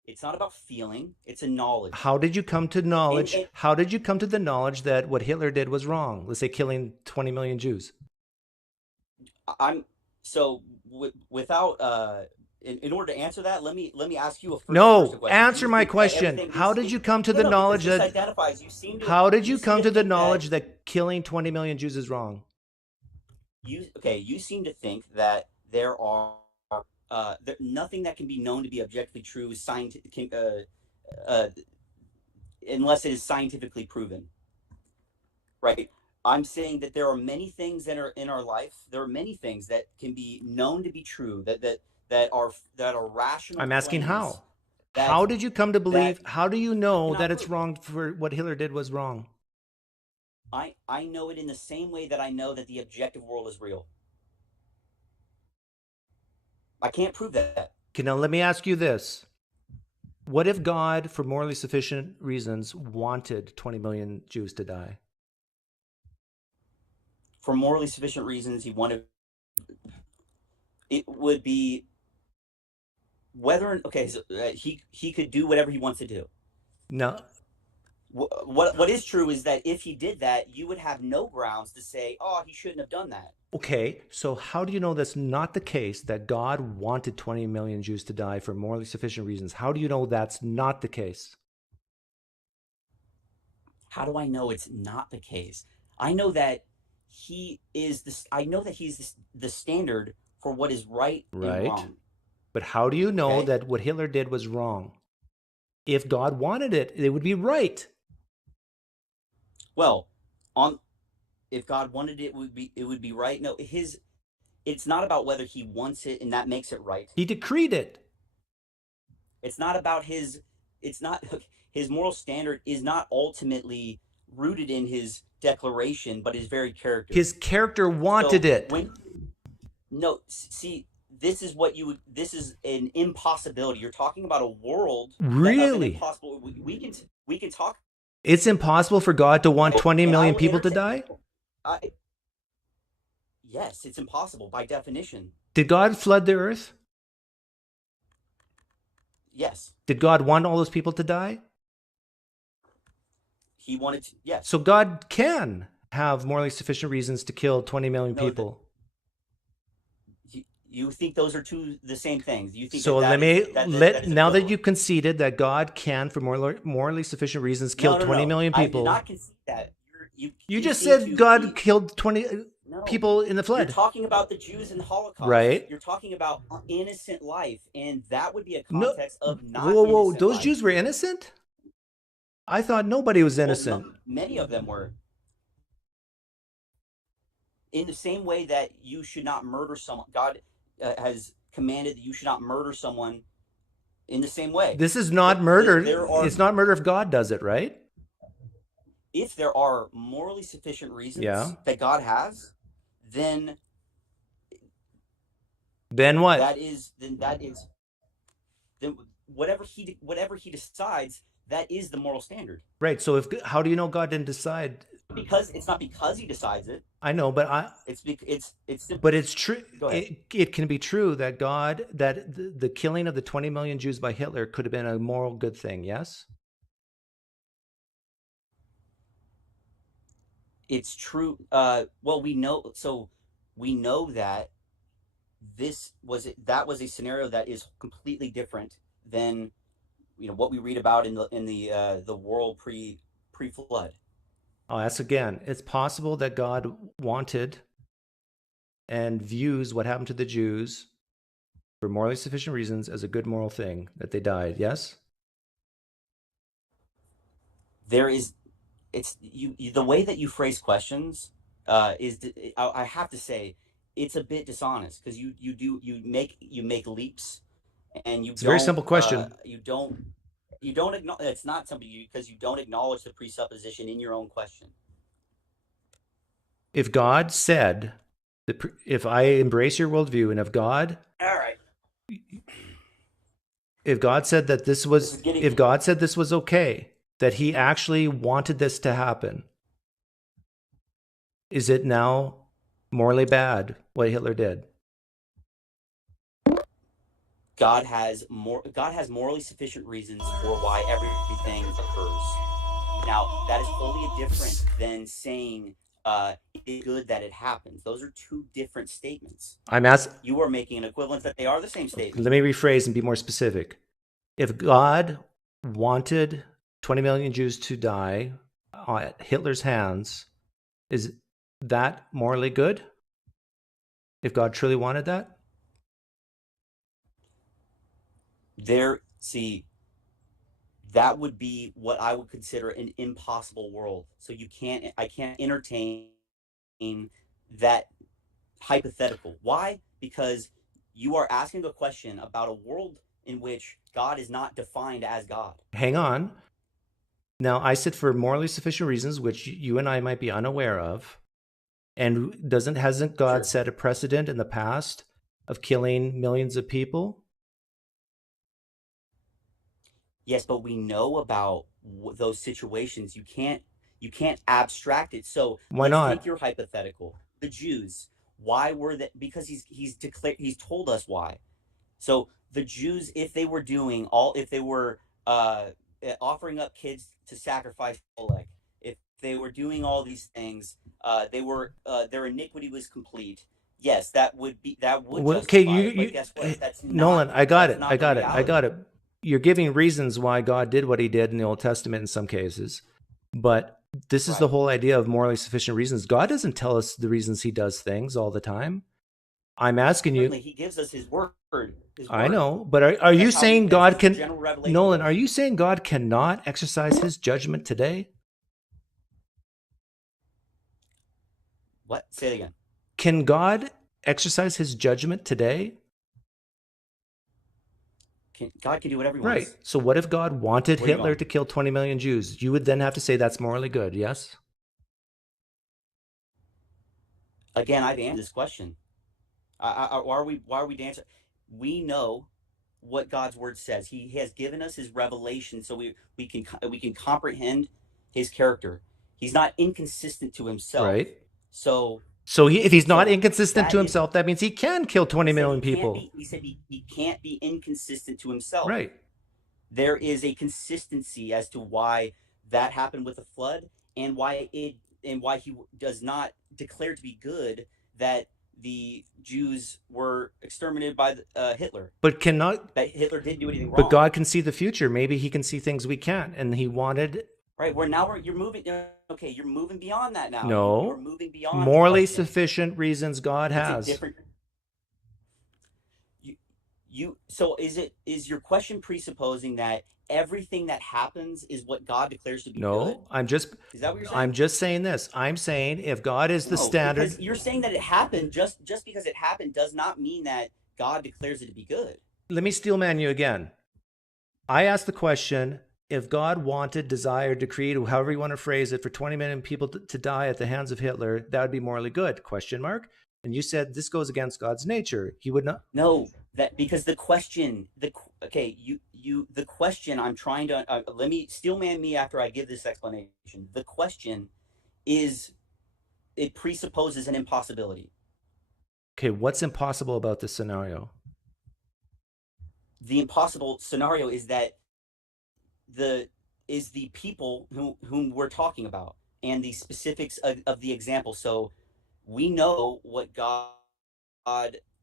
It's not about feeling; it's a knowledge. How did you come to knowledge? And How did you come to the knowledge that what Hitler did was wrong? Let's say killing 20 million Jews. I'm so without. In order to answer that, let me ask you a first No, question. answer my question. How did you come to the knowledge that? How did you come to the knowledge that killing 20 million Jews is wrong? You seem to think that there are nothing that can be known to be objectively true unless it is scientifically proven, right? I'm saying that there are many things that are in our life. There are many things that can be known to be true that are rational. I'm asking how. How did you come to believe? How do you know that it's wrong for what Hitler did was wrong? I know it in the same way that I know that the objective world is real. I can't prove that. Okay, now let me ask you this. What if God, for morally sufficient reasons, wanted 20 million Jews to die? For morally sufficient reasons, he wanted. It would be he could do whatever he wants to do. No. What is true is that if he did that, you would have no grounds to say, oh, he shouldn't have done that. Okay, so how do you know that's not the case, that God wanted 20 million Jews to die for morally sufficient reasons? How do you know that's not the case? How do I know it's not the case? I know that he's the standard for what is right and wrong. But how do you know that what Hitler did was wrong? If God wanted it, it would be right. Well, if God wanted it, it would be right. No, it's not about whether he wants it and that makes it right. He decreed it. It's not about his moral standard is not ultimately rooted in his declaration, but his very character. His character wanted it. This is an impossibility. You're talking about a world really impossible. We can talk. It's impossible for God to want 20 million people to die? Yes, it's impossible by definition. Did God flood the earth? Yes. Did God want all those people to die? He wanted to, yes. So God can have morally sufficient reasons to kill 20 million people. You think those are the same things? You think so? Now that you conceded that God can, for morally sufficient reasons, kill 20 million people. I did not concede that. You just said God killed 20 people in the flood. You're talking about the Jews in the Holocaust, right? You're talking about innocent life, and that would be a context of not. Whoa! Those life. Jews were innocent? I thought nobody was innocent. Well, many of them were. In the same way that you should not murder someone, God has commanded that you should not murder someone in the same way. This is not murder. It's not murder if God does it, right? If there are morally sufficient reasons that God has, then what? Then whatever he decides, that is the moral standard. Right. So how do you know God didn't decide? Because it's not because he decides it. I know, but but it's true. It can be true that the killing of the 20 million Jews by Hitler could have been a moral good thing. Yes. It's true. Well, we know. So we know that that was a scenario that is completely different than what we read about in the world pre-flood. I'll ask again. It's possible that God wanted and views what happened to the Jews for morally sufficient reasons as a good moral thing that they died. Yes. There is, it's the way that you phrase questions I have to say it's a bit dishonest, because you make leaps, and It's a very simple question. you don't acknowledge, it's not something, because you don't acknowledge the presupposition in your own question. If God said, if I embrace your worldview, and if God, All right, if God said that this was, if God said this was okay, that he actually wanted this to happen, is it now morally bad what Hitler did? God has morally sufficient reasons for why everything occurs. Now, that is wholly different than saying it's good that it happens. Those are two different statements. You are making an equivalence that they are the same statement. Let me rephrase and be more specific. If God wanted 20 million Jews to die at Hitler's hands, is that morally good? If God truly wanted that? That would be what I would consider an impossible world. So I can't entertain that hypothetical. Why? Because you are asking a question about a world in which God is not defined as God. Hang on. Now, I said for morally sufficient reasons, which you and I might be unaware of. And hasn't God set a precedent in the past of killing millions of people? Yes, but we know about those situations. You can't abstract it. So why not? Let's take your hypothetical. The Jews. Why were they? Because he's told us why. So the Jews, if they were offering up kids to sacrifice, if they were doing all these things, their iniquity was complete. Yes, that would Okay, but guess what? That's not, Nolan, I got it. I got it. You're giving reasons why God did what he did in the Old Testament in some cases. But this is the whole idea of morally sufficient reasons. God doesn't tell us the reasons he does things all the time. I'm asking you. He gives us his word. I know, but are you saying God can, Nolan, are you saying God cannot exercise his judgment today? What? Say it again. Can God exercise his judgment today? God can do whatever he wants. Right. So what if God wanted Hitler to kill 20 million Jews? You would then have to say that's morally good, yes? Again, I've answered this question. Why are we dancing? We know what God's word says. He has given us his revelation, so we can comprehend his character. He's not inconsistent to himself. Right. So if he's not inconsistent to himself, that means he can kill 20 million people. He said he can't be inconsistent to himself. Right. There is a consistency as to why that happened with the flood, and why he does not declare to be good that the Jews were exterminated by Hitler. But that Hitler didn't do anything wrong. But God can see the future. Maybe he can see things we can't, and he wanted. Right. You're moving. Okay, you're moving beyond that now. No. You're moving beyond morally sufficient reasons God has. So is your question presupposing that everything that happens is what God declares to be good? No, is that what you're saying? I'm just saying this. I'm saying if God is the standard. Because you're saying that it happened, just because it happened does not mean that God declares it to be good. Let me steelman you again. I asked the question, if God wanted, desired, decreed, however you want to phrase it, for 20 million people to die at the hands of Hitler, that would be morally good, ? And you said this goes against God's nature. He would not. No, because the question, the question I'm trying to, let me steelman me after I give this explanation. The question is, it presupposes an impossibility. Okay, what's impossible about this scenario? The impossible scenario is that the people whom we're talking about. and the specifics of the example. So we know what God,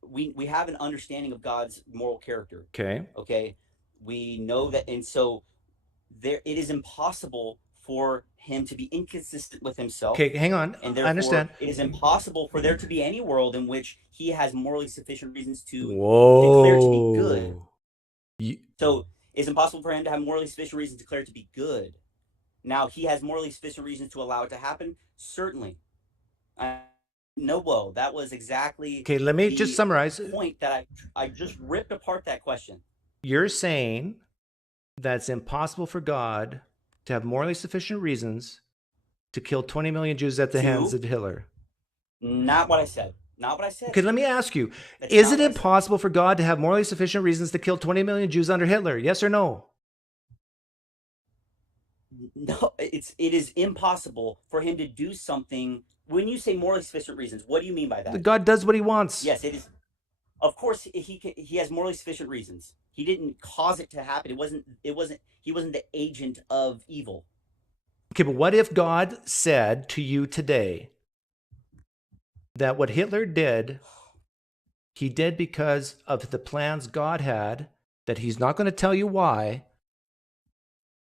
we have an understanding of God's moral character. Okay. Okay. We know that, and so it is impossible for him to be inconsistent with himself. Okay, hang on. And I therefore, understand. it is impossible for there to be any world in which he has morally sufficient reasons to Whoa. declare to be good. So it's impossible for him to have morally sufficient reasons to declare it to be good. Now, he has morally sufficient reasons to allow it to happen? Certainly. No, whoa, that was exactly Okay, let me just summarize. Point that I just ripped apart that question. You're saying that it's impossible for God to have morally sufficient reasons to kill 20 million Jews at the hands of Hitler. Not what I said. Not what I said. Okay, let me ask you. That's is it impossible for God to have morally sufficient reasons to kill 20 million Jews under Hitler? Yes or no? No, it is impossible for him to do something. When you say morally sufficient reasons, what do you mean by that? God does what he wants. Yes, it is. Of course, he has morally sufficient reasons. He didn't cause it to happen. He wasn't the agent of evil. Okay, but what if God said to you today that what Hitler did, he did because of the plans God had, that he's not going to tell you why,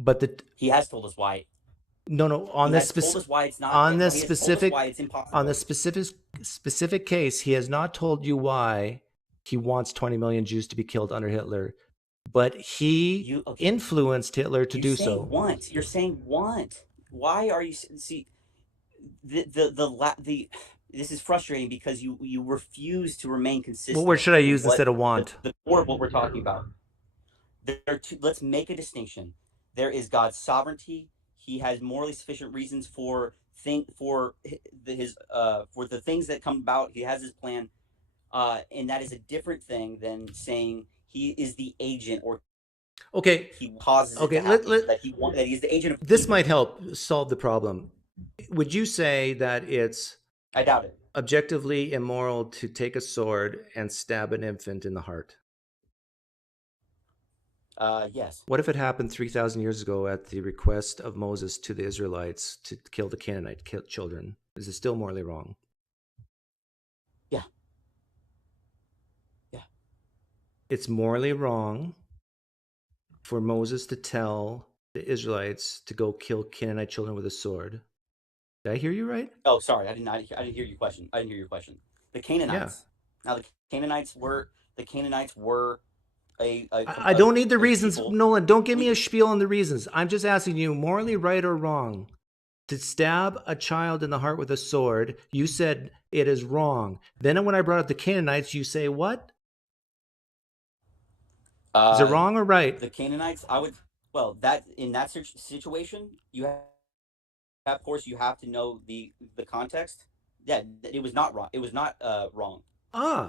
but that he has told us why. No, on this specific, on this specific, on the specific case, he has not told you why he wants 20 million Jews to be killed under Hitler, but he influenced Hitler to do so. You're saying want. Why are you see the this is frustrating because you refuse to remain consistent. What word should I use instead of want? The core of what we're talking about. Let's make a distinction. There is God's sovereignty. He has morally sufficient reasons for the things that come about. He has his plan, and that is a different thing than saying he is the agent or he causes it to happen, that he's the agent of this evil. Might help solve the problem. Would you say that it's I doubt it. Objectively immoral to take a sword and stab an infant in the heart? Yes. What if it happened 3,000 years ago at the request of Moses to the Israelites to kill the Canaanite children? Is it still morally wrong? Yeah. Yeah. It's morally wrong for Moses to tell the Israelites to go kill Canaanite children with a sword. Did I hear you right? Oh, sorry. I didn't hear your question. I didn't hear your question. The Canaanites. Yeah. Now the Canaanites were I don't need the reasons, people. Nolan. Don't give me a spiel on the reasons. I'm just asking you, morally right or wrong, to stab a child in the heart with a sword. You said it is wrong. Then when I brought up the Canaanites, you say what? Is it wrong or right? The Canaanites, in that situation, you have, of course, you have to know the context. Yeah, it was not wrong. It was not wrong.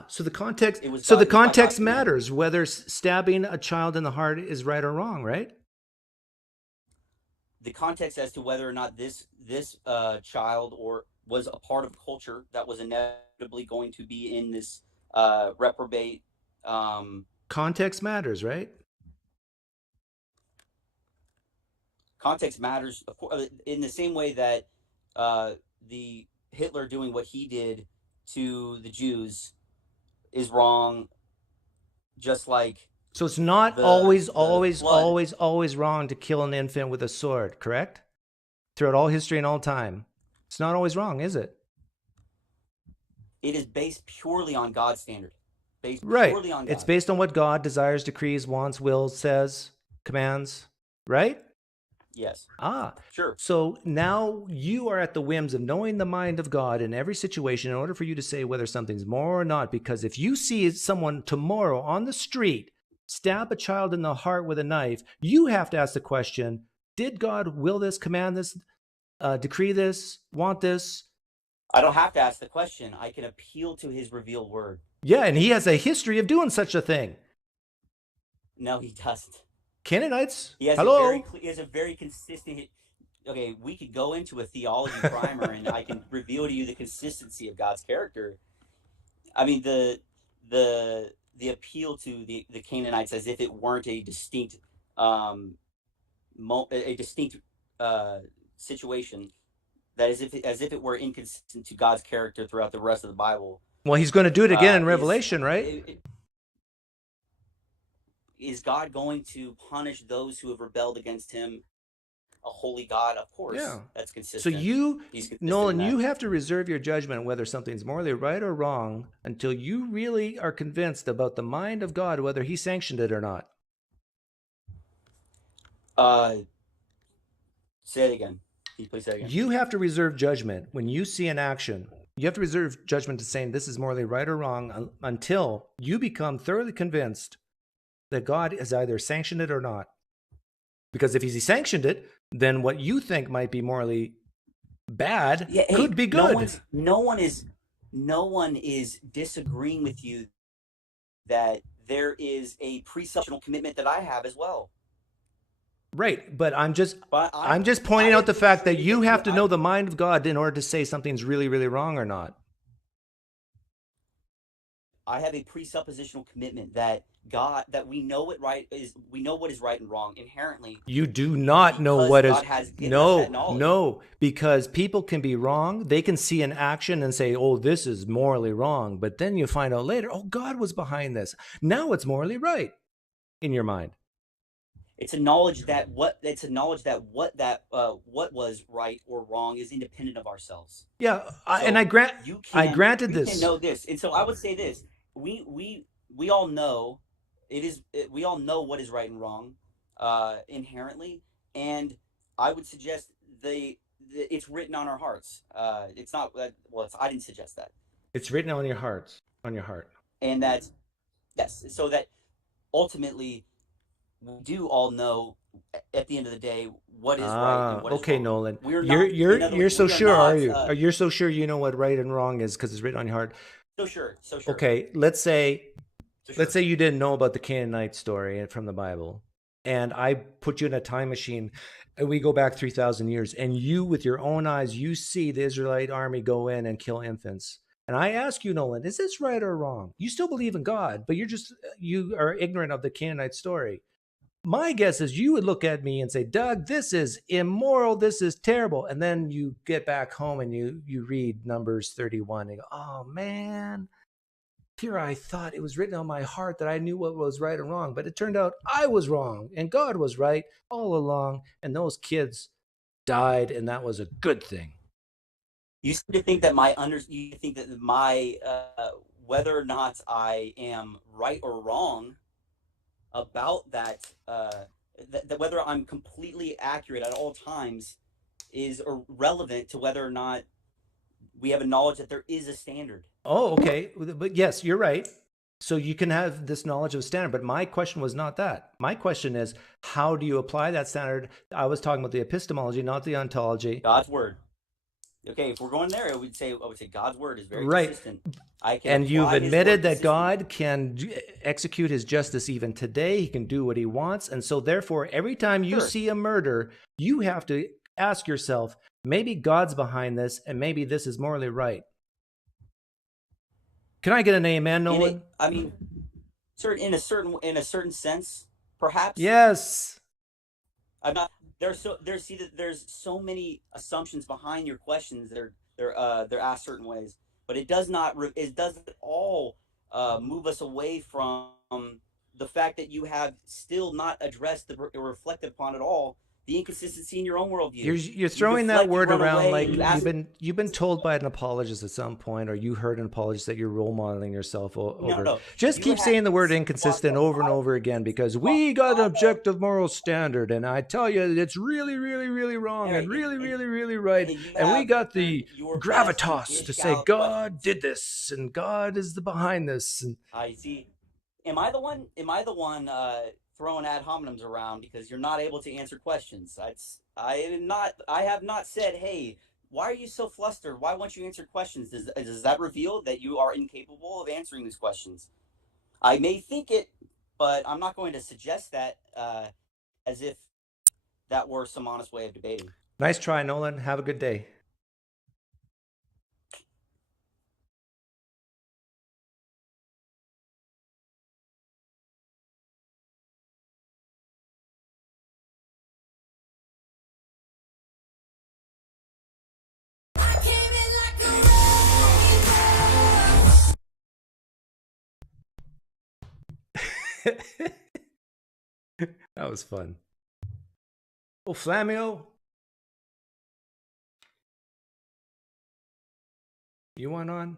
So the context. So the context matters whether stabbing a child in the heart is right or wrong, right? The context as to whether or not this child or was a part of culture that was inevitably going to be in this reprobate. Context matters, right? Context matters, of course, in the same way that the Hitler doing what he did to the Jews is wrong, just like. So it's not always wrong to kill an infant with a sword, correct? Throughout all history and all time, it's not always wrong, is it? It is based purely on God's standard. Purely on God. It's based on what God desires, decrees, wants, wills, says, commands, right? Yes. Sure. So now you are at the whims of knowing the mind of God in every situation in order for you to say whether something's moral or not. Because if you see someone tomorrow on the street stab a child in the heart with a knife, you have to ask the question, did God will this, command this, decree this, want this? I don't have to ask the question. I can appeal to his revealed word. Yeah, and he has a history of doing such a thing. No, he doesn't. Canaanites? He has a very consistent. Okay, we could go into a theology primer, and I can reveal to you the consistency of God's character. I mean, the appeal to the Canaanites as if it weren't a distinct situation that as if it were inconsistent to God's character throughout the rest of the Bible. Well, he's going to do it again in Revelation, right? Is God going to punish those who have rebelled against him? A holy God, of course. Yeah. That's consistent. So Nolan, you have to reserve your judgment whether something's morally right or wrong until you really are convinced about the mind of God, whether he sanctioned it or not. Say it again. Can you please say it again? You have to reserve judgment when you see an action. You have to reserve judgment to saying this is morally right or wrong until you become thoroughly convinced that God has either sanctioned it or not. Because if he sanctioned it, then what you think might be morally bad could be good. No one is disagreeing with you that there is a presuppositional commitment that I have as well. Right, but I'm just pointing out the fact that you have to know the mind of God in order to say something's really, really wrong or not. I have a presuppositional commitment that we know what is right and wrong inherently. You do not know what is no, because people can be wrong. They can see an action and say, "Oh, this is morally wrong," but then you find out later, "Oh, God was behind this. Now it's morally right," in your mind. It's a knowledge that what was right or wrong is independent of ourselves. Yeah, I granted this. You can know this, and so I would say this: we all know we all know what is right and wrong inherently, and I would suggest it's written on our hearts. It's not I didn't suggest that. It's written on your heart, and that yes, so that ultimately we do all know at the end of the day what is right and what is wrong. Nolan, you're so sure, are you? You're so sure you know what right and wrong is because it's written on your heart. So sure. Okay, let's say you didn't know about the Canaanite story from the Bible, and I put you in a time machine, and we go back 3,000 years, and you, with your own eyes, you see the Israelite army go in and kill infants. And I ask you, Nolan, is this right or wrong? You still believe in God, but you are ignorant of the Canaanite story. My guess is you would look at me and say, "Doug, this is immoral. This is terrible." And then you get back home and you read Numbers 31 and go, "Oh, man, here I thought it was written on my heart that I knew what was right and wrong. But it turned out I was wrong and God was right all along. And those kids died, and that was a good thing." You seem to think that whether or not I am right or wrong about that whether I'm completely accurate at all times is irrelevant to whether or not we have a knowledge that there is a standard. Oh, okay. But yes, you're right. So you can have this knowledge of a standard, but my question was not that. My question is, how do you apply that standard? I was talking about the epistemology, not the ontology. God's word. Okay, if we're going there, I would say God's word is very consistent. And you've admitted that God can execute his justice even today. He can do what he wants. And so therefore, every time you see a murder, you have to ask yourself, maybe God's behind this, and maybe this is morally right. Can I get an amen, Nolan? In a certain sense, perhaps. Yes. I'm not. There's so many assumptions behind your questions that they're asked certain ways, but it doesn't all move us away from the fact that you have still not addressed or reflected upon at all the inconsistency in your own worldview. You're throwing that word around like you've been told by an apologist at some point, or you heard an apologist that you're role modeling yourself over. No. Just keep saying the word inconsistent over and over again, because we got an objective moral standard, and I tell you, it's really, really, really wrong, and really, really, really right, and we got the gravitas to say God did this, and God is the behind this. And I see. Am I the one throwing ad hominems around because you're not able to answer questions? I have not said, "Hey, why are you so flustered? Why won't you answer questions?" Does that reveal that you are incapable of answering these questions? I may think it, but I'm not going to suggest that as if that were some honest way of debating. Nice try, Nolan. Have a good day. That was fun. Oh, Flamio. You want on?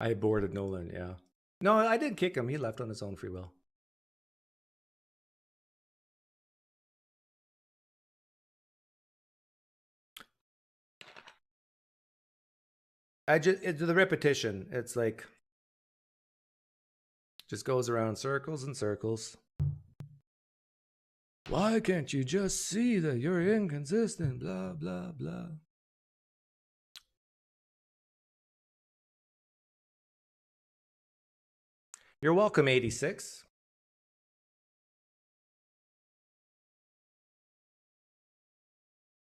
I boarded Nolan, yeah. No, I didn't kick him. He left on his own free will. It's the repetition. It's like, just goes around circles and circles. Why can't you just see that you're inconsistent? Blah, blah, blah. You're welcome, 86.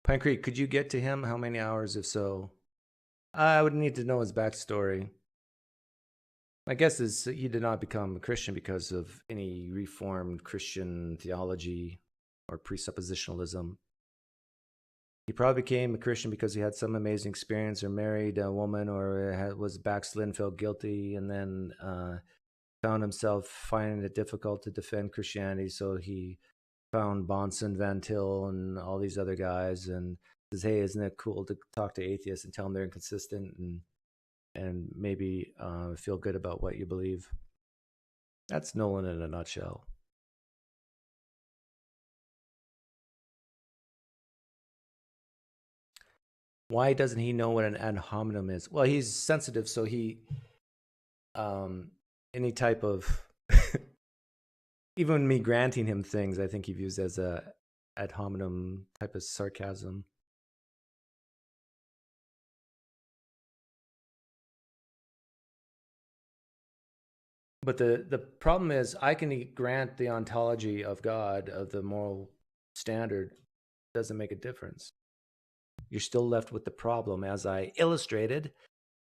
PineCreek, could you get to him? How many hours, if so? I would need to know his backstory. My guess is he did not become a Christian because of any reformed Christian theology or presuppositionalism. He probably became a Christian because he had some amazing experience or married a woman or was backslidden, felt guilty, and then found himself finding it difficult to defend Christianity. So he found Bonson, Van Til, and all these other guys and says, hey, isn't it cool to talk to atheists and tell them they're inconsistent and maybe feel good about what you believe? That's Nolan in a nutshell. Why doesn't he know what an ad hominem is? Well, he's sensitive, so he, any type of, even me granting him things, I think he views as a ad hominem type of sarcasm. But the problem is I can grant the ontology of God, of the moral standard, doesn't make a difference. You're still left with the problem, as I illustrated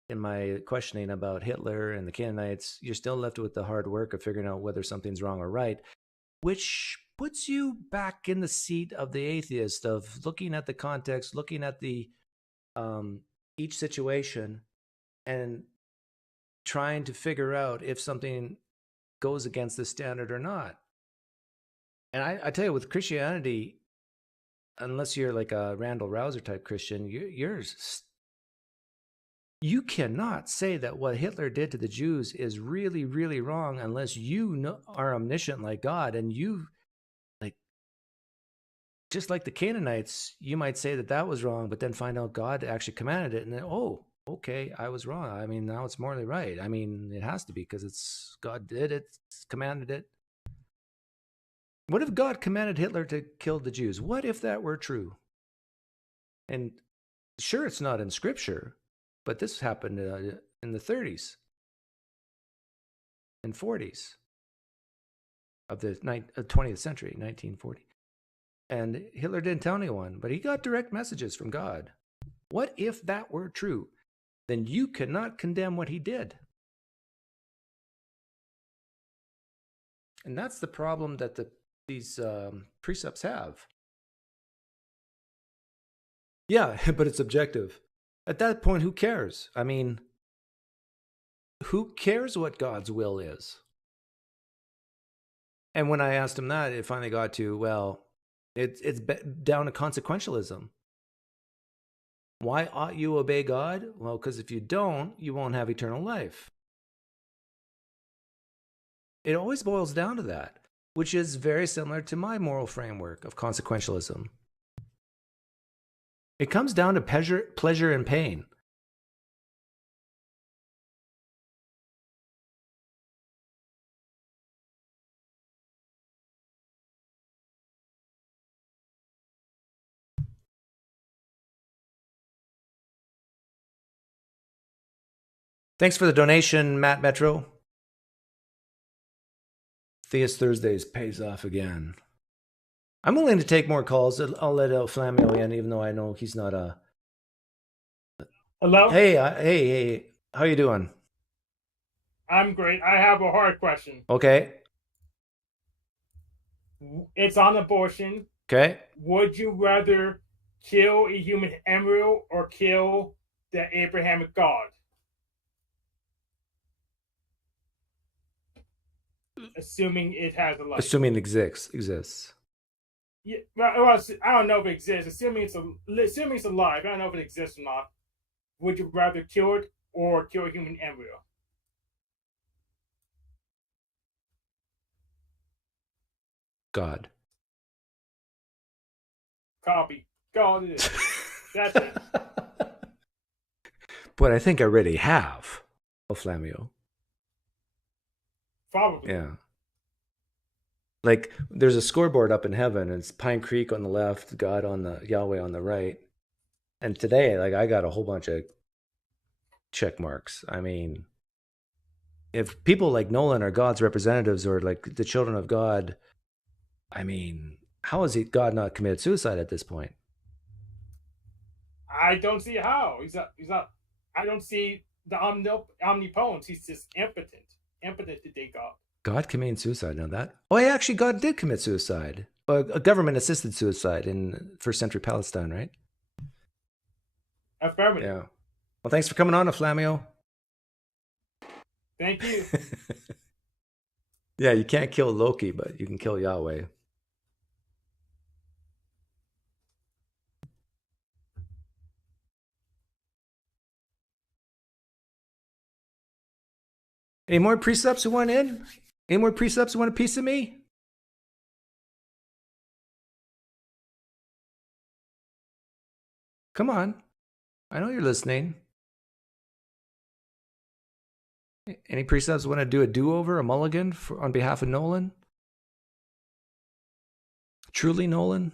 in my questioning about Hitler and the Canaanites. You're still left with the hard work of figuring out whether something's wrong or right, which puts you back in the seat of the atheist, of looking at the context, looking at the each situation and trying to figure out if something goes against the standard or not. And I tell you, with Christianity, unless you're like a Randall Rouser type Christian, you cannot say that what Hitler did to the Jews is really, really wrong unless you are omniscient like God, and you, like, just like the Canaanites, you might say that that was wrong, but then find out God actually commanded it, and then, oh, okay, I was wrong. I mean, now it's morally right. I mean, it has to be because it's God did it, commanded it. What if God commanded Hitler to kill the Jews? What if that were true? And sure, it's not in Scripture, but this happened in the 30s and 40s of the 20th century, 1940. And Hitler didn't tell anyone, but he got direct messages from God. What if that were true? Then you cannot condemn what he did. And that's the problem that these presups have. Yeah, but it's objective. At that point, who cares? I mean, who cares what God's will is? And when I asked him that, it finally got to, well, it's down to consequentialism. Why ought you obey God? Well, because if you don't, you won't have eternal life. It always boils down to that, which is very similar to my moral framework of consequentialism. It comes down to pleasure and pain. Thanks for the donation, Matt Metro. Theist Thursdays pays off again. I'm willing to take more calls. I'll let Flamio in, even though I know he's not a... Hello? Hey. How you doing? I'm great. I have a hard question. Okay. It's on abortion. Okay. Would you rather kill a human embryo or kill the Abrahamic God? assuming it has a life. Assuming it exists. Yeah, well, I don't know if it exists. Assuming it's alive, I don't know if it exists or not. Would you rather kill it or kill a human embryo? God. Copy. God it is. That's it. But I think I already have a Flamio. Probably. Yeah. Like there's a scoreboard up in heaven, and it's PineCreek on the left, God on the Yahweh on the right. And today, like I got a whole bunch of check marks. I mean, if people like Nolan are God's representatives or like the children of God, I mean, how has God not committed suicide at this point? I don't see how. He's not. I don't see the omnipotence. He's just impotent to take off. God committed suicide. Now that. Oh, yeah, actually, God did commit suicide. A government-assisted suicide in first century Palestine, right? Affirmative. Yeah. Well, thanks for coming on, Flamio. Thank you. Yeah, you can't kill Loki, but you can kill Yahweh. Any more presups who want in? Any more presups who want a piece of me? Come on. I know you're listening. Any presups want to do a do-over, a mulligan on behalf of Nolan? Truly Nolan?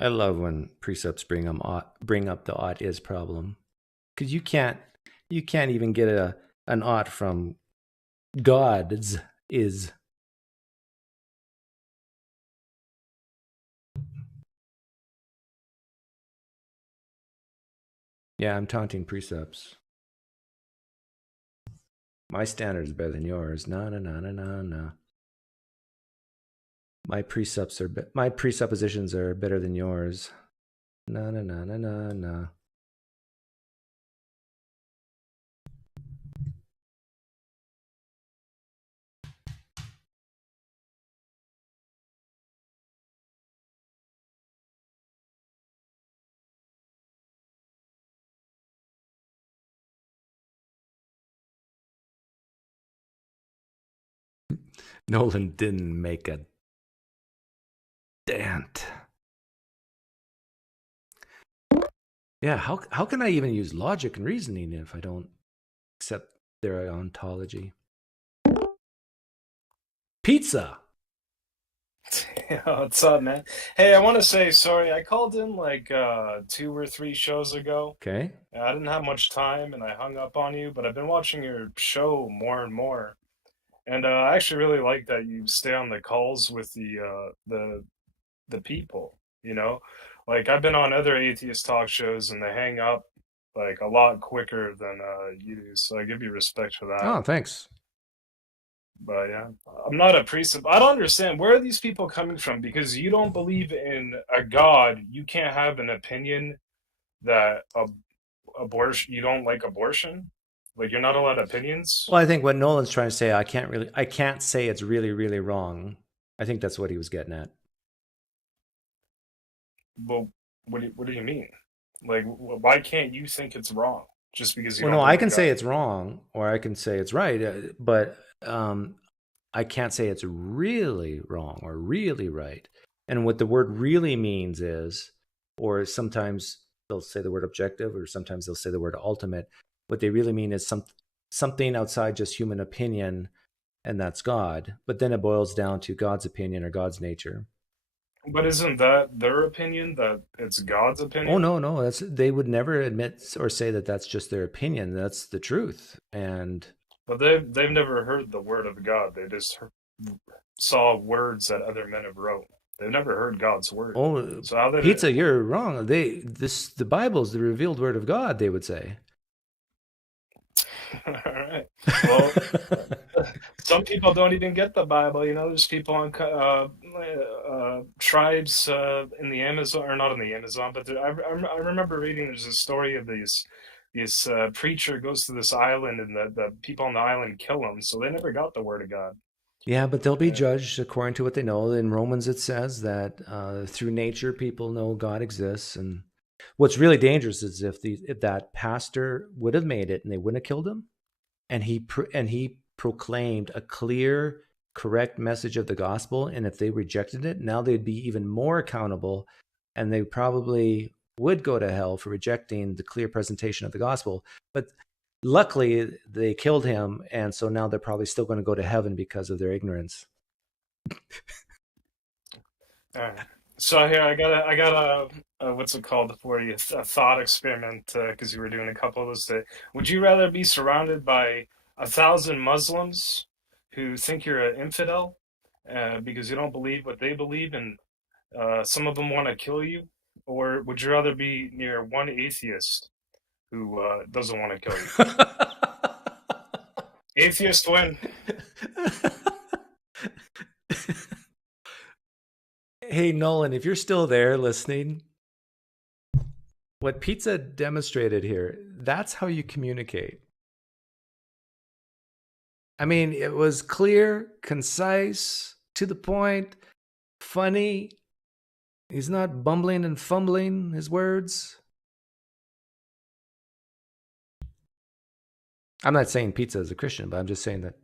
I love when presups bring up the ought is problem, because you can't even get an ought from God's is. Yeah, I'm taunting presups. My standard is better than yours. No. My presuppositions are better than yours. No. Nolan didn't make a dent. Yeah, how can I even use logic and reasoning if I don't accept their ontology? Pizza. What's up, man? Hey, I want to say sorry. I called in like 2 or 3 shows ago. Okay. I didn't have much time and I hung up on you, but I've been watching your show more and more. And I actually really like that you stay on the calls with the people, you know? Like I've been on other atheist talk shows and they hang up like a lot quicker than you do. So I give you respect for that. Oh, thanks. But yeah, I'm not a priest. I don't understand, where are these people coming from? Because you don't believe in a God, you can't have an opinion that abortion, you don't like abortion? Like you're not allowed opinions? Well, I think what Nolan's trying to say, I can't say it's really, really wrong. I think that's what he was getting at. Well, what do you mean? Like, why can't you think it's wrong? Just because you well, don't no, I believe can in say God? it's wrong, or I can say it's right, but I can't say it's really wrong or really right. And what the word really means is, or sometimes they'll say the word objective, or sometimes they'll say the word ultimate. What they really mean is something outside just human opinion, and that's God. But then it boils down to God's opinion or God's nature. But isn't that their opinion, that it's God's opinion? Oh, no. They would never admit or say that that's just their opinion. That's the truth. But they've never heard the word of God. They just saw words that other men have wrote. They've never heard God's word. Oh, so how Pizza, you're wrong. The Bible's the revealed word of God, they would say. All right. Well, some people don't even get the Bible. There's people on tribes in the Amazon, or not in the Amazon, but I remember reading there's a story of this preacher goes to this island, and the people on the island kill him, so they never got the word of God. Yeah, but they'll be judged according to what they know. In Romans, it says that through nature, people know God exists. And what's really dangerous is if that pastor would have made it and they wouldn't have killed him, and he proclaimed a clear, correct message of the gospel, and if they rejected it, now they'd be even more accountable, and they probably would go to hell for rejecting the clear presentation of the gospel. But luckily, they killed him, and so now they're probably still going to go to heaven because of their ignorance. So here I got a what's it called for you? A thought experiment, because you were doing a couple of those today. Would you rather be surrounded by 1,000 Muslims who think you're an infidel because you don't believe what they believe, and some of them want to kill you, or would you rather be near one atheist who doesn't want to kill you? Atheist win. Hey, Nolan, if you're still there listening, what Pizza demonstrated here, that's how you communicate. I mean, it was clear, concise, to the point, funny. He's not bumbling and fumbling his words. I'm not saying Pizza is a Christian, but I'm just saying that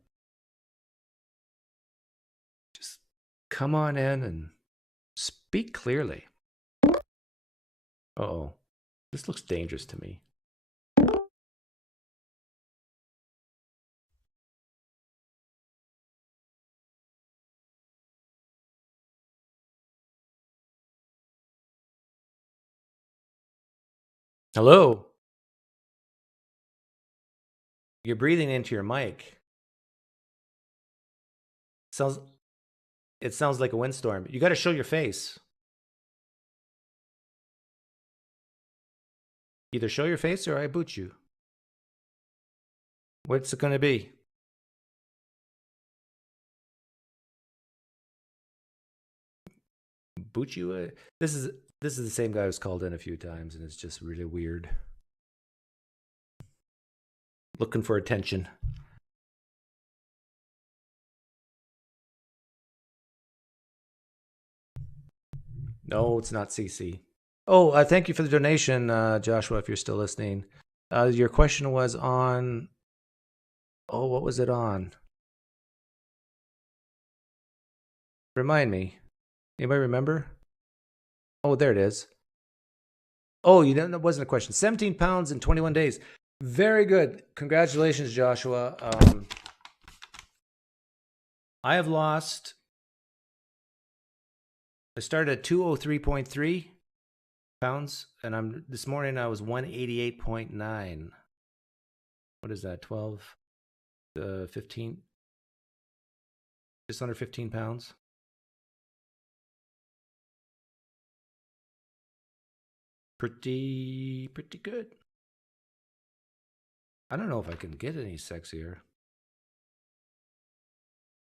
just come on in and speak clearly. Uh-oh. This looks dangerous to me. Hello? You're breathing into your mic. It sounds like a windstorm. You got to show your face. Either show your face or I boot you. What's it going to be? Boot you? This is the same guy who's called in a few times, and it's just really weird. Looking for attention. No, it's not CC. Oh, thank you for the donation, Joshua, if you're still listening. Your question was on... Oh, what was it on? Remind me. Anybody remember? Oh, there it is. Oh, that wasn't a question. 17 pounds in 21 days. Very good. Congratulations, Joshua. I have lost... I started at 203.3 pounds, and this morning I was 188.9. What is that? 12, 15, just under 15 pounds. Pretty good. I don't know if I can get any sexier,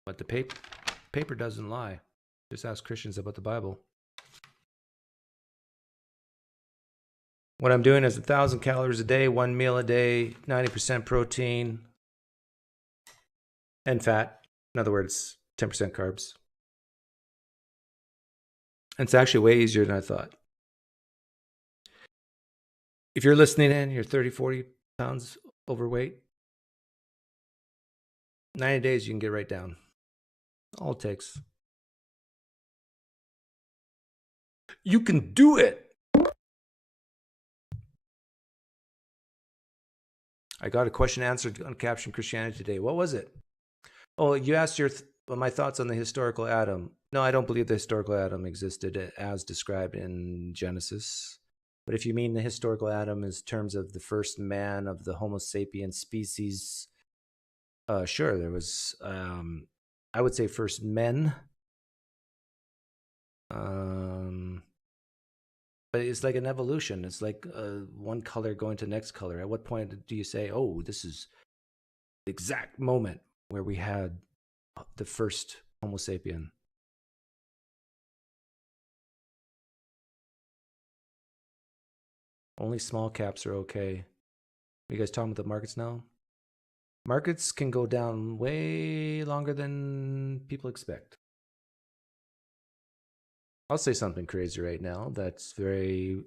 but the paper doesn't lie. Just ask Christians about the Bible. What I'm doing is 1,000 calories a day, 1 meal a day, 90% protein and fat. In other words, 10% carbs. And it's actually way easier than I thought. If you're listening in, you're 30, 40 pounds overweight, 90 days, you can get right down. All it takes. You can do it. I got a question answered on Caption Christianity today. What was it? Oh, you asked my thoughts on the historical Adam. No, I don't believe the historical Adam existed as described in Genesis. But if you mean the historical Adam in terms of the first man of the Homo sapiens species, sure, there was, I would say first men. But it's like an evolution. It's like one color going to the next color. At what point do you say, oh, this is the exact moment where we had the first Homo sapien. Only small caps are okay. Are you guys talking about the markets now? Markets can go down way longer than people expect. I'll say something crazy right now that's very,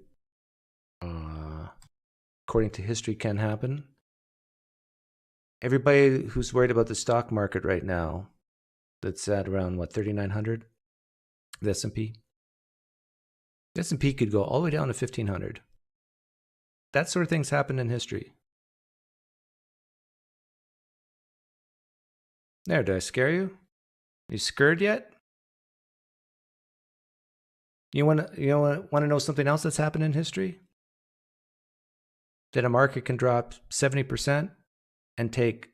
according to history, can happen. Everybody who's worried about the stock market right now, that's at around, what, 3,900? The S&P? The S&P could go all the way down to 1,500. That sort of things happen in history. There, did I scare you? You scared yet? You want to know something else that's happened in history? That a market can drop 70% and take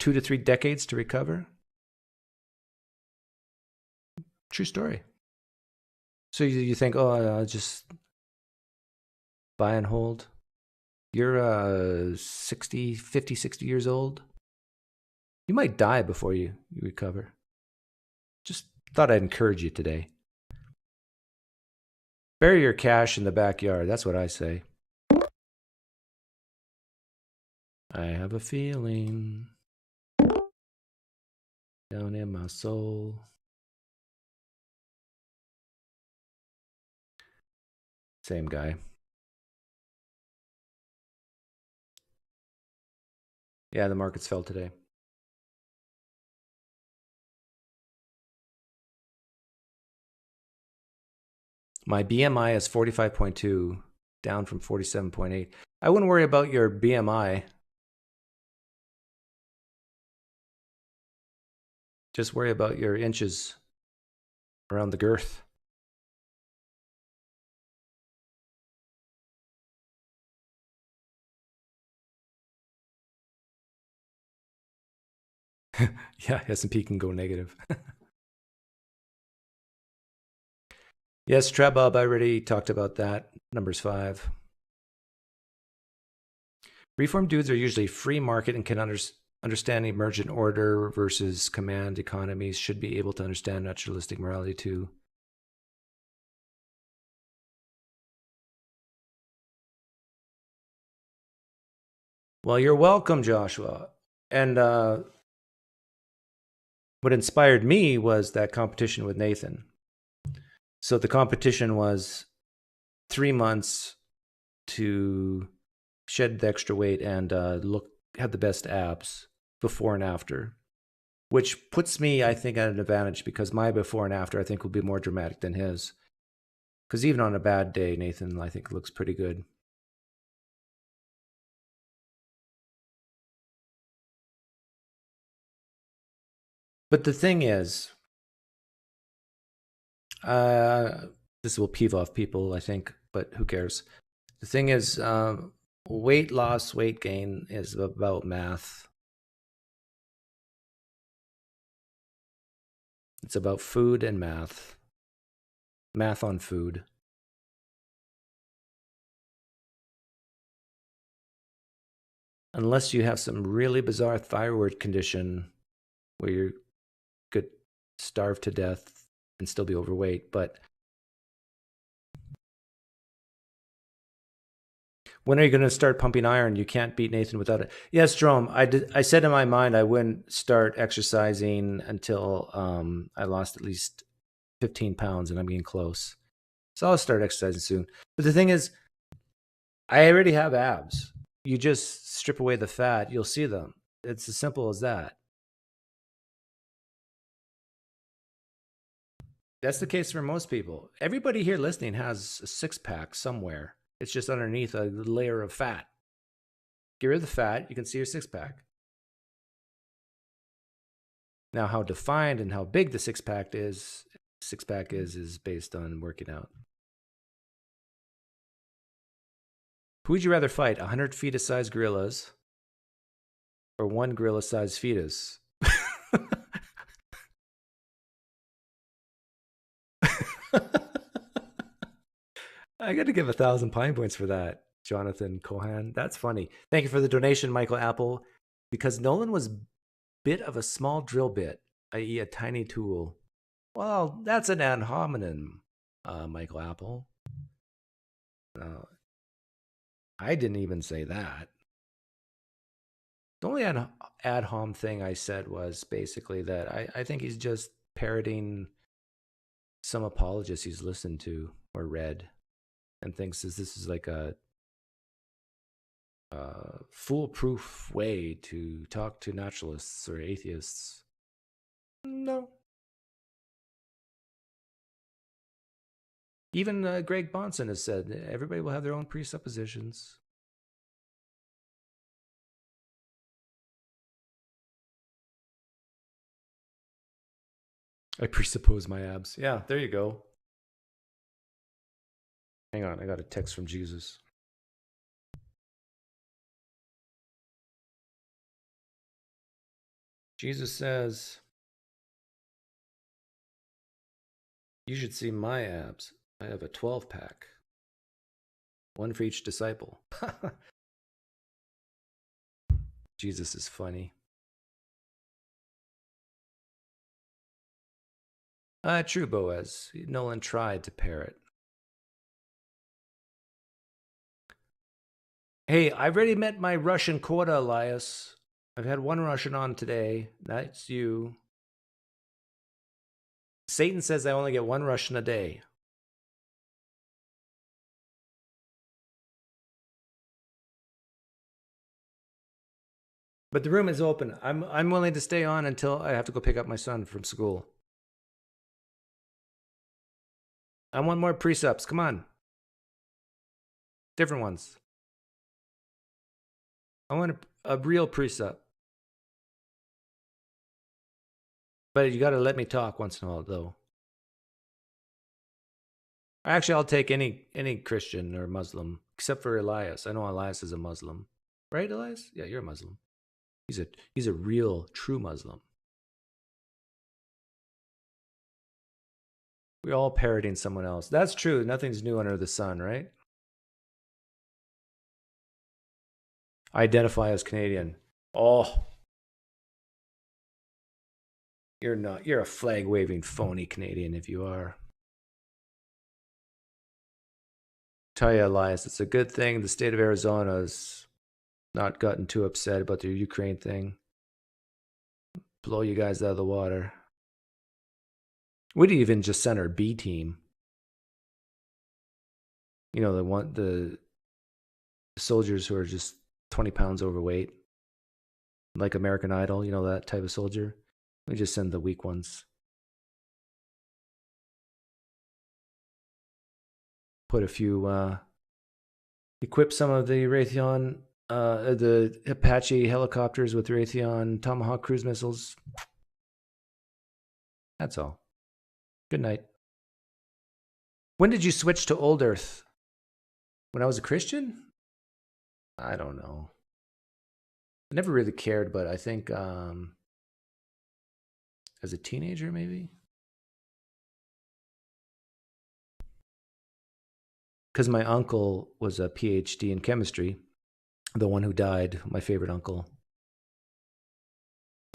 2 to 3 decades to recover? True story. So you think, oh, I'll just buy and hold? You're 60 years old. You might die before you recover. Just thought I'd encourage you today. Bury your cash in the backyard. That's what I say. I have a feeling down in my soul. Same guy. Yeah, the markets fell today. My BMI is 45.2, down from 47.8. I wouldn't worry about your BMI. Just worry about your inches around the girth. Yeah, S&P can go negative. Yes, Trebob, I already talked about that. Numbers 5. Reform dudes are usually free market and can understand emergent order versus command economies, should be able to understand naturalistic morality too. Well, you're welcome, Joshua. And what inspired me was that competition with Nathan. So the competition was 3 months to shed the extra weight and have the best abs before and after, which puts me, I think, at an advantage because my before and after, I think, will be more dramatic than his. Because even on a bad day, Nathan, I think, looks pretty good. But the thing is, this will peeve off people, I think, but who cares? The thing is, weight loss, weight gain is about math. It's about food and math. Math on food. Unless you have some really bizarre thyroid condition where you could starve to death and still be overweight, but when are you going to start pumping iron? You can't beat Nathan without it. Yes, Jerome, I said in my mind I wouldn't start exercising until I lost at least 15 pounds, and I'm getting close. So I'll start exercising soon. But the thing is, I already have abs. You just strip away the fat, you'll see them. It's as simple as that. That's the case for most people. Everybody here listening has a six-pack somewhere. It's just underneath a layer of fat. Get rid of the fat, you can see your six-pack. Now, how defined and how big the six-pack is based on working out. Who would you rather fight, 100 fetus-sized gorillas or 1 gorilla-sized fetus? I got to give 1,000 Pine points for that, Jonathan Cohan. That's funny. Thank you for the donation, Michael Apple. Because Nolan was bit of a small drill bit, i.e. a tiny tool. Well, that's an ad hominem, Michael Apple. I didn't even say that. The only ad hom thing I said was basically that I think he's just parroting some apologists he's listened to or read and thinks this is like a foolproof way to talk to naturalists or atheists. No. Even Greg Bonson has said everybody will have their own presuppositions. I presuppose my abs. Yeah, there you go. Hang on, I got a text from Jesus. Jesus says, you should see my abs. I have a 12-pack. One for each disciple. Jesus is funny. True, Boaz. Nolan tried to parrot. Hey, I've already met my Russian quota, Elias. I've had one Russian on today. That's you. Satan says I only get one Russian a day. But the room is open. I'm willing to stay on until I have to go pick up my son from school. I want more presups. Come on. Different ones. I want a real presup. But you got to let me talk once in a while, though. Actually, I'll take any Christian or Muslim, except for Elias. I know Elias is a Muslim. Right, Elias? Yeah, you're a Muslim. He's a real, true Muslim. We're all parroting someone else. That's true. Nothing's new under the sun, right? I identify as Canadian. Oh. You're not. You're a flag-waving, phony Canadian if you are. Tell you, Elias, it's a good thing the state of Arizona has not gotten too upset about the Ukraine thing. Blow you guys out of the water. We'd even just send our B team. You know, the soldiers who are just 20 pounds overweight. Like American Idol, you know, that type of soldier. We just send the weak ones. Put a few, equip some of the Raytheon, the Apache helicopters with Raytheon Tomahawk cruise missiles. That's all. Good night. When did you switch to Old Earth? When I was a Christian? I don't know. I never really cared, but I think as a teenager, maybe. Because my uncle was a PhD in chemistry. The one who died, my favorite uncle.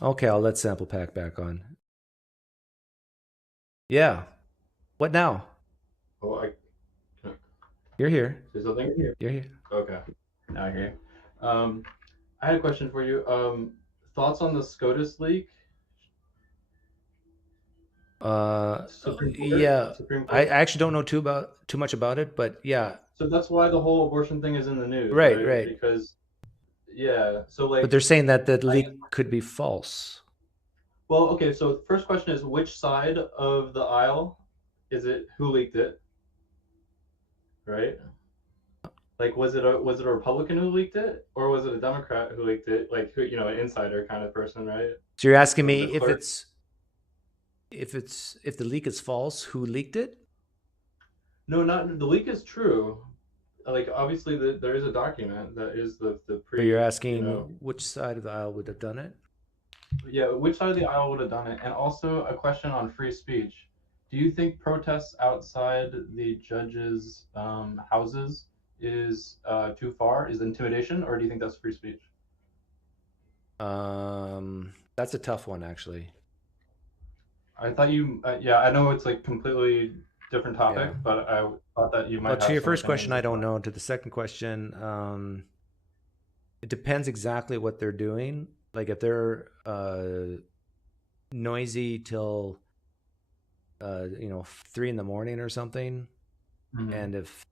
Okay, I'll let sample pack back on. Yeah. What now? Oh, You're here. Is something here? You're here. Okay. Now I hear. I had a question for you. Thoughts on the SCOTUS leak? Supreme Court? Yeah. Supreme Court? I actually don't know too much about it, but yeah. So that's why the whole abortion thing is in the news, right? Because, yeah. So like. But they're saying that the leak could be false. Well, okay. So the first question is, which side of the aisle is it? Who leaked it? Right. Like, was it a Republican who leaked it, or was it a Democrat who leaked it? Like, who, an insider kind of person, right? So you're asking me if the leak is false, who leaked it? No, not the leak is true. Like, obviously, there is a document that is the pre. But you're asking which side of the aisle would have done it? Yeah, which side of the aisle would have done it, and also a question on free speech. Do you think protests outside the judges' houses is too far? Is intimidation, or do you think that's free speech? That's That's a tough one, actually. I thought you, yeah, I know it's like completely different topic, Yeah. but I thought that you might Well, have to your some first question, I opinions don't about- know. To the second question, it depends exactly what they're doing. Like if they're noisy till 3 in the morning or something, Mhm. and if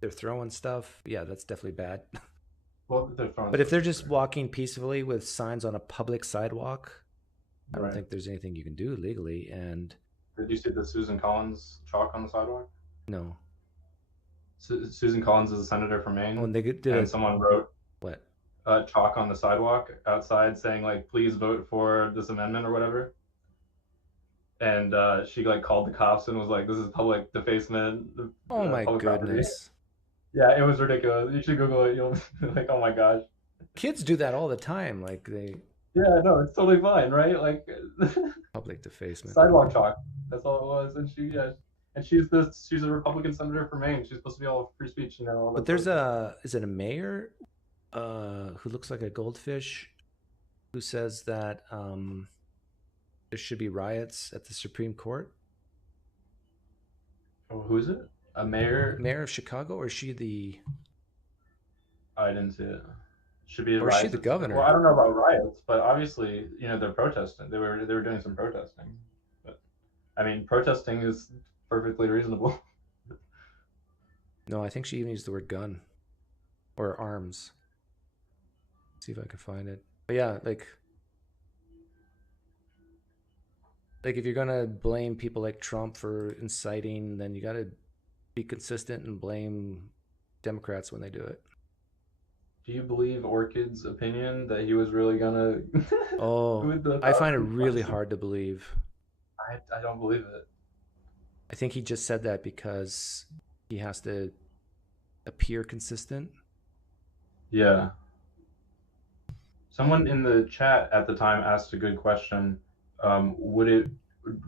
they're throwing stuff, yeah, that's definitely bad. Well, they're throwing But if stuff they're for just sure. walking peacefully with signs on a public sidewalk, I don't Right. think there's anything you can do legally. And Did you see the Susan Collins chalk on the sidewalk? no, Susan Collins is a senator from Maine, when they did and someone wrote what? chalk on the sidewalk outside saying like, "Please vote for this amendment" or whatever. And she like called the cops and was like, "This is public defacement, Oh my public property." goodness. Yeah, it was ridiculous. You should Google it. You'll be like, "Oh my gosh." Kids do that all the time. Like they Yeah, no, it's totally fine, right? Like public defacement. sidewalk chalk. That's all it was. And she's a Republican senator from Maine. She's supposed to be all free speech, all that But there's stuff. is it a mayor who looks like a goldfish who says that there should be riots at the Supreme Court? Oh, who is it? A mayor? Mayor of Chicago, or is she the I didn't see it. Should be Or is she riots. the governor? Well, I don't know about riots, but obviously, they're protesting. They were doing some protesting. But I mean, protesting is perfectly reasonable. No, I think she even used the word gun or arms. Let's see if I can find it. But yeah, like if you're gonna blame people like Trump for inciting, then you gotta be consistent and blame Democrats when they do it. Do you believe Orchid's opinion that he was really gonna? Oh, I find it really hard to believe. I don't believe it. I think he just said that because he has to appear consistent. Yeah. Someone in the chat at the time asked a good question. Would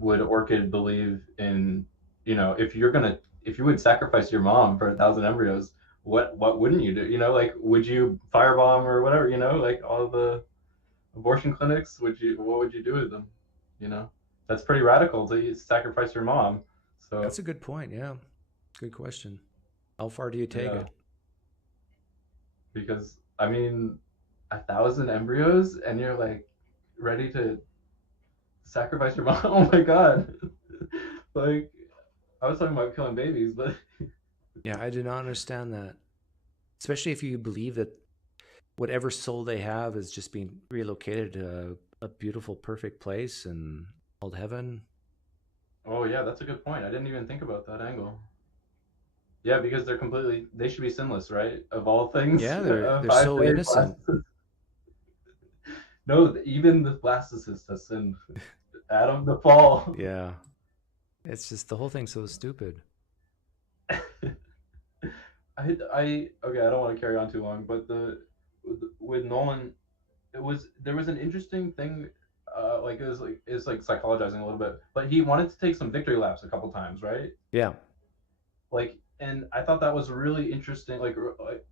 Orchid believe in, if you would sacrifice your mom for 1,000 embryos, what wouldn't you do? Like, would you firebomb or whatever? Like all the abortion clinics. What would you do with them? That's pretty radical to sacrifice your mom. So that's a good point. Yeah, good question. How far do you take it? Because I mean, 1,000 embryos, and you're like ready to sacrifice your mom. Oh my god! Like, I was talking about killing babies, but yeah, I do not understand that. Especially if you believe that whatever soul they have is just being relocated to a beautiful, perfect place and called heaven. Oh yeah, that's a good point. I didn't even think about that angle. Yeah, because they should be sinless, right? Of all things. Yeah, they're so innocent. No, even the blastocyst has sinned. Adam, the fall. Yeah. It's just the whole thing's so stupid. Okay, I don't want to carry on too long, but with Nolan, there was an interesting thing, it's like psychologizing a little bit, but he wanted to take some victory laps a couple times, right? Yeah. And I thought that was really interesting,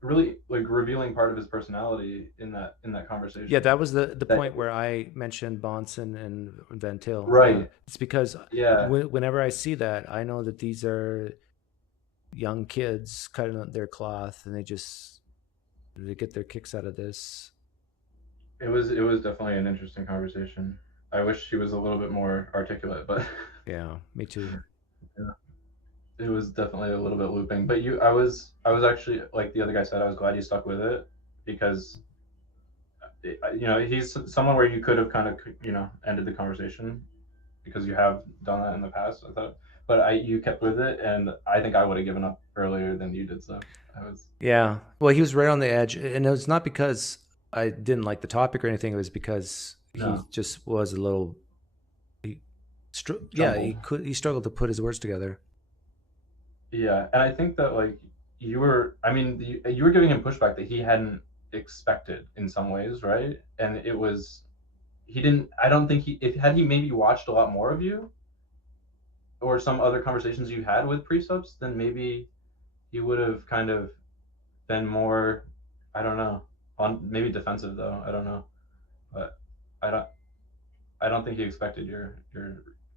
really revealing part of his personality in that conversation. Yeah, that was the point where I mentioned Bonson and Van Til. Right. Yeah. It's because whenever I see that, I know that these are young kids cutting their cloth, and they get their kicks out of this. It was definitely an interesting conversation. I wish he was a little bit more articulate, but yeah, me too. Yeah. It was definitely a little bit looping, but I was actually, like the other guy said, I was glad you stuck with it, because he's someone where you could have kind of ended the conversation, because you have done that in the past, I thought, but you kept with it, and I think I would have given up earlier than you did. So yeah, well, he was right on the edge, and it was not because I didn't like the topic or anything. It was because he just was a little he struggled to put his words together. Yeah, and I think that you were giving him pushback that he hadn't expected in some ways, right? And it was, I don't think had he maybe watched a lot more of you or some other conversations you had with presups, then maybe he would have kind of been more, I don't know, on maybe defensive though. I don't know, but I don't I don't think he expected your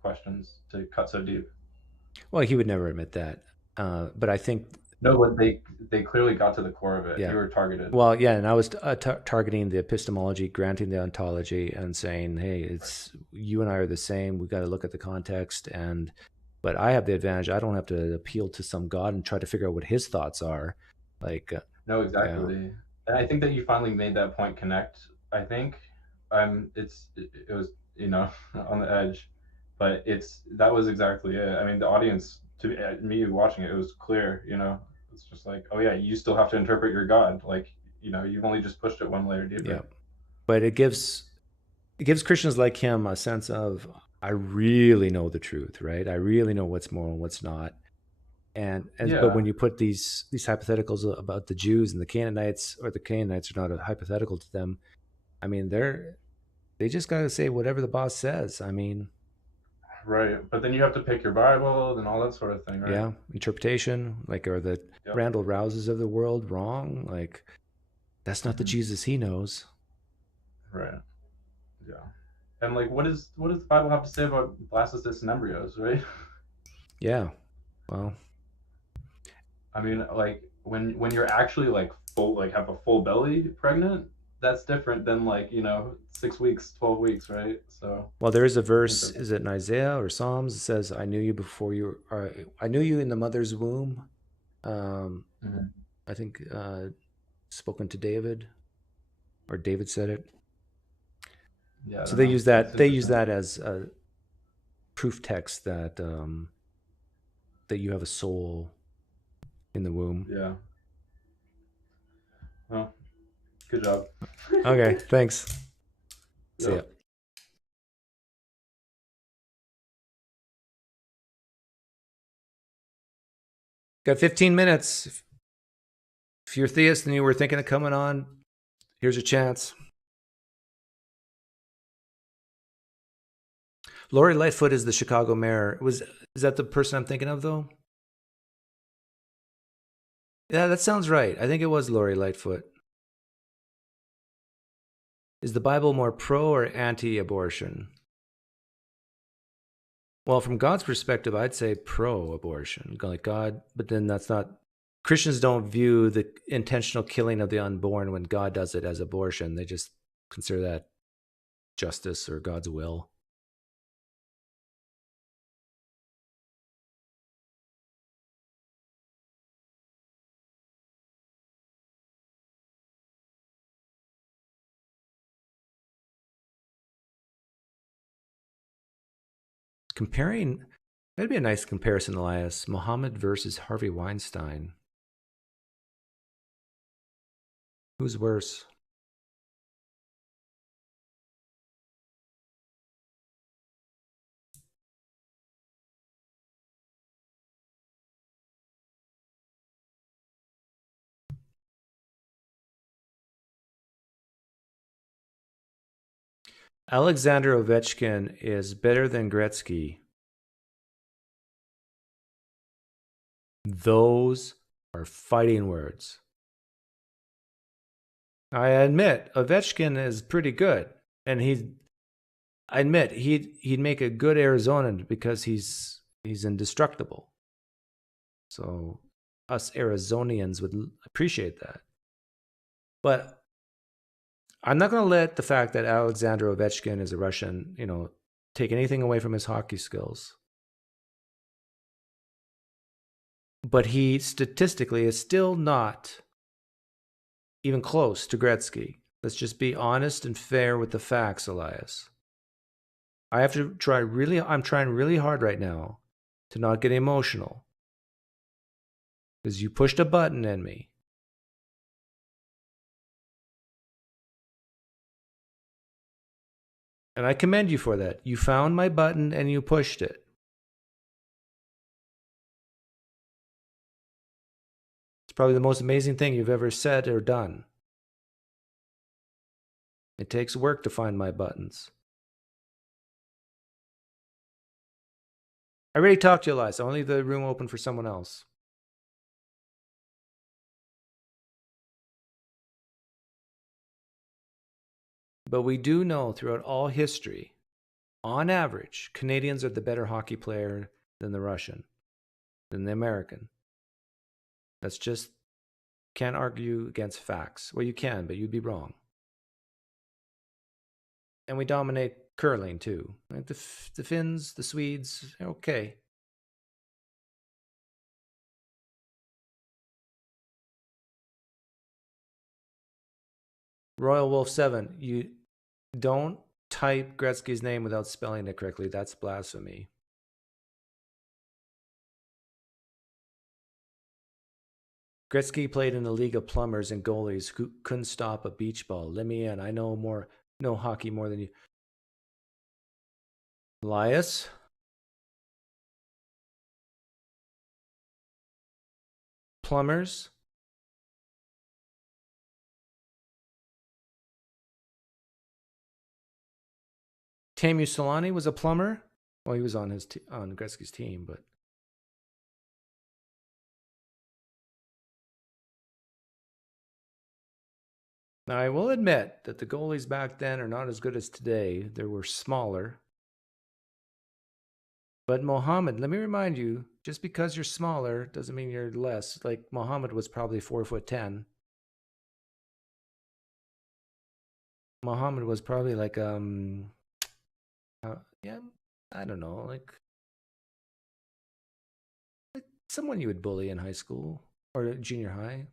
questions to cut so deep. Well, he would never admit that. But I think No, but they clearly got to the core of it. yeah. You were targeted. Well, yeah, and I was targeting the epistemology, granting the ontology, and saying, "Hey, it's you and I are the same. We got to look at the context." But I have the advantage. I don't have to appeal to some god and try to figure out what his thoughts are. Like, No, exactly. And I think that you finally made that point connect. I think it was on the edge, but that was exactly it. I mean, the audience, to me watching it, it was clear. It's just like, oh yeah, you still have to interpret your God. Like, you've only just pushed it one layer deeper. Yeah, but it gives Christians like him a sense of, I really know the truth, right? I really know what's moral and what's not. But when you put these hypotheticals about the Jews and the Canaanites, or the Canaanites are not a hypothetical to them, I mean, they just got to say whatever the boss says. I mean, right. But then you have to pick your Bible and all that sort of thing, right? Yeah, interpretation, like, are the Randall Rouses of the world wrong? Like, that's not the Jesus he knows. Right. Yeah. And like, what does the Bible have to say about blastocysts and embryos, right? Yeah. Well, I mean, like, when you're actually like full, like have a full belly pregnant, that's different than like 6 weeks, 12 weeks, right? So well, there is a verse. Is it in Isaiah or Psalms? It says, "I knew you before you are. I knew you in the mother's womb." I think spoken to David, or David said it. Yeah. So they use that. They use that as a proof text that that you have a soul in the womb. Yeah. Well, good job. Okay, thanks. See ya. Got 15 minutes. If you're a theist and you were thinking of coming on, here's your chance. Lori Lightfoot is the Chicago mayor. Is that the person I'm thinking of, though? Yeah, that sounds right. I think it was Lori Lightfoot. Is the Bible more pro or anti-abortion? Well, from God's perspective, I'd say pro-abortion. Like God, but then that's not... Christians don't view the intentional killing of the unborn when God does it as abortion. They just consider that justice or God's will. Comparing, that'd be a nice comparison, Elias. Muhammad versus Harvey Weinstein. Who's worse? Alexander Ovechkin is better than Gretzky. Those are fighting words. I admit Ovechkin is pretty good, and I admit he'd make a good Arizonan because he's indestructible. So us Arizonians would appreciate that. But I'm not going to let the fact that Alexander Ovechkin is a Russian, take anything away from his hockey skills. But he statistically is still not even close to Gretzky. Let's just be honest and fair with the facts, Elias. I'm trying really hard right now to not get emotional. Because you pushed a button in me. And I commend you for that. You found my button and you pushed it. It's probably the most amazing thing you've ever said or done. It takes work to find my buttons. I already talked to you, Elias. I'll leave the room open for someone else. But we do know throughout all history, on average, Canadians are the better hockey player than the Russian, than the American. That's just, can't argue against facts. Well, you can, but you'd be wrong. And we dominate curling too. Like the Finns, the Swedes, okay. Royal Wolf 7, you don't type Gretzky's name without spelling it correctly. That's blasphemy. Gretzky played in a league of plumbers and goalies who couldn't stop a beach ball. Let me in. I know hockey more than you. Elias? Plumbers? Tamu Solani was a plumber. Well, he was on on Gretzky's team, but now I will admit that the goalies back then are not as good as today. They were smaller. But Mohammed, let me remind you, just because you're smaller doesn't mean you're less. Like Mohammed was probably 4'10". Mohammed was probably like yeah, I don't know, like someone you would bully in high school or junior high.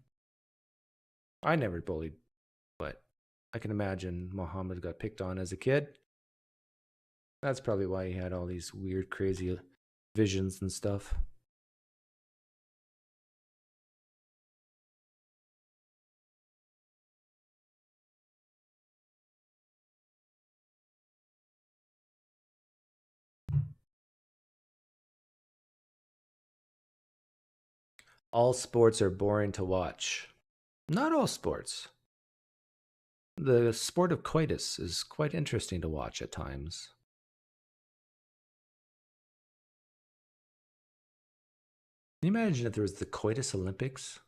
I never bullied, but I can imagine Mohammed got picked on as a kid. That's probably why he had all these weird, crazy visions and stuff. All sports are boring to watch. Not all sports. The sport of coitus is quite interesting to watch at times. Can you imagine if there was the coitus Olympics?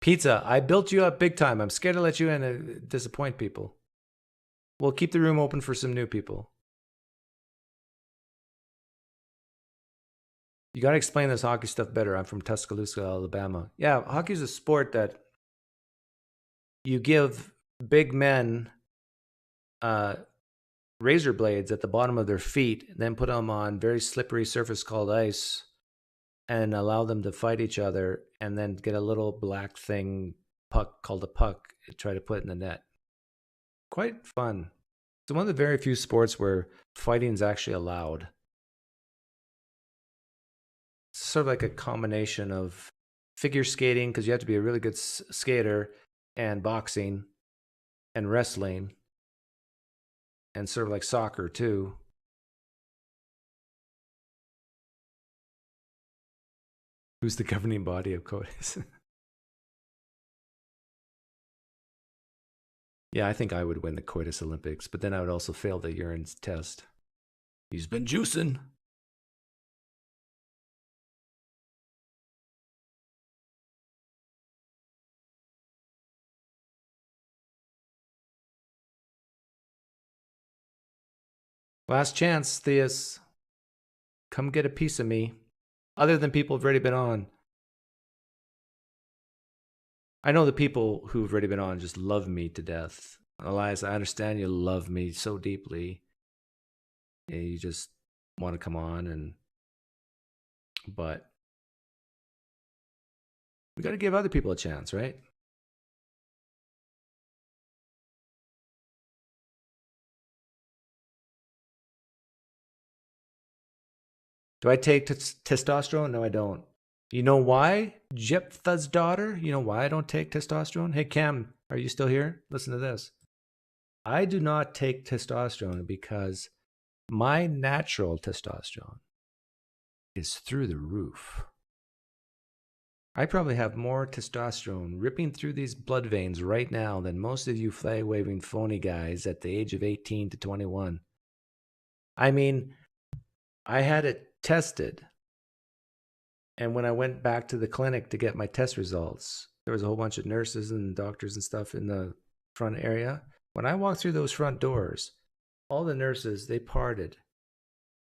Pizza, I built you up big time. I'm scared to let you in and disappoint people. We'll keep the room open for some new people. You got to explain this hockey stuff better. I'm from Tuscaloosa, Alabama. Yeah, hockey is a sport that you give big men razor blades at the bottom of their feet, then put them on very slippery surface called ice and allow them to fight each other, and then get a little black thing, puck, called a puck, and try to put it in the net. Quite fun. It's one of the very few sports where fighting is actually allowed. It's sort of like a combination of figure skating, because you have to be a really good skater, and boxing, and wrestling, and sort of like soccer too. Who's the governing body of CODIS? Yeah, I think I would win the Coitus Olympics, but then I would also fail the urine test. He's been juicing. Last chance, Theus. Come get a piece of me. Other than people who've already been on. I know the people who've already been on just love me to death. Elias, I understand you love me so deeply. Yeah, you just want to come on, but we got to give other people a chance, right? Do I take testosterone? No, I don't. You know why? Jephthah's daughter? You know why I don't take testosterone? Hey, Cam, are you still here? Listen to this. I do not take testosterone because my natural testosterone is through the roof. I probably have more testosterone ripping through these blood veins right now than most of you flag-waving phony guys at the age of 18 to 21. I mean, I had it tested. And when I went back to the clinic to get my test results, there was a whole bunch of nurses and doctors and stuff in the front area. When I walked through those front doors, all the nurses, they parted.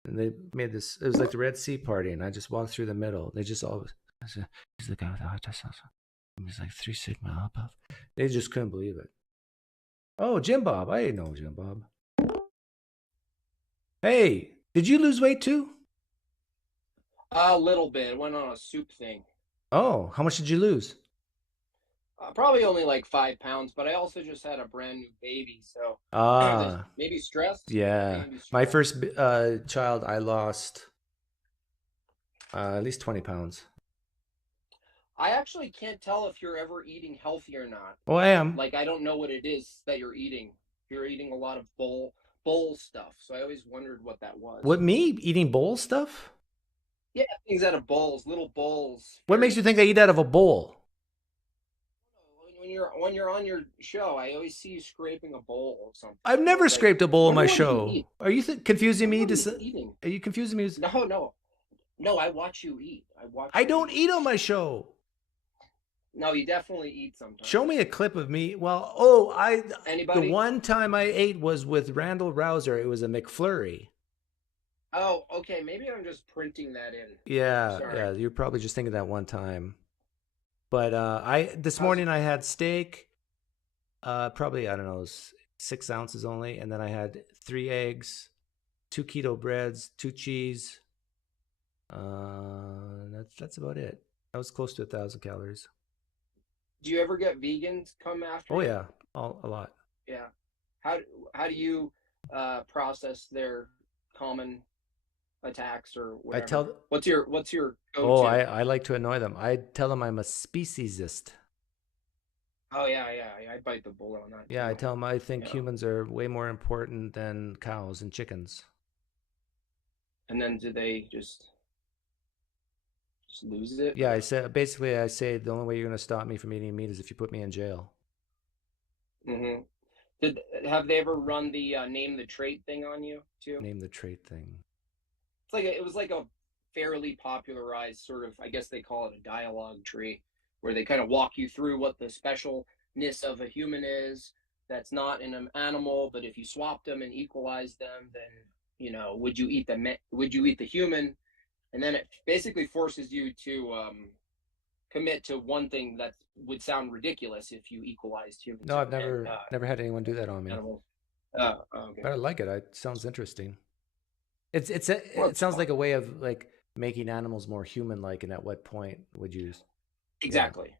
And they made this, it was like the Red Sea party. And I just walked through the middle. They just all, he's the guy with the high testosterone. He's like 3 sigma above. They just couldn't believe it. Oh, Jimbob. I didn't know Jimbob. Hey, did you lose weight too? A little bit. I went on a soup thing. Oh, how much did you lose? Probably only like 5 pounds, but I also just had a brand new baby, so maybe stress. Yeah, maybe stress. My first child, I lost at least 20 pounds. I actually can't tell if you're ever eating healthy or not. Oh, I am. Like, I don't know what it is that you're eating. You're eating a lot of bowl stuff, so I always wondered what that was. What, me eating bowl stuff? Yeah, things out of bowls, little bowls. What makes you think I eat out of a bowl? When you're on your show, I always see you scraping a bowl or something. I've never scraped a bowl on my show. You Are you confusing me? eating? Are you confusing me? No. I watch you eat. I don't eat on my show. No, you definitely eat sometimes. Show me a clip of me. Well, Anybody? The one time I ate was with Randall Rouser. It was a McFlurry. Oh, okay. Maybe I'm just printing that in. Yeah. You're probably just thinking that one time. But this morning I had steak. Probably, I don't know, 6 ounces only, and then I had 3 eggs, 2 keto breads, 2 cheese. That's about it. That was close to 1,000 calories. Do you ever get vegans come after you? Oh yeah, a lot. Yeah. How do you process their common attacks or whatever? What's your go-to? Oh, I like to annoy them. I tell them I'm a speciesist. Oh yeah, I bite the bullet on that. Yeah, I tell them I think humans are way more important than cows and chickens. And then do they just lose it? Yeah, I say the only way you're going to stop me from eating meat is if you put me in jail. Mm-hmm. Have they ever run the name the trait thing on you too? Name the trait thing. It was like a fairly popularized sort of, I guess they call it a dialogue tree, where they kind of walk you through what the specialness of a human is that's not in an animal, but if you swap them and equalize them, then would you eat the human? And then it basically forces you to commit to one thing that would sound ridiculous if you equalized humans. No, I've never had anyone do that on me. Okay. But I like it. It sounds interesting. It sounds like a way of like making animals more human-like. And at what point would you? Exactly.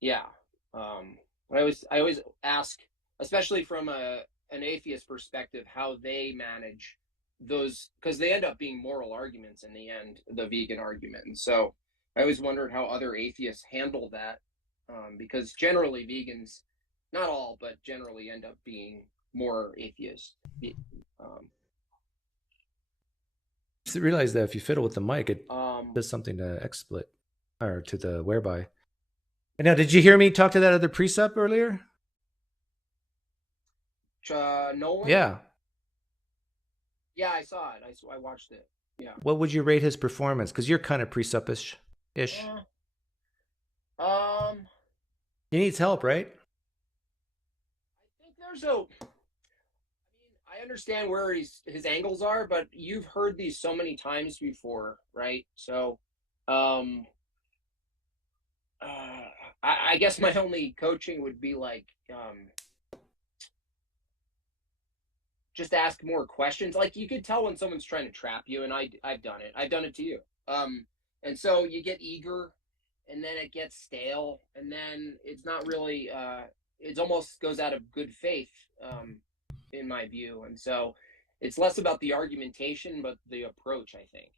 Yeah. I always ask, especially from an atheist perspective, how they manage those, because they end up being moral arguments in the end, the vegan argument. And so I always wondered how other atheists handle that, because generally vegans, not all, but generally end up being more atheist. Just realize that if you fiddle with the mic, it does something to XSplit or to the whereby. And now, did you hear me talk to that other presup earlier? Nolan? Yeah. Yeah, I saw it. I watched it. Yeah. What would you rate his performance? Because you're kind of presup-ish. He needs help, right? I think I understand where his angles are, but you've heard these so many times before, right? So, I guess my only coaching would be like, just ask more questions. Like, you could tell when someone's trying to trap you, and I've done it. I've done it to you. And so you get eager, and then it gets stale, and then it's not really, it almost goes out of good faith, in my view. And so it's less about the argumentation, but the approach, I think,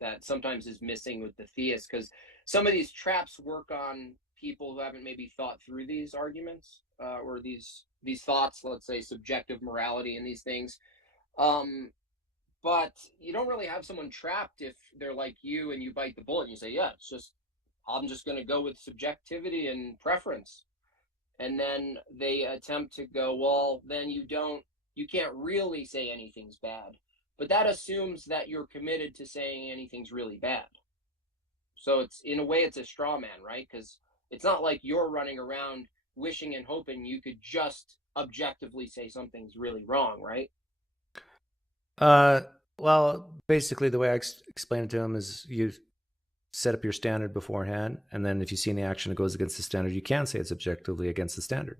that sometimes is missing with the theists, because some of these traps work on people who haven't maybe thought through these arguments, or these thoughts, let's say subjective morality and these things. But you don't really have someone trapped if they're like you and you bite the bullet and you say, yeah, I'm just going to go with subjectivity and preference. And then they attempt to go, well, then you don't you can't really say anything's bad. But that assumes that you're committed to saying anything's really bad. So it's, in a way, it's a straw man, right? Because it's not like you're running around wishing and hoping you could just objectively say something's really wrong, right? Well, basically the way I explain it to him is you set up your standard beforehand, and then if you see any action that goes against the standard, you can say it's objectively against the standard.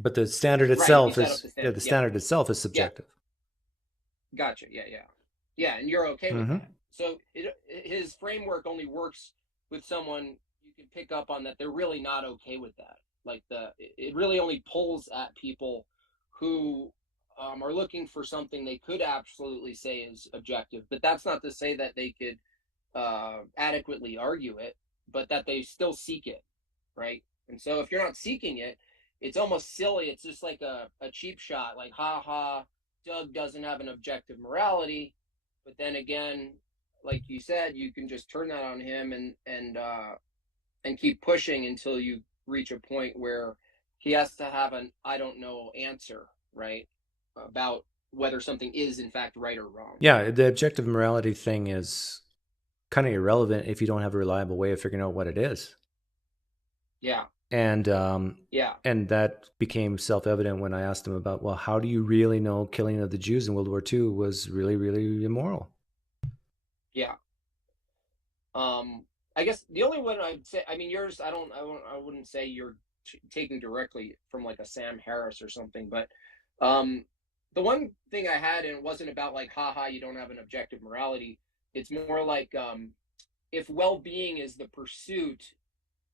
But the standard itself is the standard itself is subjective. Gotcha. Yeah, and you're okay with that. So his framework only works with someone you can pick up on that they're really not okay with that. Like it really only pulls at people who are looking for something they could absolutely say is objective. But that's not to say that they could adequately argue it, but that they still seek it, right? And so if you're not seeking it, it's almost silly. It's just like a cheap shot, like, ha ha, Doug doesn't have an objective morality. But then again, like you said, you can just turn that on him and keep pushing until you reach a point where he has to have an I don't know answer, right, about whether something is in fact right or wrong. Yeah, the objective morality thing is kind of irrelevant if you don't have a reliable way of figuring out what it is. Yeah. And and that became self-evident when I asked him about, well, how do you really know killing of the Jews in World War II was really, really immoral? Yeah. I guess the only one I'd say, I mean, yours, I wouldn't say you're taking directly from like a Sam Harris or something, but the one thing I had, and it wasn't about like, haha, you don't have an objective morality. It's more like if well-being is the pursuit,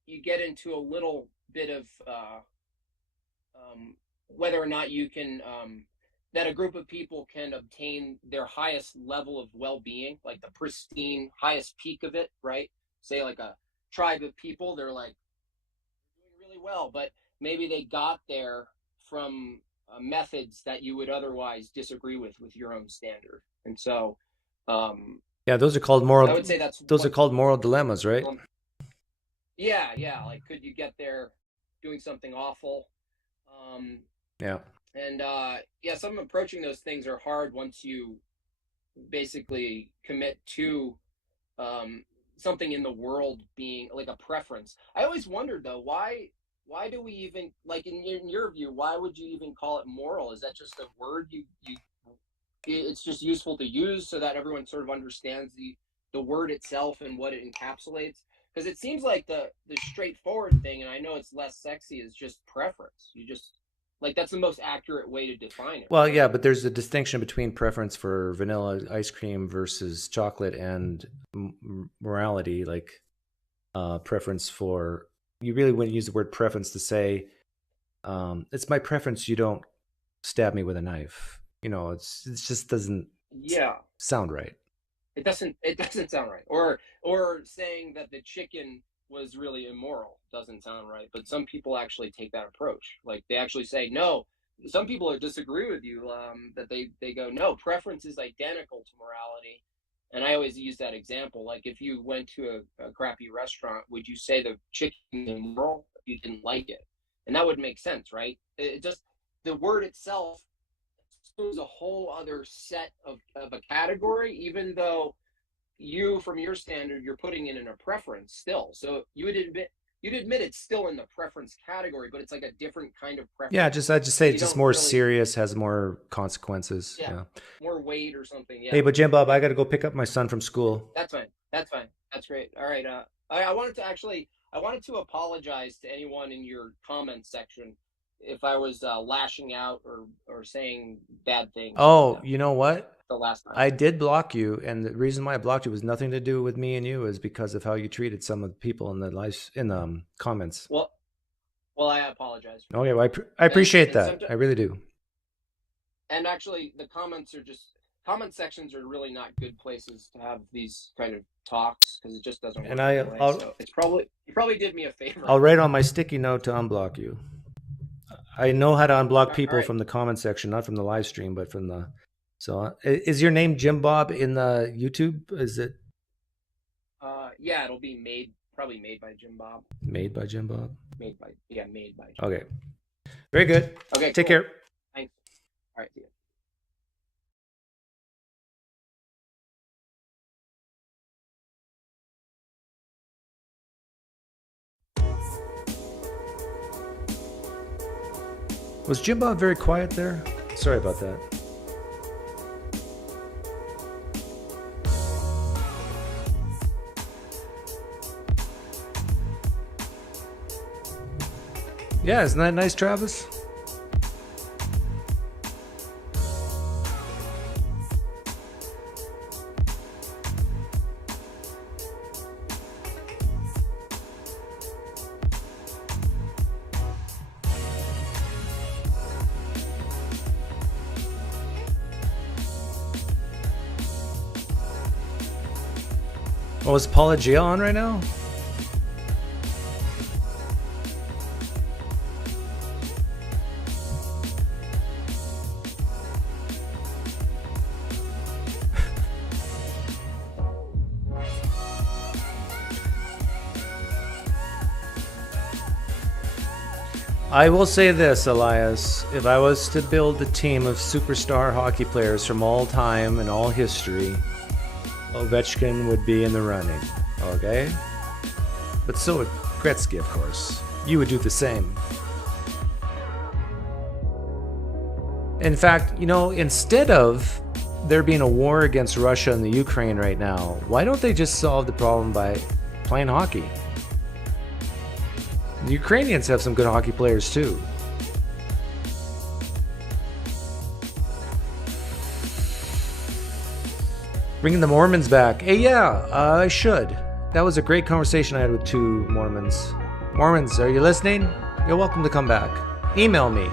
you get into a little bit of whether or not you can that a group of people can obtain their highest level of well-being, like the pristine highest peak of it, right? Say like a tribe of people, they're like doing really well, but maybe they got there from methods that you would otherwise disagree with your own standard. And so yeah, those are called moral, I would say those are called moral dilemmas, right? Yeah, like, could you get there doing something awful? Yeah. And some approaching those things are hard once you basically commit to something in the world being like a preference. I always wondered though, why do we even, like, in your view, why would you even call it moral? Is that just a word you it's just useful to use so that everyone sort of understands the word itself and what it encapsulates? Because it seems like the straightforward thing, and I know it's less sexy, is just preference. You just, like, that's the most accurate way to define it. Well, yeah, but there's a distinction between preference for vanilla ice cream versus chocolate and morality, like preference for, you really wouldn't use the word preference to say, it's my preference you don't stab me with a knife. You know, it just doesn't sound right. It doesn't sound right. Or saying that the chicken was really immoral doesn't sound right. But some people actually take that approach. Like, they actually say, no, some people disagree with you, that they go, no, preference is identical to morality. And I always use that example. Like, if you went to a crappy restaurant, would you say the chicken is immoral if you didn't like it? And that would make sense, right? It just, the word itself is a whole other set of a category, even though you, from your standard, you're putting it in a preference still. So you'd admit it's still in the preference category, but it's like a different kind of preference. Yeah, I'd just say it's just more serious, has more consequences. Yeah. More weight or something. Yeah. Hey, but Jimbob, I got to go pick up my son from school. That's fine. That's great. All right. I wanted to apologize to anyone in your comments section if I was lashing out or saying bad things. Oh, you know what? The last time I did block you, and the reason why I blocked you was nothing to do with me and you, is because of how you treated some of the people in the comments. Well, I apologize. Okay, well, I appreciate that. I really do. And actually, the comment sections are really not good places to have these kind of talks, because it just doesn't work. And so it's you probably did me a favor. I'll write on my sticky note to unblock you. I know how to unblock people from the comment section, not from the live stream, but from the. So, is your name Jimbob in the YouTube? Is it? Yeah, it'll be probably made by Jimbob. Made by Jimbob. Made by Jimbob. Okay. Very good. Okay. Take care. Thanks. All right, see you. Was Jimbob very quiet there? Sorry about that. Yeah, isn't that nice, Travis? Oh, is Paula Gia on right now? I will say this, Elias. If I was to build a team of superstar hockey players from all time and all history, Ovechkin would be in the running, okay? But so would Gretzky, of course. You would do the same. In fact, you know, instead of there being a war against Russia and the Ukraine right now, why don't they just solve the problem by playing hockey? The Ukrainians have some good hockey players too. Bringing the Mormons back. Hey, yeah, I should. That was a great conversation I had with 2 Mormons. Mormons, are you listening? You're welcome to come back. Email me,